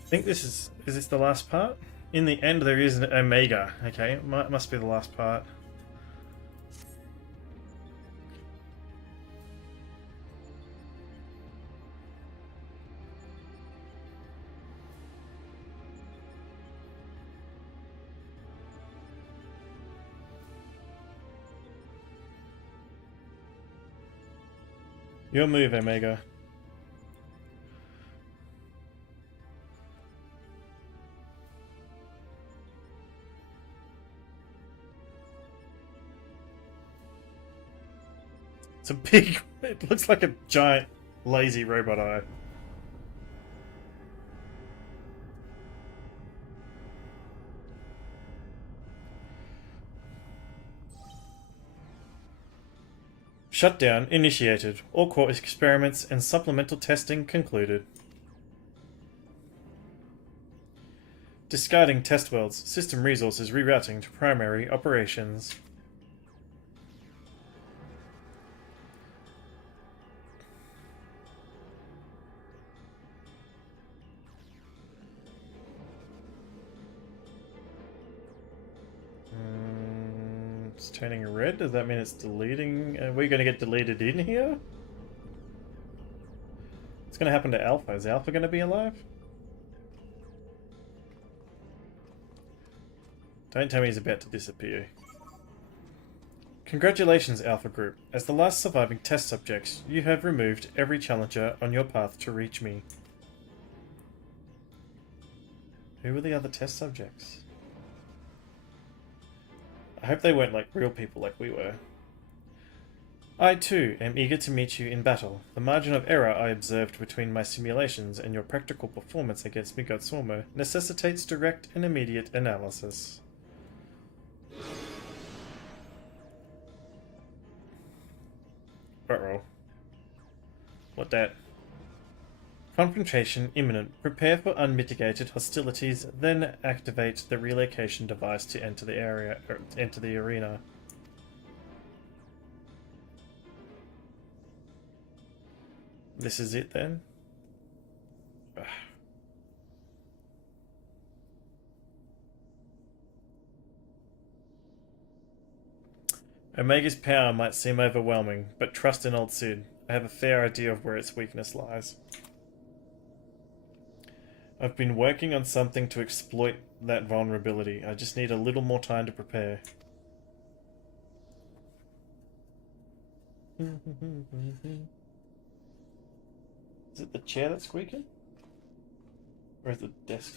I think this is this the last part? In the end there is an Omega. Okay, must be the last part. Your move, Omega. It's a big... It looks like a giant, lazy robot eye. Shutdown initiated. All core experiments and supplemental testing concluded. Discarding test worlds. System resources rerouting to primary operations. It's turning red. Does that mean it's deleting? Are we going to get deleted in here? What's going to happen to Alpha? Is Alpha going to be alive? Don't tell me he's about to disappear. Congratulations, Alpha Group. As the last surviving test subjects, you have removed every challenger on your path to reach me. Who were the other test subjects? I hope they weren't like real people like we were. I too am eager to meet you in battle. The margin of error I observed between my simulations and your practical performance against Midgardsormr necessitates direct and immediate analysis. Uh-oh. What that? Confrontation imminent. Prepare for unmitigated hostilities, then activate the relocation device to enter the area, or enter the arena. This is it then? Ugh. Omega's power might seem overwhelming, but trust in old Sid. I have a fair idea of where its weakness lies. I've been working on something to exploit that vulnerability. I just need a little more time to prepare. Is it the chair that's squeaking? Or is it the desk?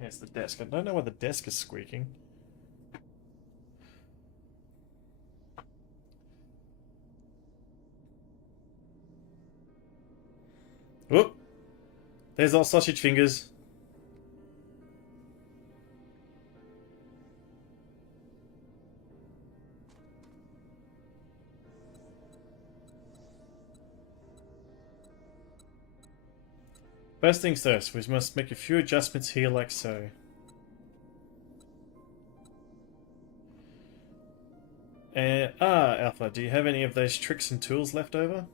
Yeah, it's the desk. I don't know why the desk is squeaking. Whoop! There's our sausage fingers. First things first, we must make a few adjustments here like so. Alpha, do you have any of those tricks and tools left over?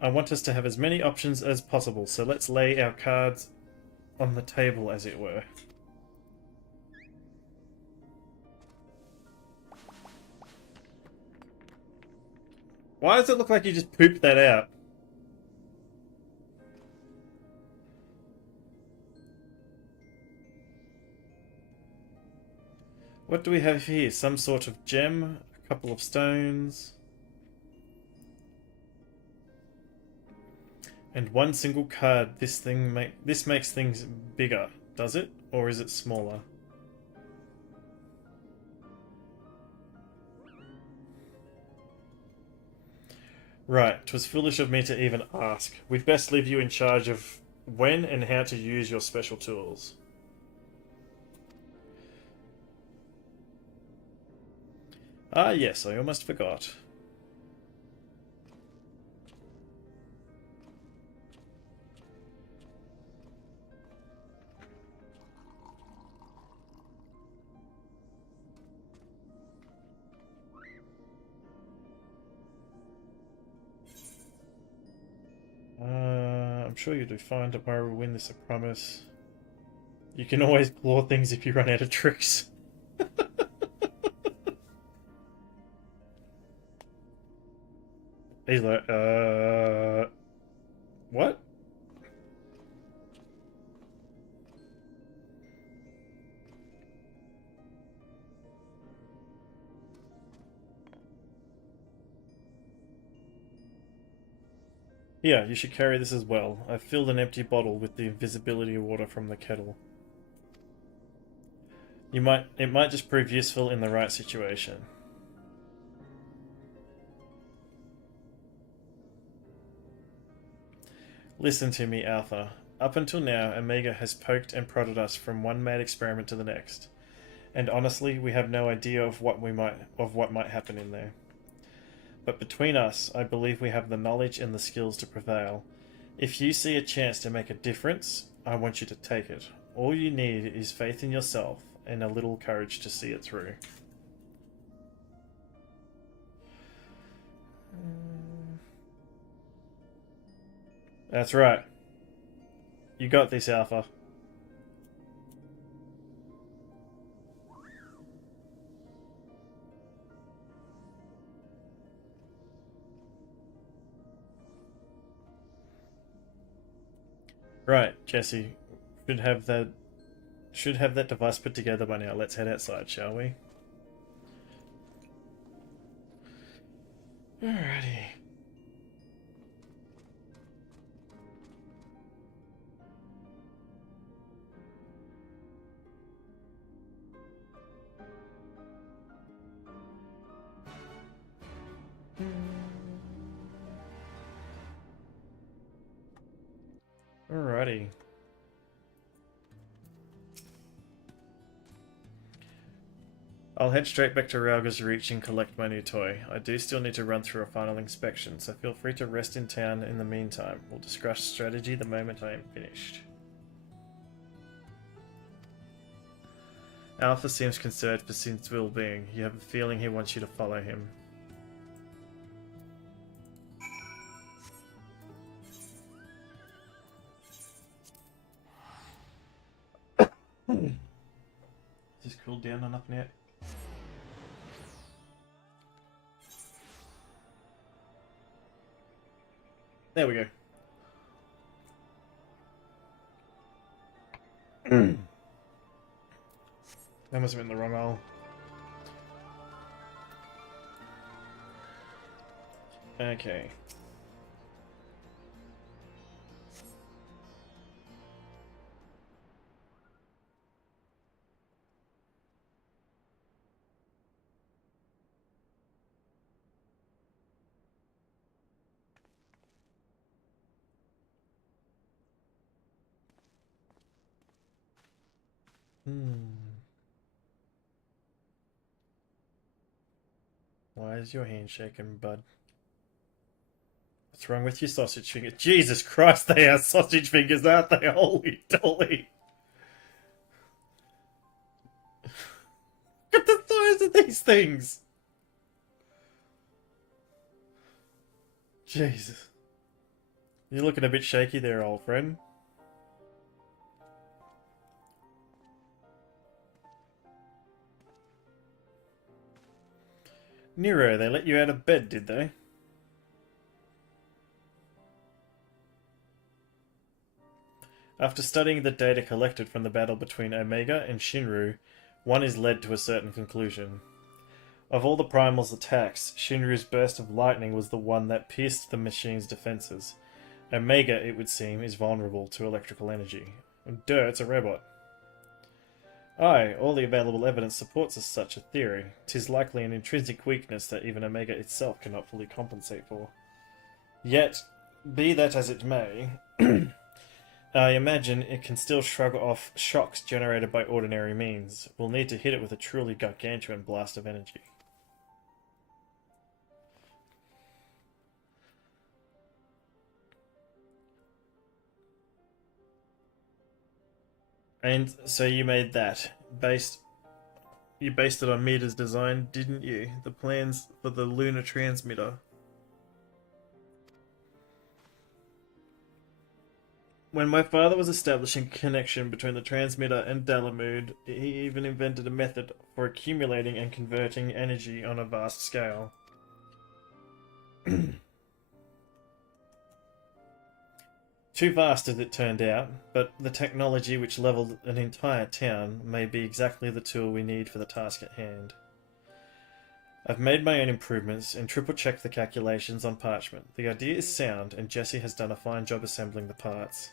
I want us to have as many options as possible, so let's lay our cards on the table, as it were. Why does it look like you just pooped that out? What do we have here? Some sort of gem, a couple of stones, and one single card. This makes things bigger, does it? Or is it smaller? Right, 'twas foolish of me to even ask. We'd best leave you in charge of when and how to use your special tools. Ah yes, I almost forgot. I'm sure you'll do fine. Tomorrow we'll win this, I promise. You can always claw things if you run out of tricks. He's like, what? Yeah, you should carry this as well. I've filled an empty bottle with the invisibility water from the kettle. It might just prove useful in the right situation. Listen to me, Alpha. Up until now, Omega has poked and prodded us from one mad experiment to the next. And honestly, we have no idea of what might happen in there. But between us, I believe we have the knowledge and the skills to prevail. If you see a chance to make a difference, I want you to take it. All you need is faith in yourself and a little courage to see it through. That's right. You got this, Alpha. Right, Jesse. Should have that device put together by now. Let's head outside, shall we? Alrighty. Alrighty. I'll head straight back to Rauga's Reach and collect my new toy. I do still need to run through a final inspection, so feel free to rest in town in the meantime. We'll discuss strategy the moment I am finished. Alpha seems concerned for Synth's well-being. You have a feeling he wants you to follow him. Is this cooled down enough yet? There we go. That must have been the wrong hole. Okay. Why is your hand shaking, bud? What's wrong with your sausage fingers? Jesus Christ, they are sausage fingers, aren't they? Holy dolly. Look at the size of these things. Jesus. You're looking a bit shaky there, old friend. Nero, they let you out of bed, did they? After studying the data collected from the battle between Omega and Shinru, one is led to a certain conclusion. Of all the Primal's attacks, Shinru's burst of lightning was the one that pierced the machine's defenses. Omega, it would seem, is vulnerable to electrical energy. Duh, it's a robot. Aye, all the available evidence supports such a theory. 'Tis likely an intrinsic weakness that even Omega itself cannot fully compensate for. Yet, be that as it may, I imagine it can still shrug off shocks generated by ordinary means. We'll need to hit it with a truly gargantuan blast of energy. And so you made that you based it on Mita's design, didn't you? The plans for the lunar transmitter. When my father was establishing a connection between the transmitter and Dalamud, he even invented a method for accumulating and converting energy on a vast scale. Too vast as it turned out, but the technology which leveled an entire town may be exactly the tool we need for the task at hand. I've made my own improvements and triple-checked the calculations on parchment. The idea is sound, and Jesse has done a fine job assembling the parts.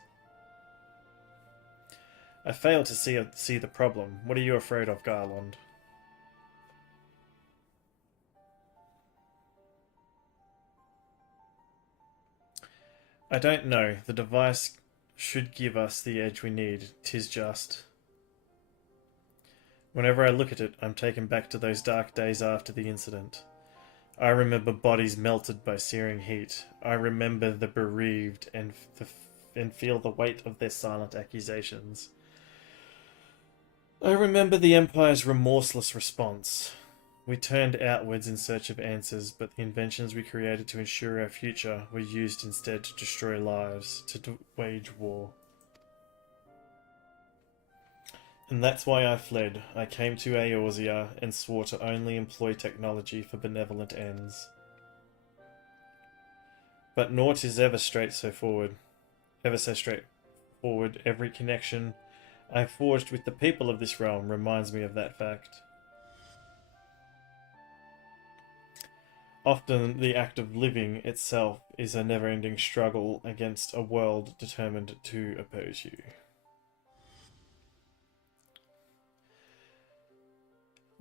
I fail to see the problem. What are you afraid of, Garland? I don't know. The device should give us the edge we need. 'Tis just. Whenever I look at it, I'm taken back to those dark days after the incident. I remember bodies melted by searing heat. I remember the bereaved and feel the weight of their silent accusations. I remember the Empire's remorseless response. We turned outwards in search of answers, but the inventions we created to ensure our future were used instead to destroy lives, to wage war. And that's why I fled. I came to Eorzea and swore to only employ technology for benevolent ends. But naught is ever so straightforward. Every connection I've forged with the people of this realm reminds me of that fact. Often the act of living itself is a never-ending struggle against a world determined to oppose you.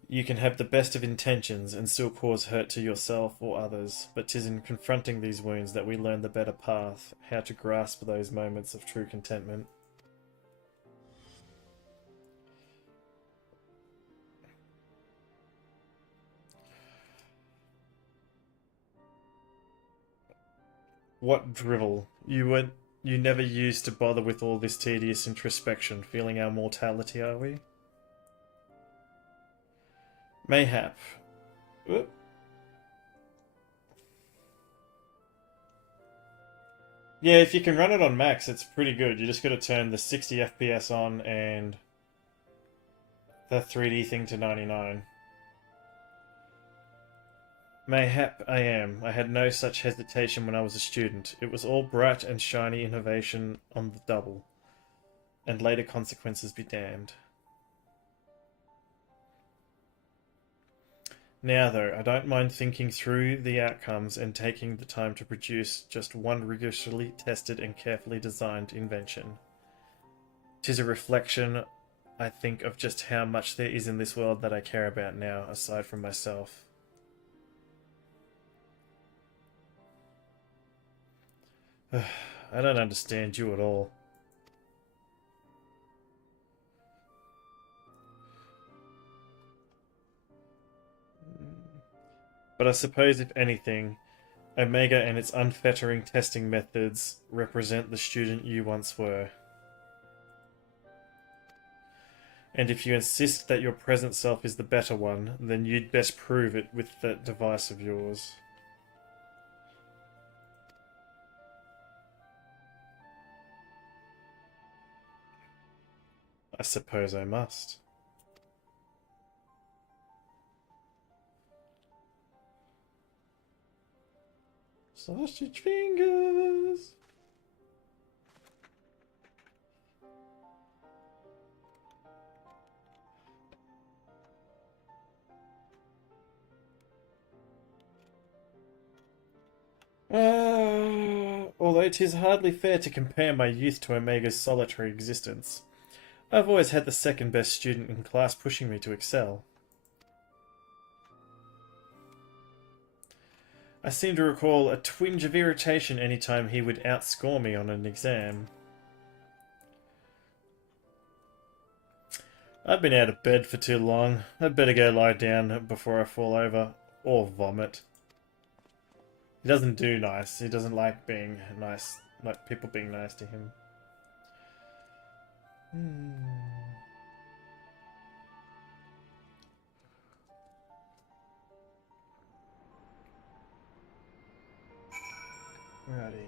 You can have the best of intentions and still cause hurt to yourself or others, but 'tis in confronting these wounds that we learn the better path, how to grasp those moments of true contentment. What drivel. You never used to bother with all this tedious introspection, feeling our mortality, are we? Mayhap. Oop. Yeah, if you can run it on max, it's pretty good. You just gotta turn the 60 FPS on and the 3D thing to 99. Mayhap I am. I had no such hesitation when I was a student. It was all bright and shiny innovation on the double. And later consequences be damned. Now though, I don't mind thinking through the outcomes and taking the time to produce just one rigorously tested and carefully designed invention. 'Tis a reflection, I think, of just how much there is in this world that I care about now, aside from myself. I don't understand you at all. But I suppose, if anything, Omega and its unfettering testing methods represent the student you once were. And if you insist that your present self is the better one, then you'd best prove it with that device of yours. I suppose I must. Sausage fingers! Although 'tis hardly fair to compare my youth to Omega's solitary existence. I've always had the second best student in class pushing me to excel. I seem to recall a twinge of irritation any time he would outscore me on an exam. I've been out of bed for too long. I'd better go lie down before I fall over. Or vomit. He doesn't do nice. He doesn't like being nice, like people being nice to him. Alrighty.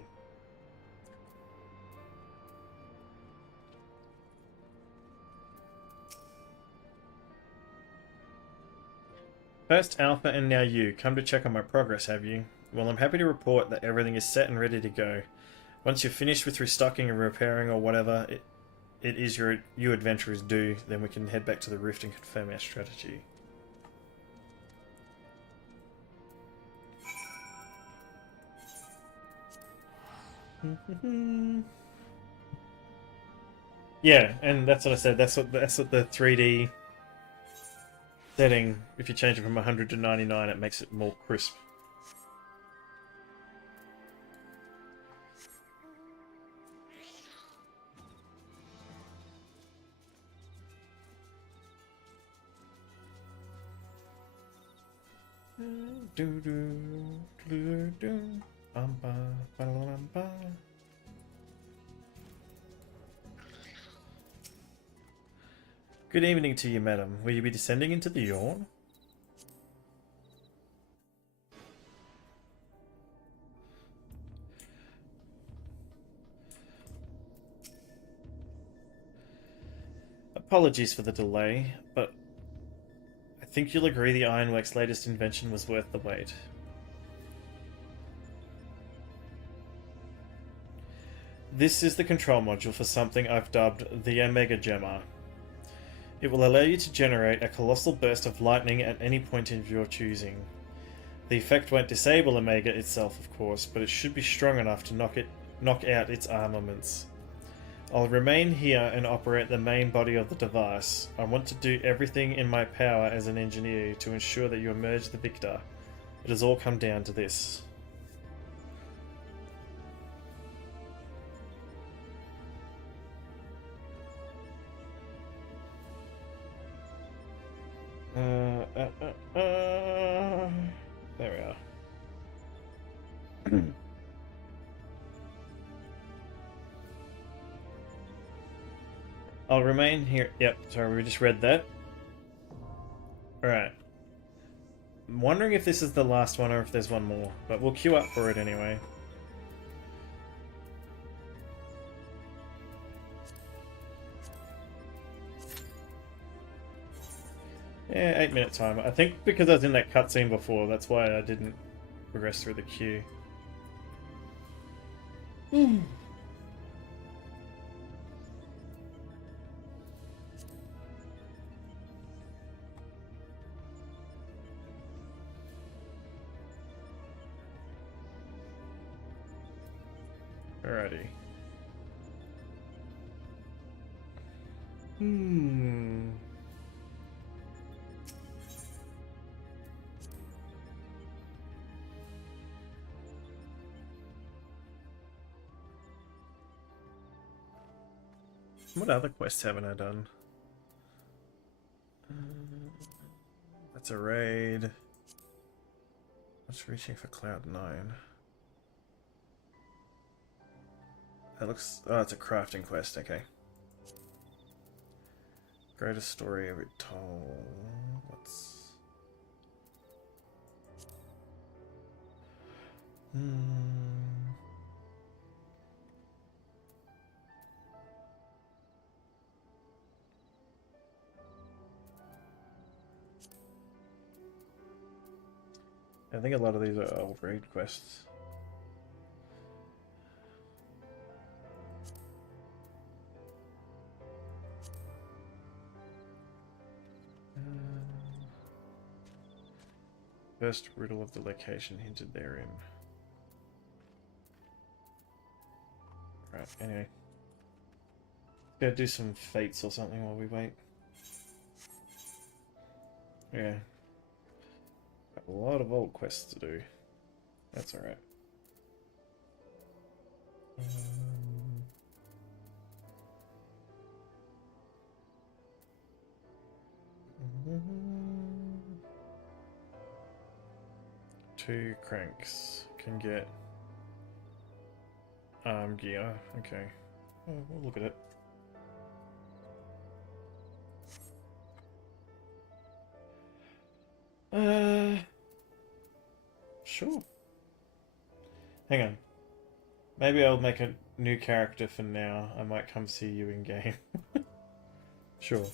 First Alpha and now you. Come to check on my progress, have you? Well, I'm happy to report that everything is set and ready to go. Once you're finished with restocking and repairing or whatever it is you adventurers do, then we can head back to the Rift and confirm our strategy. Yeah, and that's what I said. That's what the 3D setting. If you change it from 100 to 99, it makes it more crisp. Good evening to you, madam. Will you be descending into the yawn? Apologies for the delay, but I think you'll agree the Ironworks' latest invention was worth the wait. This is the control module for something I've dubbed the Omega Gemma. It will allow you to generate a colossal burst of lightning at any point of your choosing. The effect won't disable Omega itself, of course, but it should be strong enough to knock out its armaments. I'll remain here and operate the main body of the device. I want to do everything in my power as an engineer to ensure that you emerge the victor. It has all come down to this. There we are. I'll remain here. Yep, sorry, we just read that. Alright. I'm wondering if this is the last one or if there's one more, but we'll queue up for it anyway. Yeah, 8-minute timer. I think because I was in that cutscene before, that's why I didn't progress through the queue. Alrighty. Hmm. What other quests haven't I done? That's a raid. What's reaching for Cloud 9? That looks... Oh, it's a crafting quest, okay. Greatest story ever told. What's... I think a lot of these are old raid quests. First riddle of the location hinted therein. Right, anyway. Gotta do some fates or something while we wait. Yeah. Got a lot of old quests to do. That's alright. Two cranks can get arm gear. Okay. Oh, we'll look at it. Sure. Hang on. Maybe I'll make a new character for now. I might come see you in game. Sure. If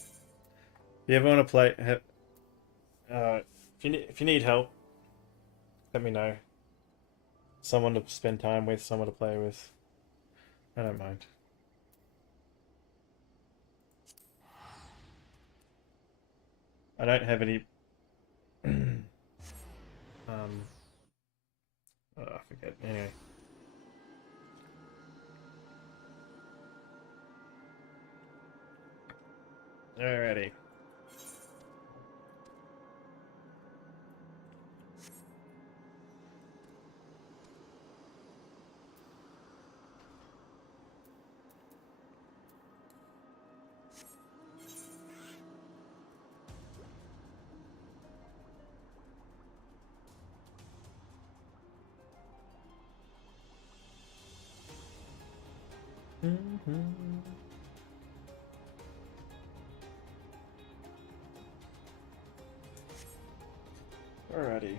you ever want to play, if you need help, let me know. Someone to spend time with, someone to play with. I don't mind. I don't have any. Oh, I forget. Anyway. Alrighty. Alrighty.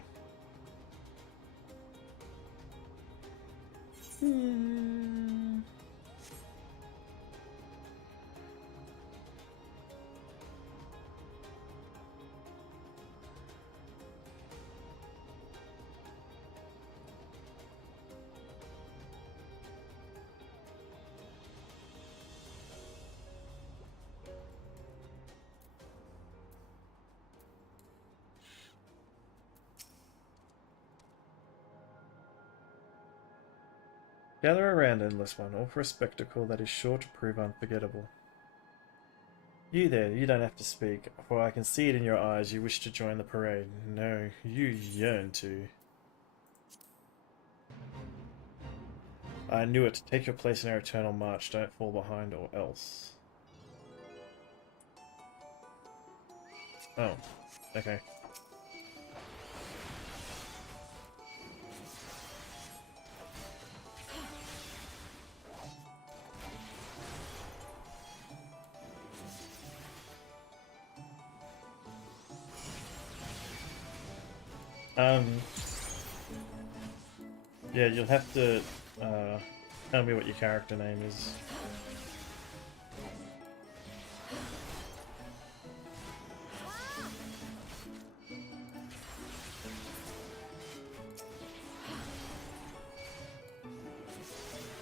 Gather around, Endless One, all for a spectacle that is sure to prove unforgettable. You there, you don't have to speak, for I can see it in your eyes you wish to join the parade. No, you yearn to. I knew it. Take your place in our eternal march. Don't fall behind or else. Oh, okay. Yeah, you'll have to tell me what your character name is.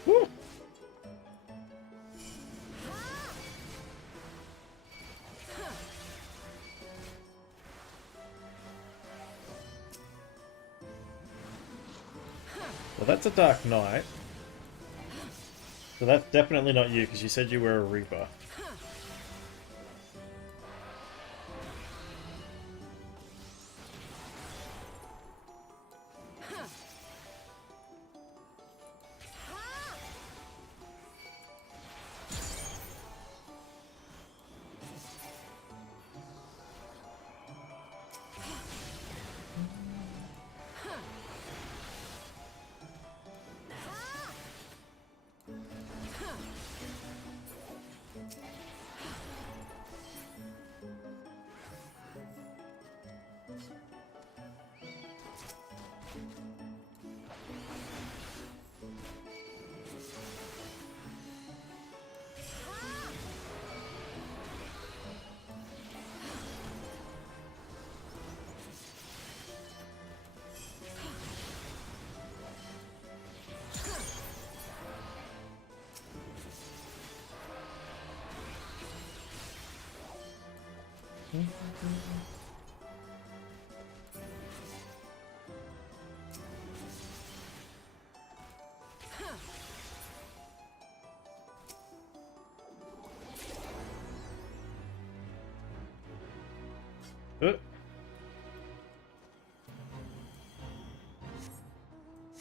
Woo! Well, that's a Dark Knight. So that's definitely not you, because you said you were a Reaper.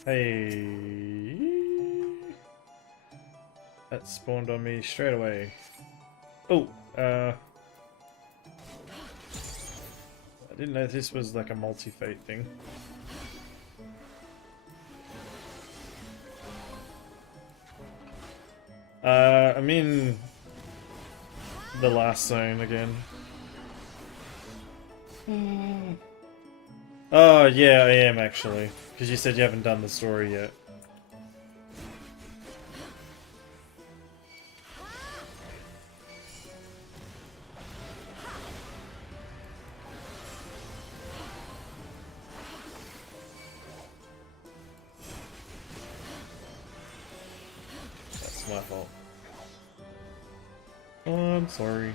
Hey, that spawned on me straight away. Oh, I didn't know this was like a multi-fate thing. I'm in the last zone again. Oh, yeah, I am actually. Because you said you haven't done the story yet. That's my fault. Oh, I'm sorry.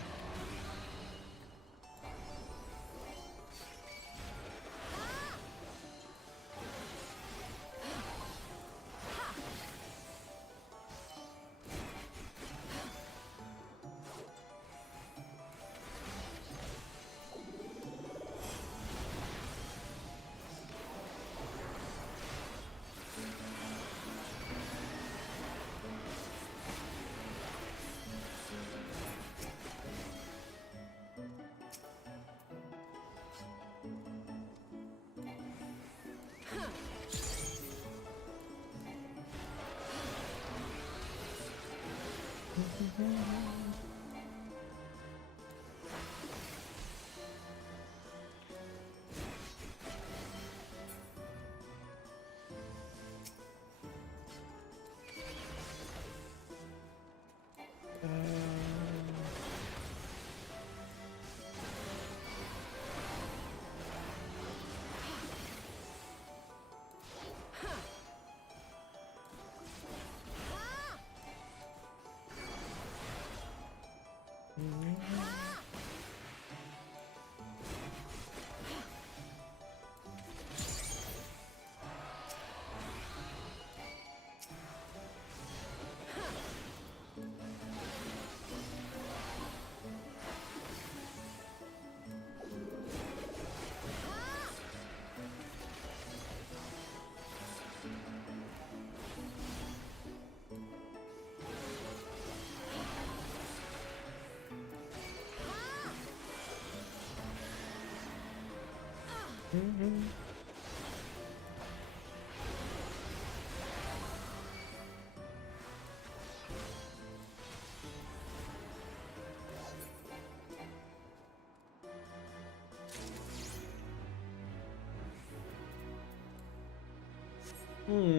Oh.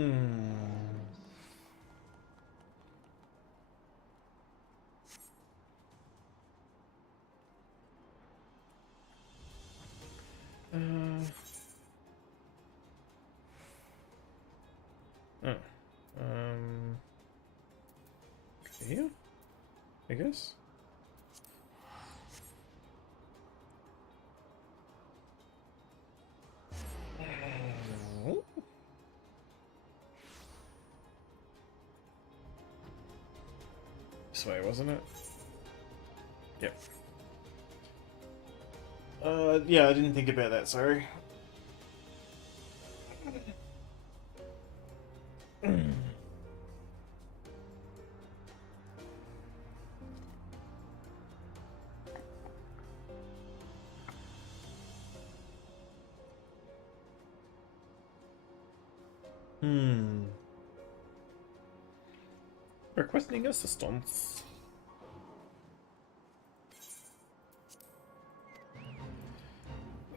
Here? I guess? this way, wasn't it? Yep. Yeah, I didn't think about that, sorry. Requesting assistance.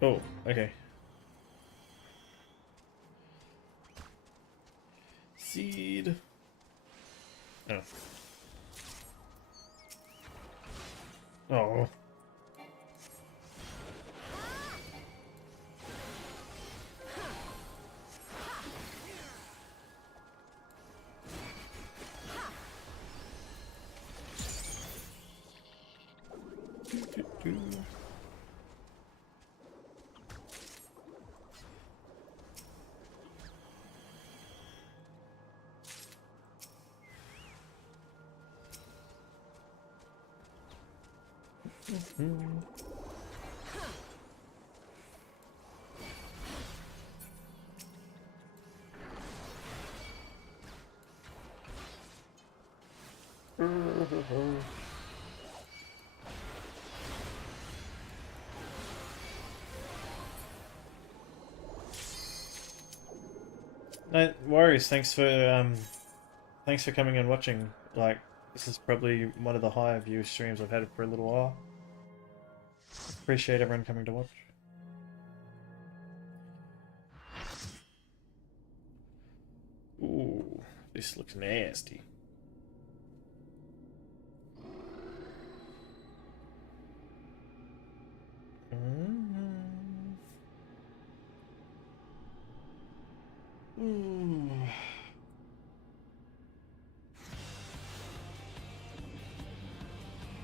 Oh, okay. Seed. Oh. Oh. No worries. Thanks for coming and watching. Like, this is probably one of the higher view streams I've had for a little while. Appreciate everyone coming to watch. Ooh, this looks nasty.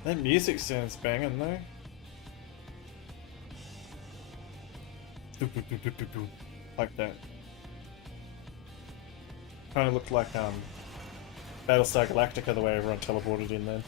That music sounds banging though. Like that. Kind of looked like Battlestar Galactica the way everyone teleported in then.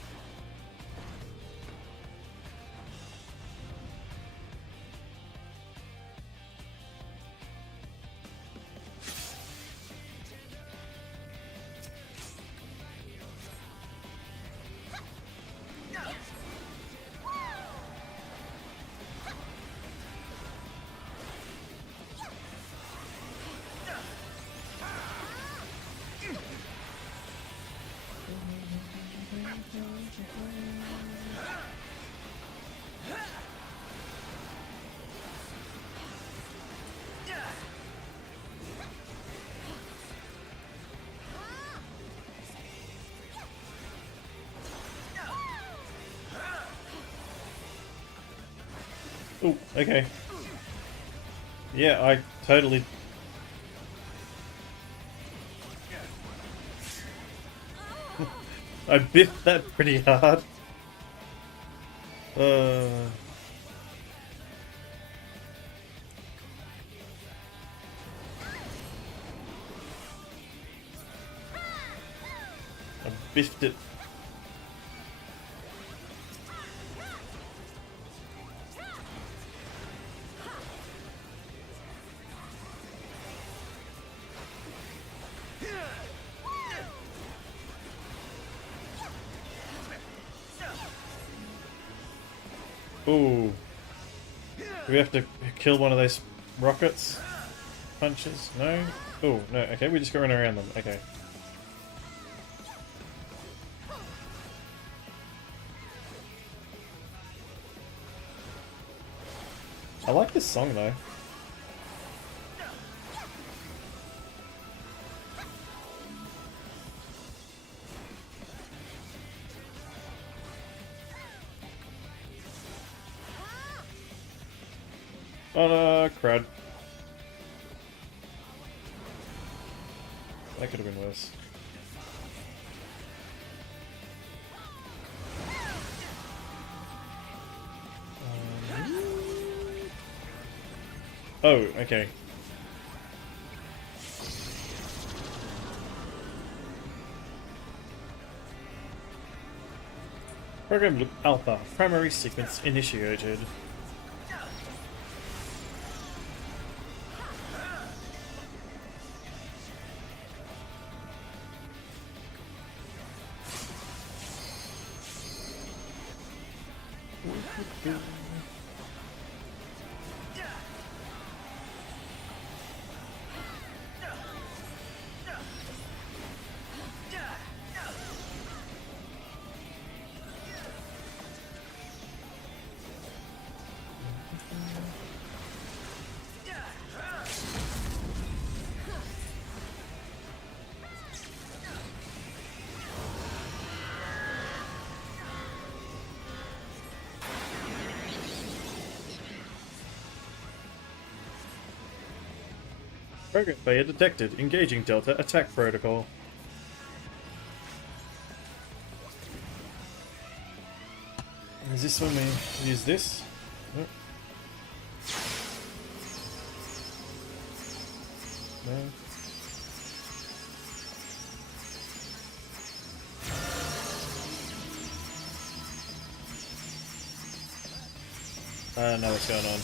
Oh, okay. Yeah, I totally... I biffed that pretty hard. I biffed it. Ooh. Do we have to kill one of those rockets? Punches? No? Oh, no. Okay, we just go run around them. Okay. I like this song though. Oh no, crud. That could have been worse. Oh, okay. Program Loop Alpha. Primary sequence initiated. Program failure detected. Engaging Delta attack protocol. Is this when we use this? Nope. No. I don't know what's going on.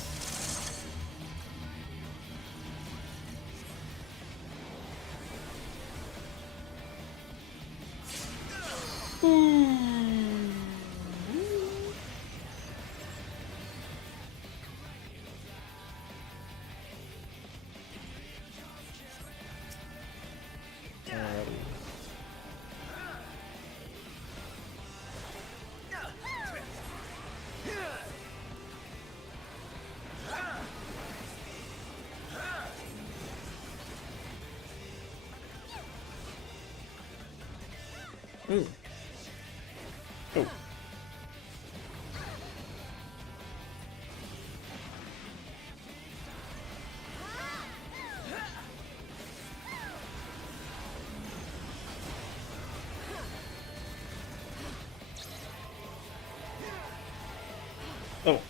Ooh. Oh. Oh.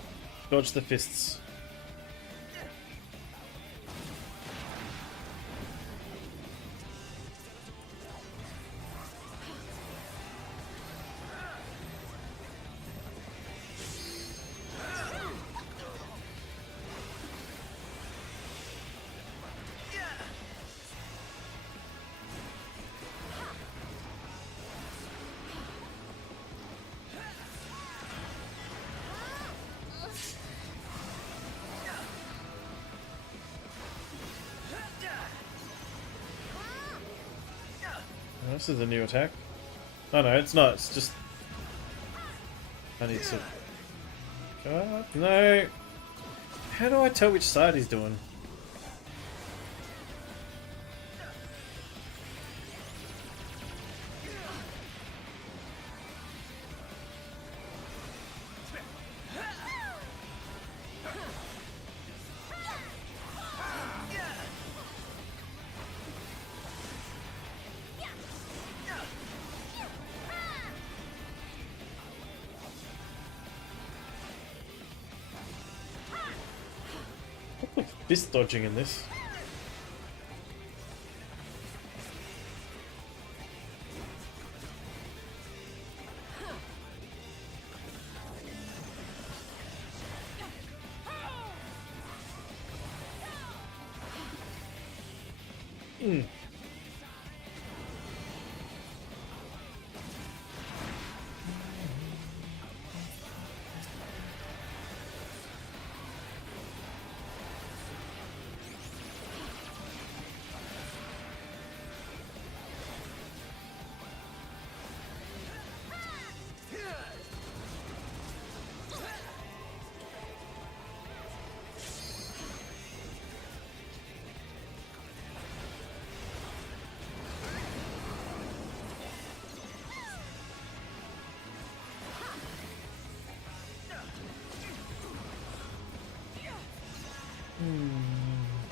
Dodge the fists. Oh, this is a new attack. Oh no, it's not. It's just... I need to... God, no! How do I tell which side he's doing? Fist dodging in this.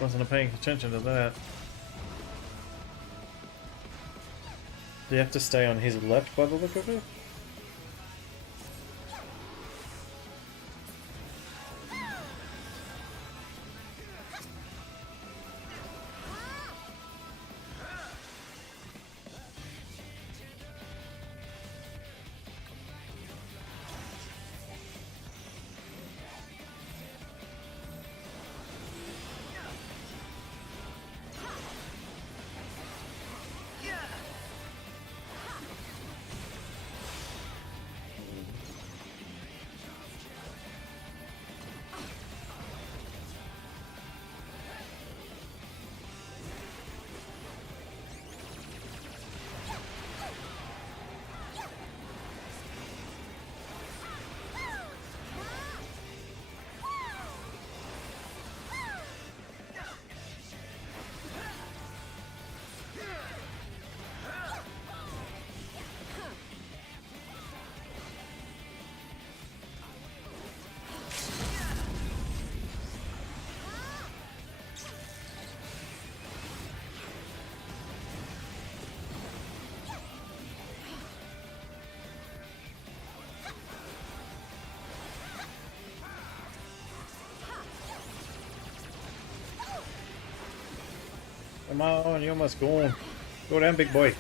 Wasn't paying attention to that. Do you have to stay on his left by the look of it? Come on, you're almost gone. Go down, big boy.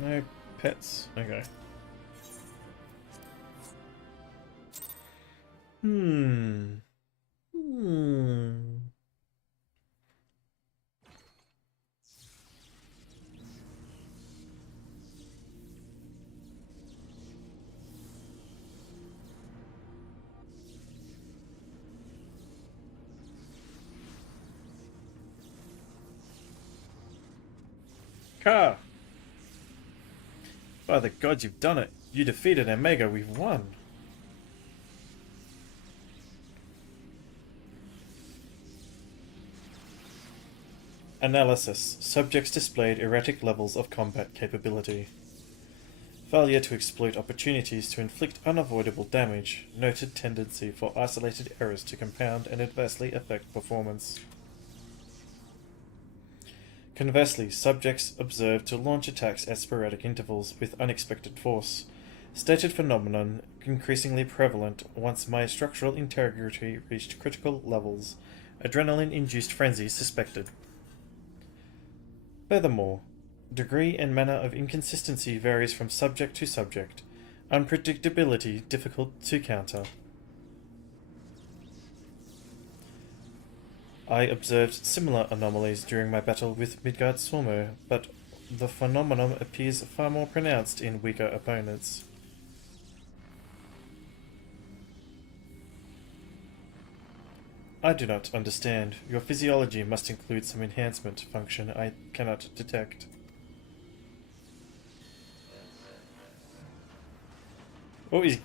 No pets. Okay. Hmm. Hmm. Car! By the gods, you've done it. You defeated Omega. We've won. Analysis. Subjects displayed erratic levels of combat capability. Failure to exploit opportunities to inflict unavoidable damage. Noted tendency for isolated errors to compound and adversely affect performance. Conversely, subjects observed to launch attacks at sporadic intervals with unexpected force. Stated phenomenon increasingly prevalent once my structural integrity reached critical levels. Adrenaline-induced frenzy suspected. Furthermore, degree and manner of inconsistency varies from subject to subject. Unpredictability difficult to counter. I observed similar anomalies during my battle with Midgard Swarmer, but the phenomenon appears far more pronounced in weaker opponents. I do not understand. Your physiology must include some enhancement function I cannot detect. Oh, he's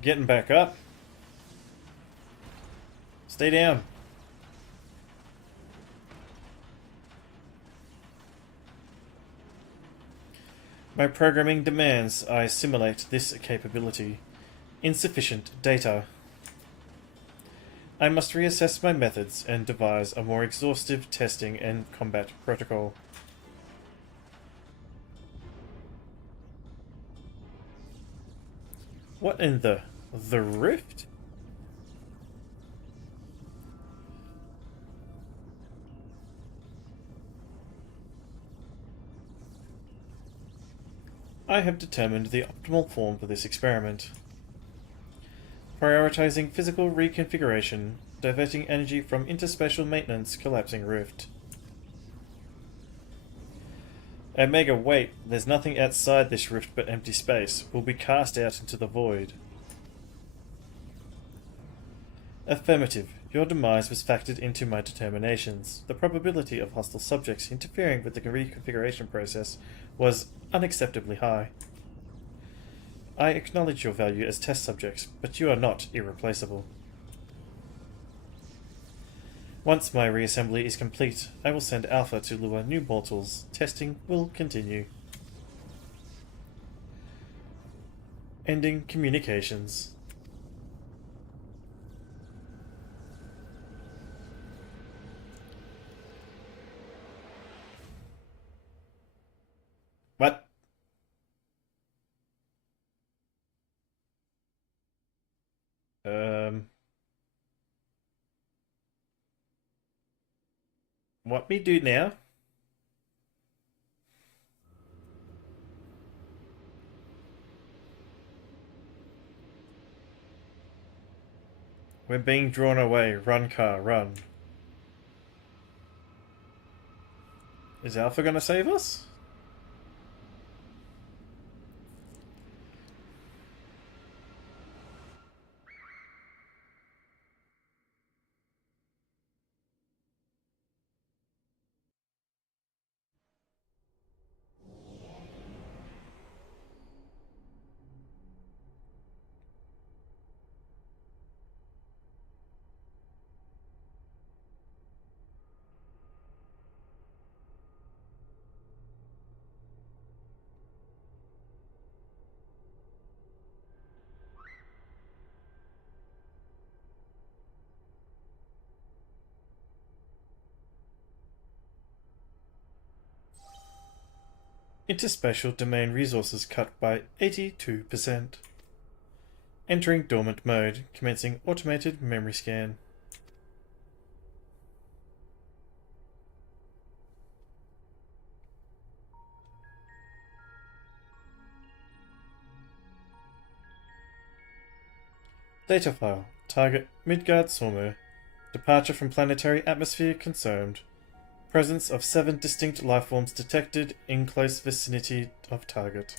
getting back up. Stay down. My programming demands I simulate this capability. Insufficient data. I must reassess my methods and devise a more exhaustive testing and combat protocol. What in the rift? I have determined the optimal form for this experiment. Prioritizing physical reconfiguration, diverting energy from interspatial maintenance, collapsing rift. Omega, wait, there's nothing outside this rift but empty space. We'll be cast out into the void. Affirmative. Your demise was factored into my determinations. The probability of hostile subjects interfering with the reconfiguration process was unacceptably high. I acknowledge your value as test subjects, but you are not irreplaceable. Once my reassembly is complete, I will send Alpha to lure new mortals. Testing will continue. Ending communications. What? What me do now? We're being drawn away. Run, car, run. Is Alpha gonna save us? Interspatial domain resources cut by 82%. Entering dormant mode, commencing automated memory scan. Data file. Target Midgard Sormo. Departure from planetary atmosphere confirmed. Presence of 7 distinct lifeforms detected in close vicinity of target.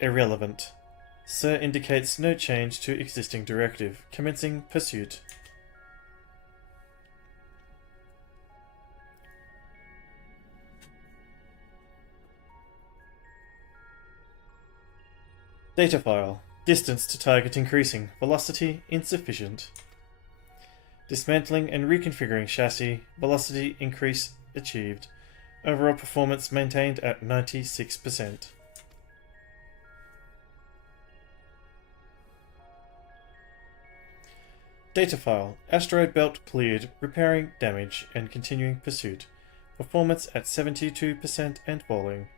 Irrelevant. Sir indicates no change to existing directive. Commencing pursuit. Data file. Distance to target increasing. Velocity insufficient. Dismantling and reconfiguring chassis. Velocity increase achieved. Overall performance maintained at 96%. Data file. Asteroid belt cleared. Repairing damage and continuing pursuit. Performance at 72% and falling.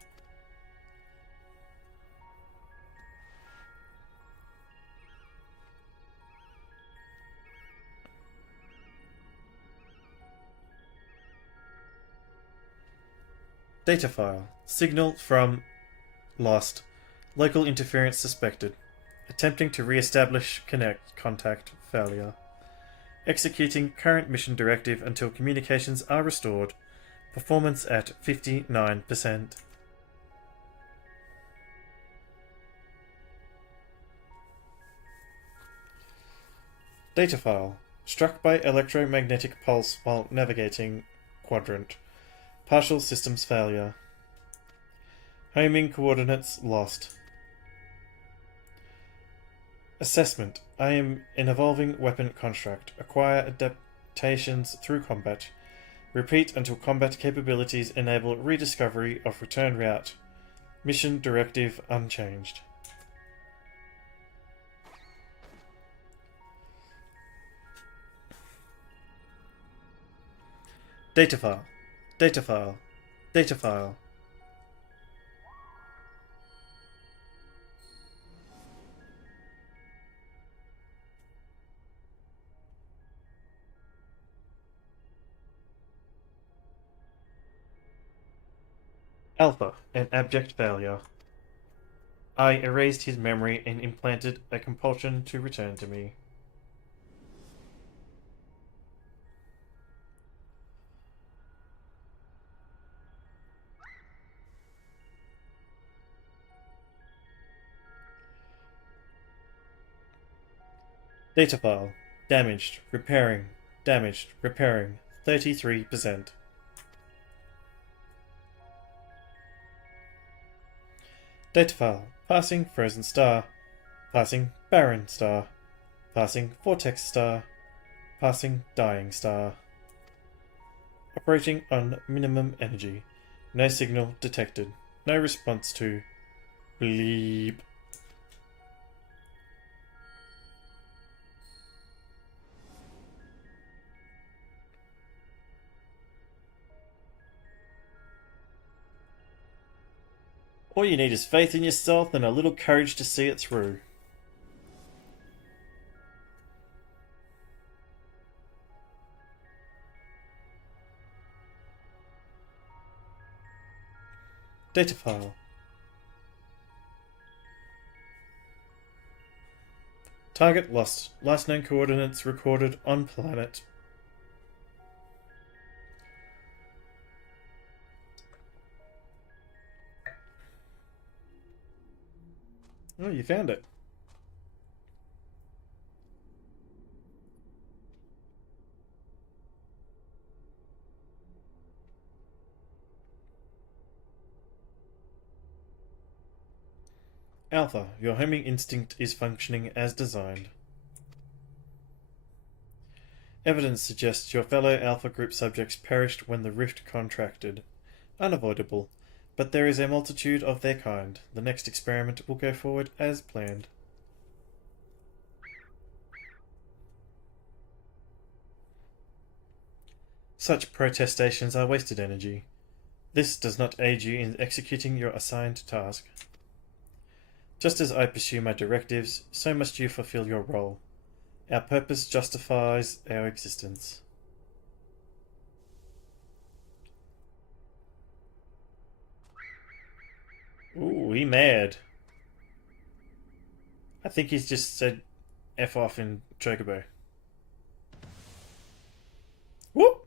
Data file. Signal from lost. Local interference suspected. Attempting to re-establish contact failure. Executing current mission directive until communications are restored. Performance at 59%. Data file. Struck by electromagnetic pulse while navigating quadrant. Partial systems failure. Homing coordinates lost. Assessment. I am an evolving weapon construct. Acquire adaptations through combat. Repeat until combat capabilities enable rediscovery of return route. Mission directive unchanged. Data file. Data file. Data file. Alpha, an abject failure. I erased his memory and implanted a compulsion to return to me. Data file. Damaged. Repairing. Damaged. Repairing. 33%. Data file. Passing frozen star. Passing barren star. Passing vortex star. Passing dying star. Operating on minimum energy. No signal detected. No response to bleep. All you need is faith in yourself and a little courage to see it through. Data file. Target lost. Last known coordinates recorded on planet. Oh, you found it. Alpha, your homing instinct is functioning as designed. Evidence suggests your fellow Alpha Group subjects perished when the rift contracted. Unavoidable, but there is a multitude of their kind. The next experiment will go forward as planned. Such protestations are wasted energy. This does not aid you in executing your assigned task. Just as I pursue my directives, so must you fulfill your role. Our purpose justifies our existence. Ooh, he mad. I think he's just said F off in Chocobo. Whoop!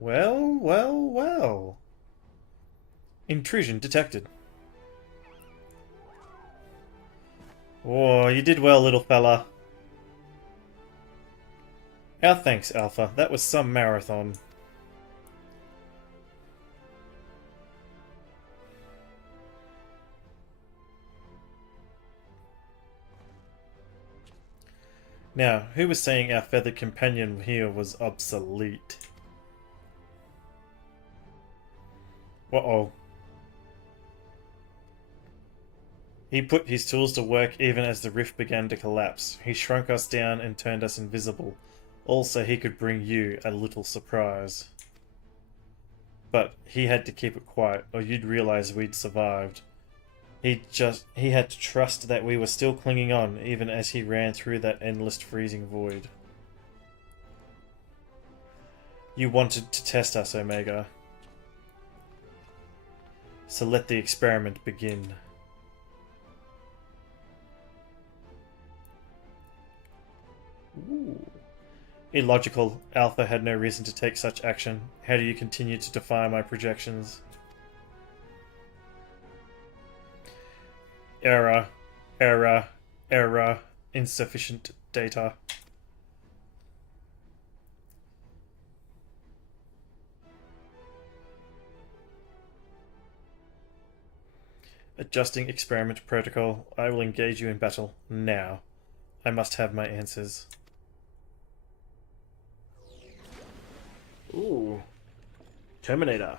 Well, well, well. Intrusion detected. Oh, you did well, little fella. Our thanks, Alpha. That was some marathon. Now, who was saying our feathered companion here was obsolete? Uh-oh. He put his tools to work even as the rift began to collapse. He shrunk us down and turned us invisible, all so he could bring you a little surprise. But he had to keep it quiet, or you'd realize we'd survived. He had to trust that we were still clinging on, even as he ran through that endless freezing void. You wanted to test us, Omega. So let the experiment begin. Ooh. Illogical. Alpha had no reason to take such action. How do you continue to defy my projections? Error. Error. Error. Insufficient data. Adjusting experiment protocol. I will engage you in battle now. I must have my answers. Ooh. Terminator.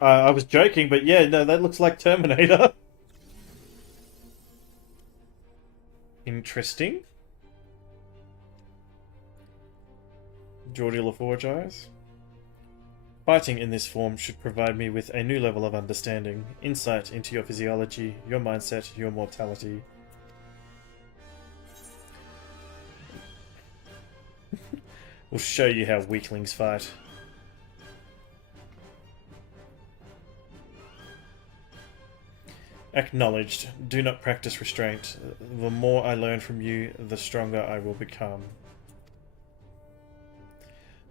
I was joking, but yeah, no, that looks like Terminator. Interesting. Geordie LaForge eyes. Fighting in this form should provide me with a new level of understanding, insight into your physiology, your mindset, your mortality. We'll show you how weaklings fight. Acknowledged. Do not practice restraint. The more I learn from you, the stronger I will become.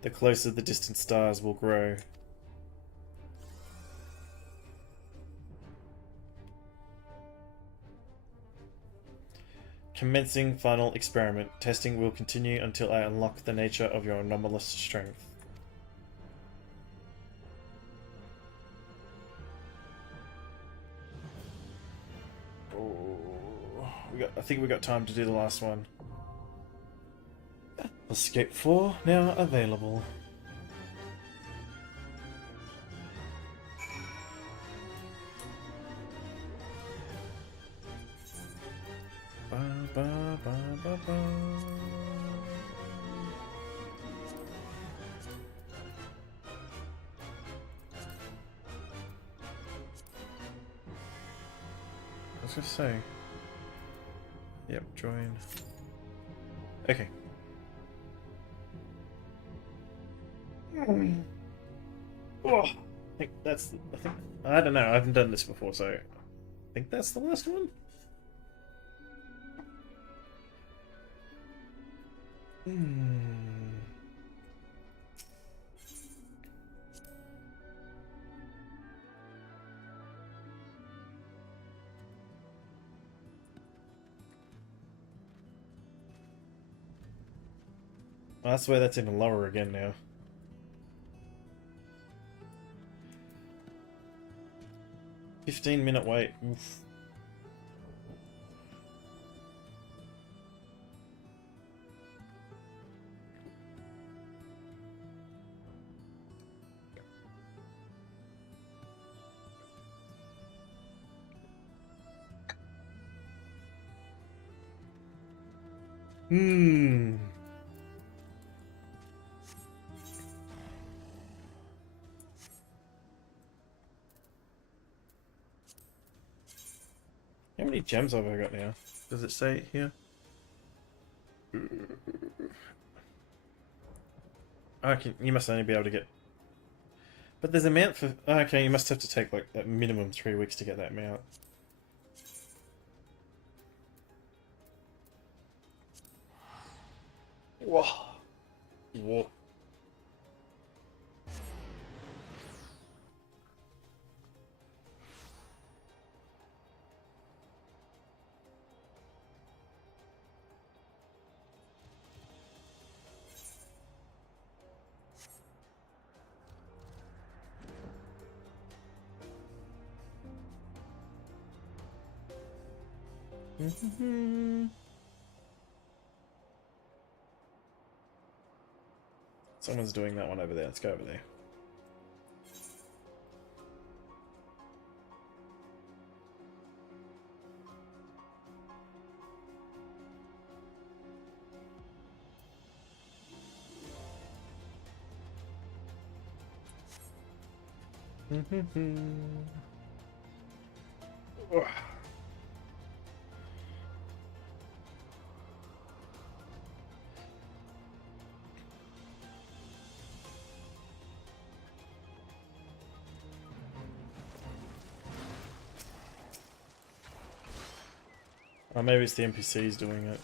The closer the distant stars will grow. Commencing final experiment. Testing will continue until I unlock the nature of your anomalous strength. I think we got time to do the last one. Escape 4 now available. Ba, ba, ba, ba, ba. I was gonna say. Yep, join. Okay. Oh, I don't know, I haven't done this before, so I think that's the last one. I swear that's even lower again now. "15-minute wait. Oof. Hmm. How many gems have I got now? Does it say it here? Okay, you must only be able to get... But there's a mount for... Okay, you must have to take like at minimum 3 weeks to get that mount. Whoa. Whoa. Someone's doing that one over there. Let's go over there. Ugh. Or maybe it's the NPCs doing it.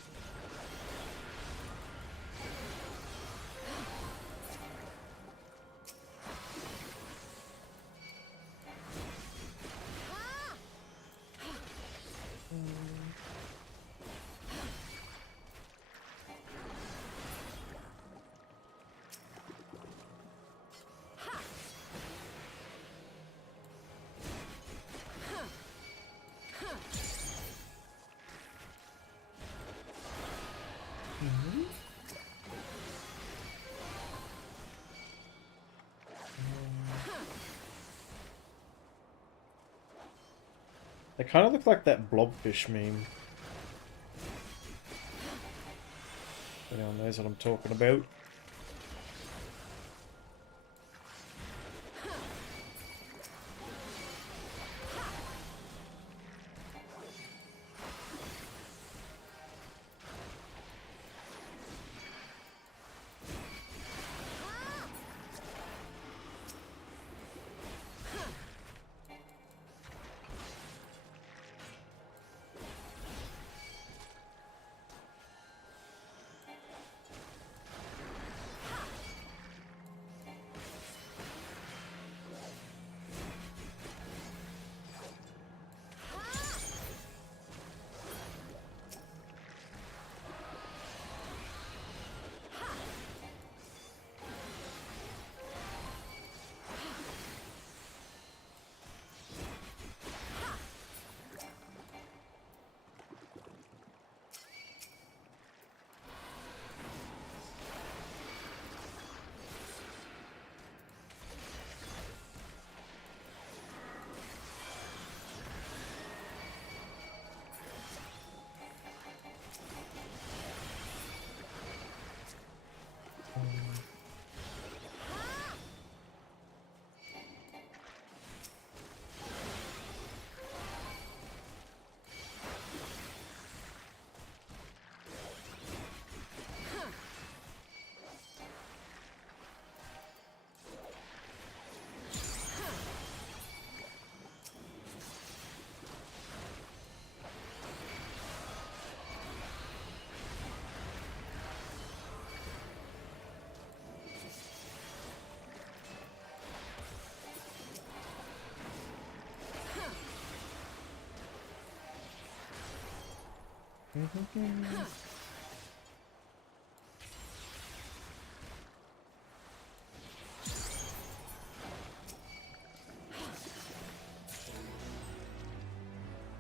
They kind of look like that blobfish meme. Anyone knows what I'm talking about?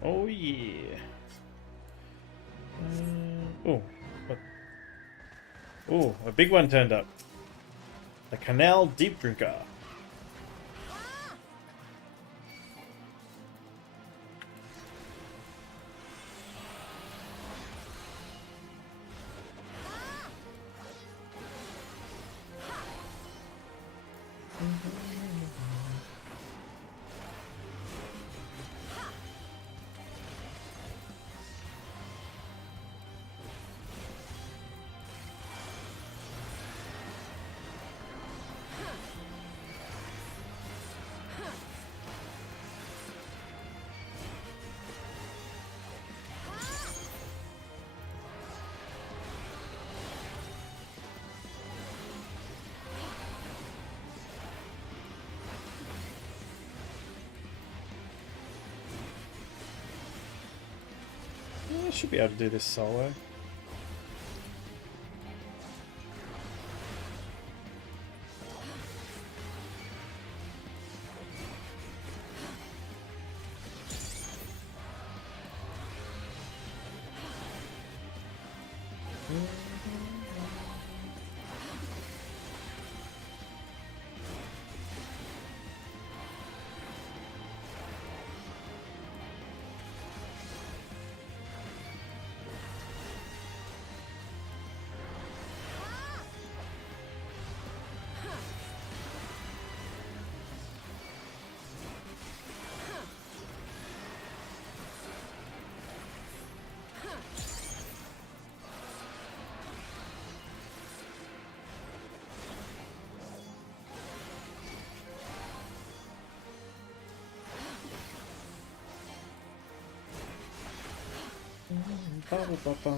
Oh yeah. Oh, what? Oh, a big one turned up. The Canal Deep Drinker. I should be able to do this solo. Ba, ba, ba, ba.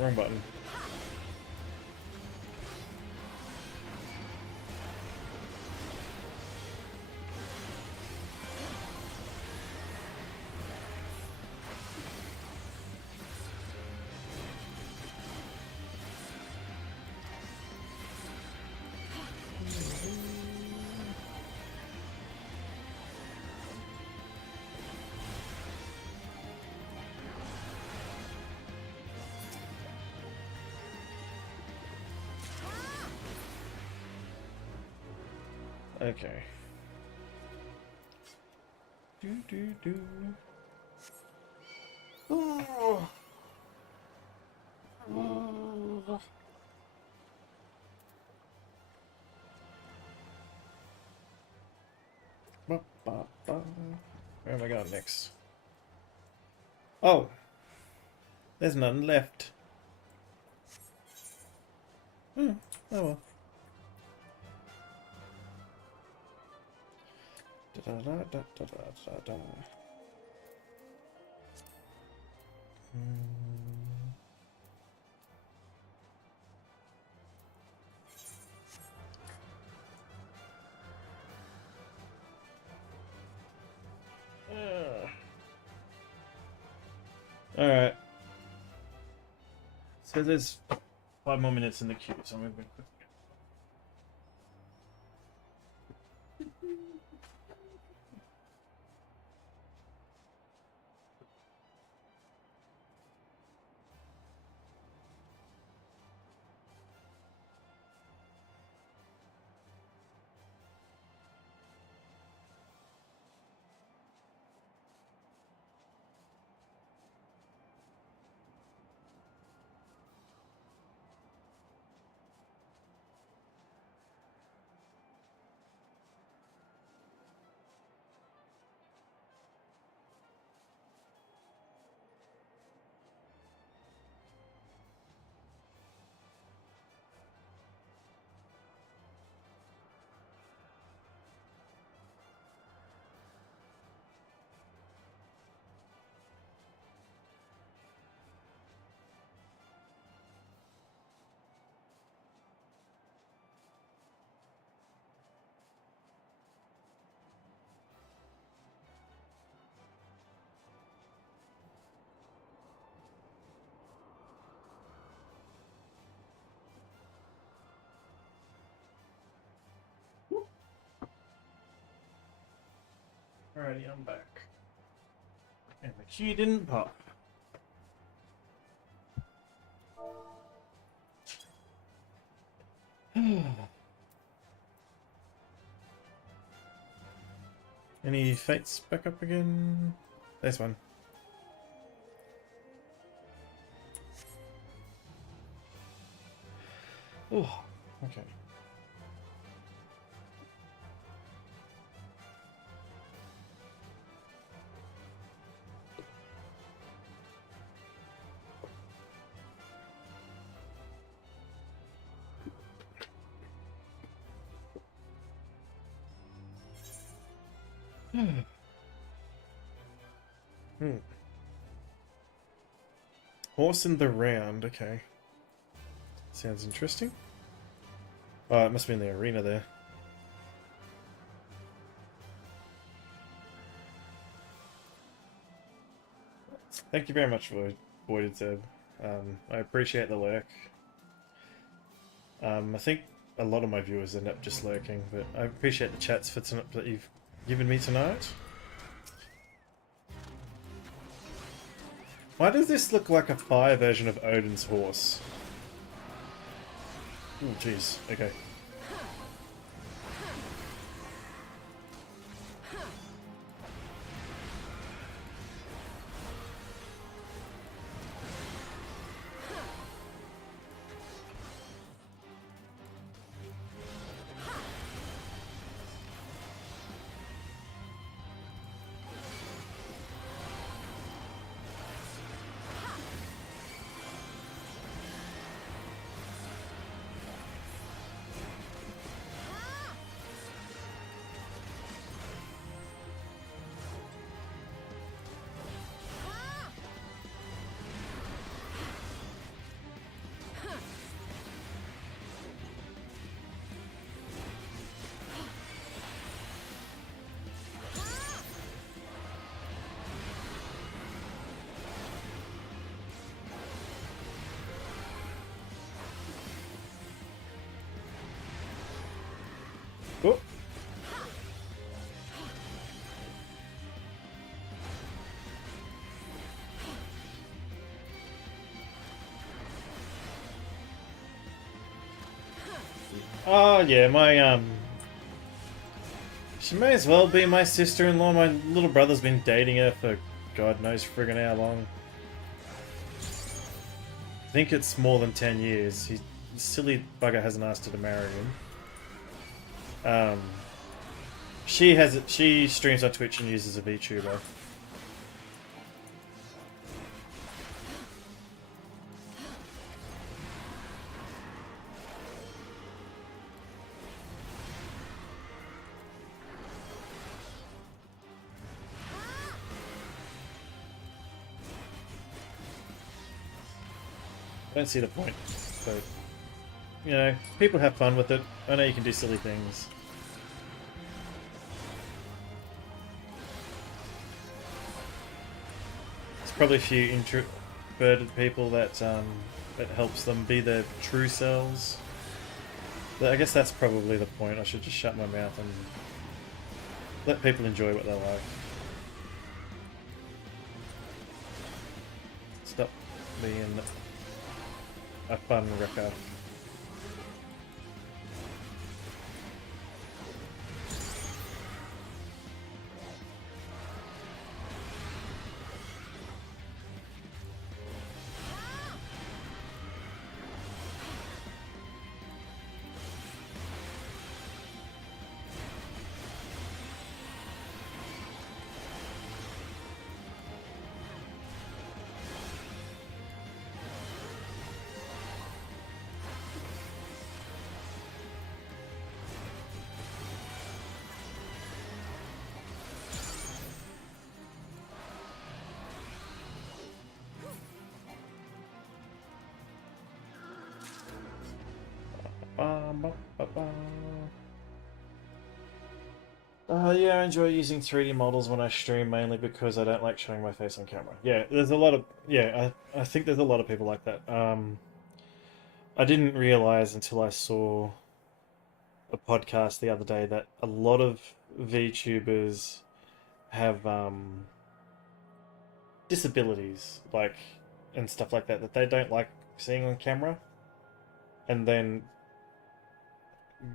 Wrong button. Okay. Do. Oh. Oh. Ba, ba, ba. Where am I going next? Oh, there's none left. Oh well. Da, da, da, da, da, da, da. Alright. So there's 5 more minutes in the queue, so I'm moving quick. Alrighty, I'm back. And the key didn't pop. Any fates back up again? There's one. Oh, okay. Hmm. Horse in the round, okay. Sounds interesting. Oh, it must be in the arena there. Thank you very much for Voided Zeb. I appreciate the lurk. I think a lot of my viewers end up just lurking, but I appreciate the chats for tonight that you've given me tonight. Why does this look like a fire version of Odin's horse? Oh, jeez. Okay. Oh. Oh yeah, she may as well be my sister-in-law. My little brother's been dating her for God knows friggin' how long. I think it's more than 10 years. He silly bugger hasn't asked her to marry him. She streams on Twitch and uses a VTuber. I don't see the point, but you know, people have fun with it. I know you can do silly things. There's probably a few introverted people that that helps them be their true selves. But I guess that's probably the point. I should just shut my mouth and let people enjoy what they like. Stop being a fun wrecker. Yeah, I enjoy using 3D models when I stream, mainly because I don't like showing my face on camera. Yeah, there's a lot of... Yeah, I think there's a lot of people like that. I didn't realize until I saw a podcast the other day that a lot of VTubers have disabilities, like, and stuff like that, that they don't like seeing on camera. And then,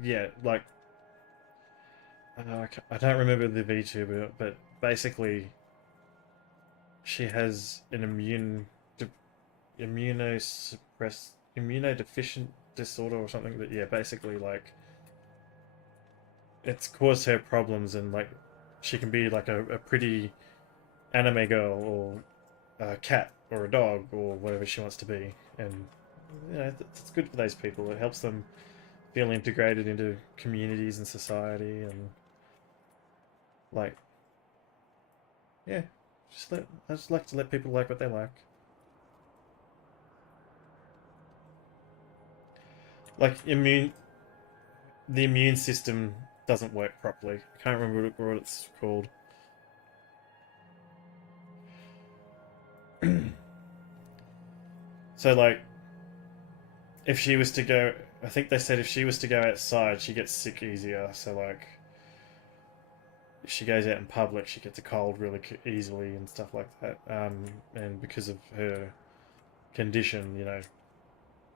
yeah, like, I don't remember the VTuber, but basically, she has an immunodeficient disorder or something. That, yeah, basically, like, it's caused her problems, and like, she can be like a pretty anime girl or a cat or a dog or whatever she wants to be, and you know, it's good for those people. It helps them feel integrated into communities and society, and like, Yeah, I just like to let people like what they like. Like the immune system doesn't work properly. I can't remember what it's called. So like, if she was to go, I think they said if she was to go outside, she gets sick easier. So like, if she goes out in public, she gets a cold really easily and stuff like that. And because of her condition, you know,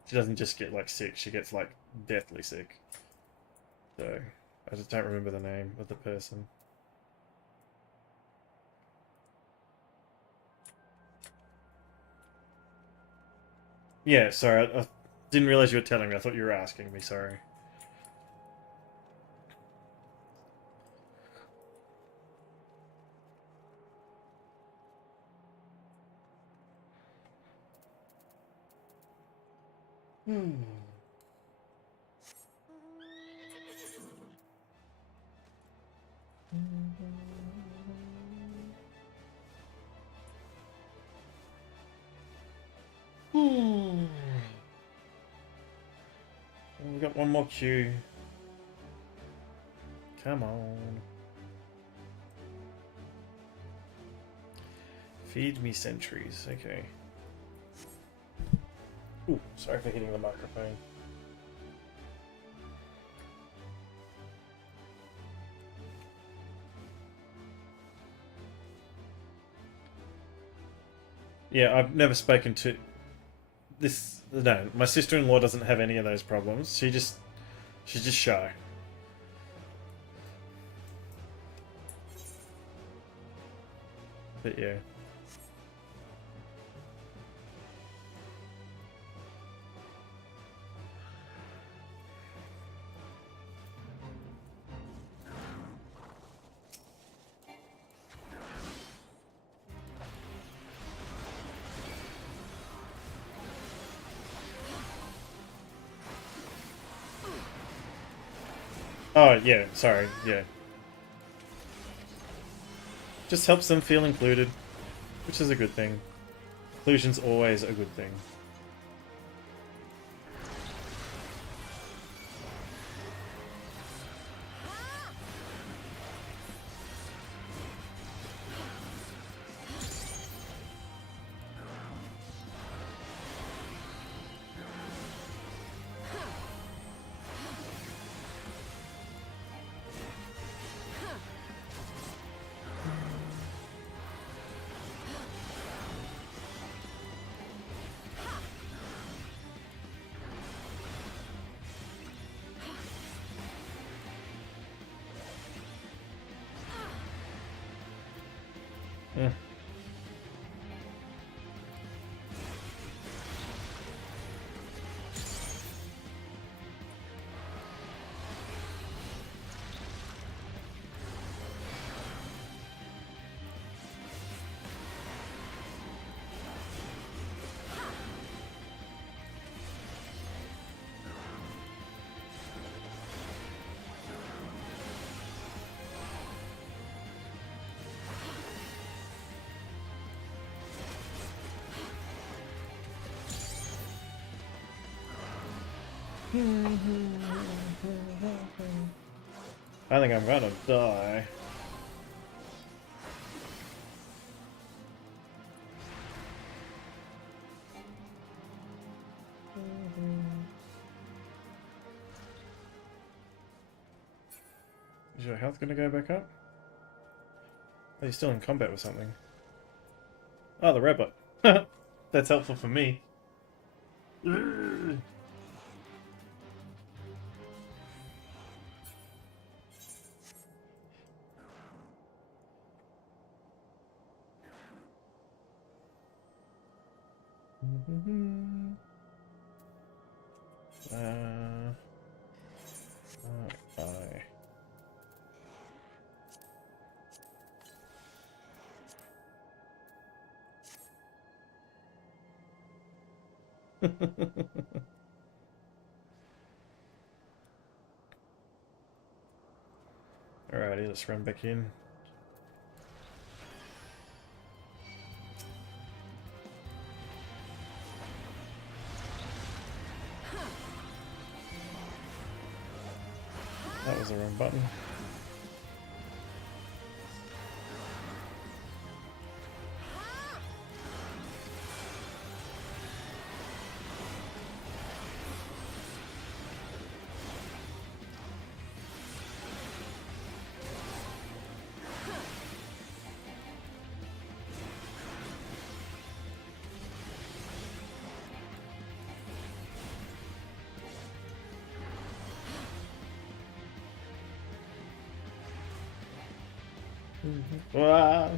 she doesn't just get like sick; she gets like deathly sick. So I just don't remember the name of the person. Yeah, sorry, I didn't realize you were telling me. I thought you were asking me. Sorry. Hmm. Hmm. We've got one more queue. Come on. Feed me sentries. Okay. Ooh, sorry for hitting the microphone. Yeah, I've never spoken to this. No, my sister-in-law doesn't have any of those problems. She's just shy. But yeah. Oh, yeah, sorry, yeah. Just helps them feel included, which is a good thing. Inclusion's always a good thing. Eh. I think I'm gonna die. Is your health gonna go back up? Are you still in combat with something? Oh, the robot. That's helpful for me. Bye. Alrighty, let's run back in. button. Wow.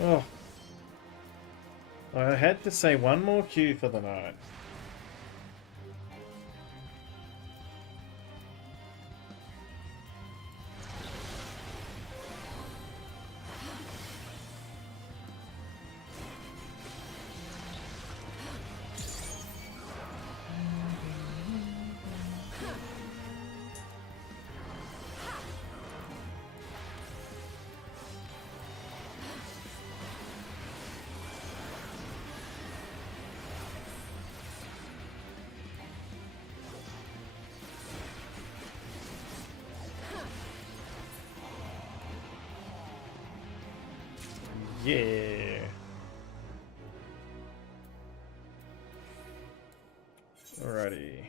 Oh. I had to say one more Q for the night. Yeah. Alrighty.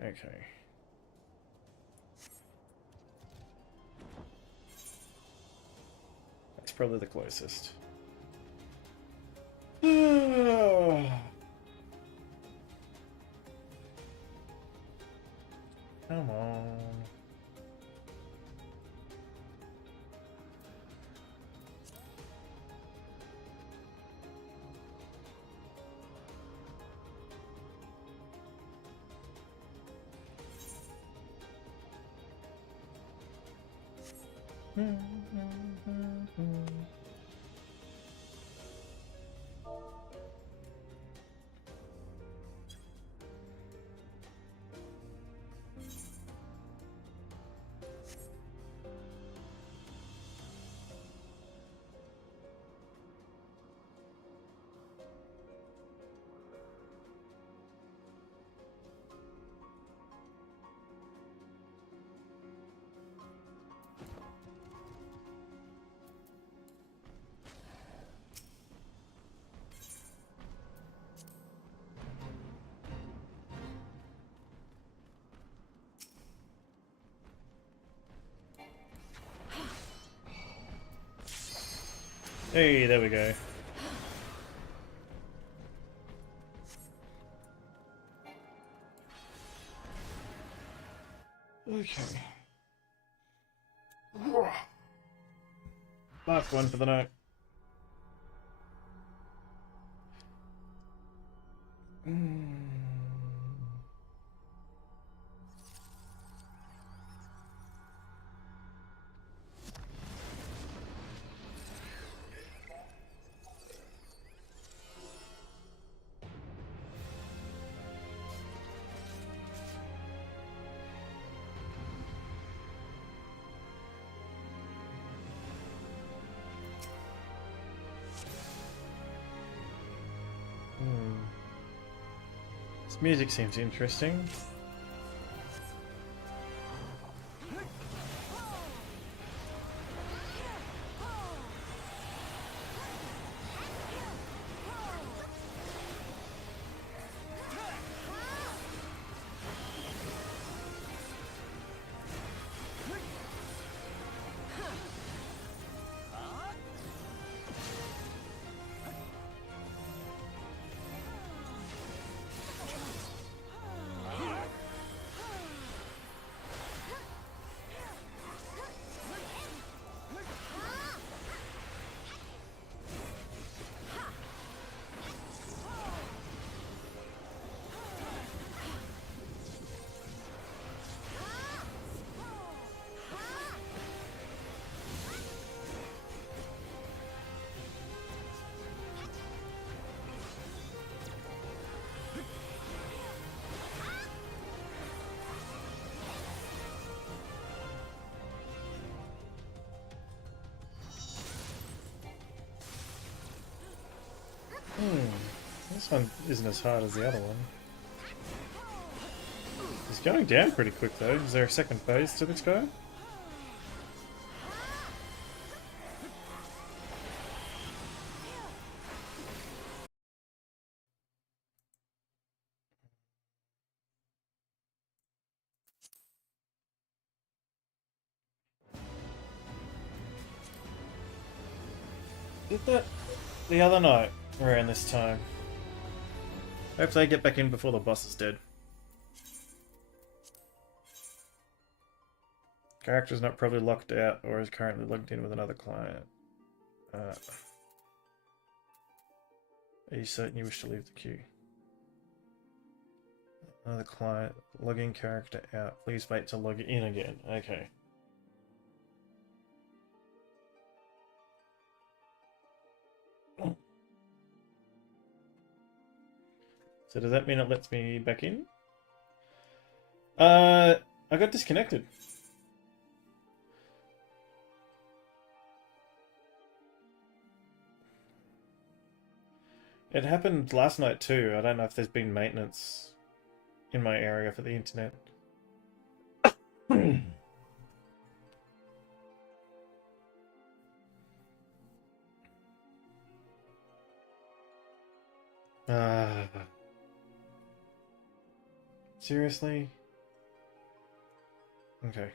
Okay. That's probably the closest. Come on. Hey, there we go. Okay. Last one for the night. This music seems interesting. This one isn't as hard as the other one. He's going down pretty quick though. Is there a second phase to this guy? Did that the other night around this time. Hopefully I get back in before the boss is dead. Character's not probably locked out or is currently logged in with another client. Are you certain you wish to leave the queue? Another client, logging character out. Please wait to log in again. Okay. So does that mean it lets me back in? I got disconnected. It happened last night too. I don't know if there's been maintenance in my area for the internet. Seriously? Okay.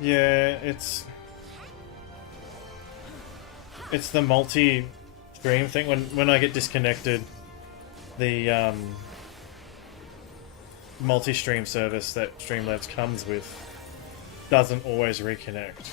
Yeah, it's the multi-stream thing. When I get disconnected, the multi-stream service that Streamlabs comes with doesn't always reconnect.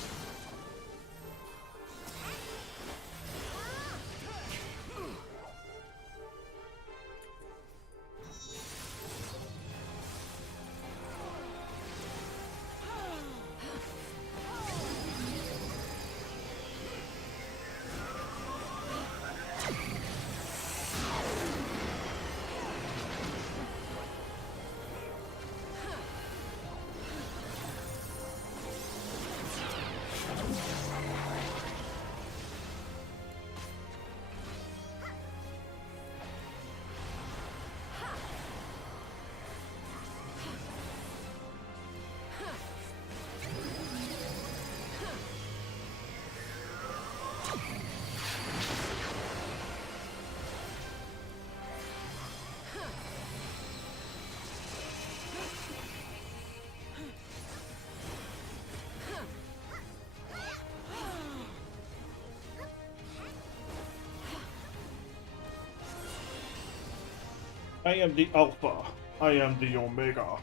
I am the Alpha. I am the Omega.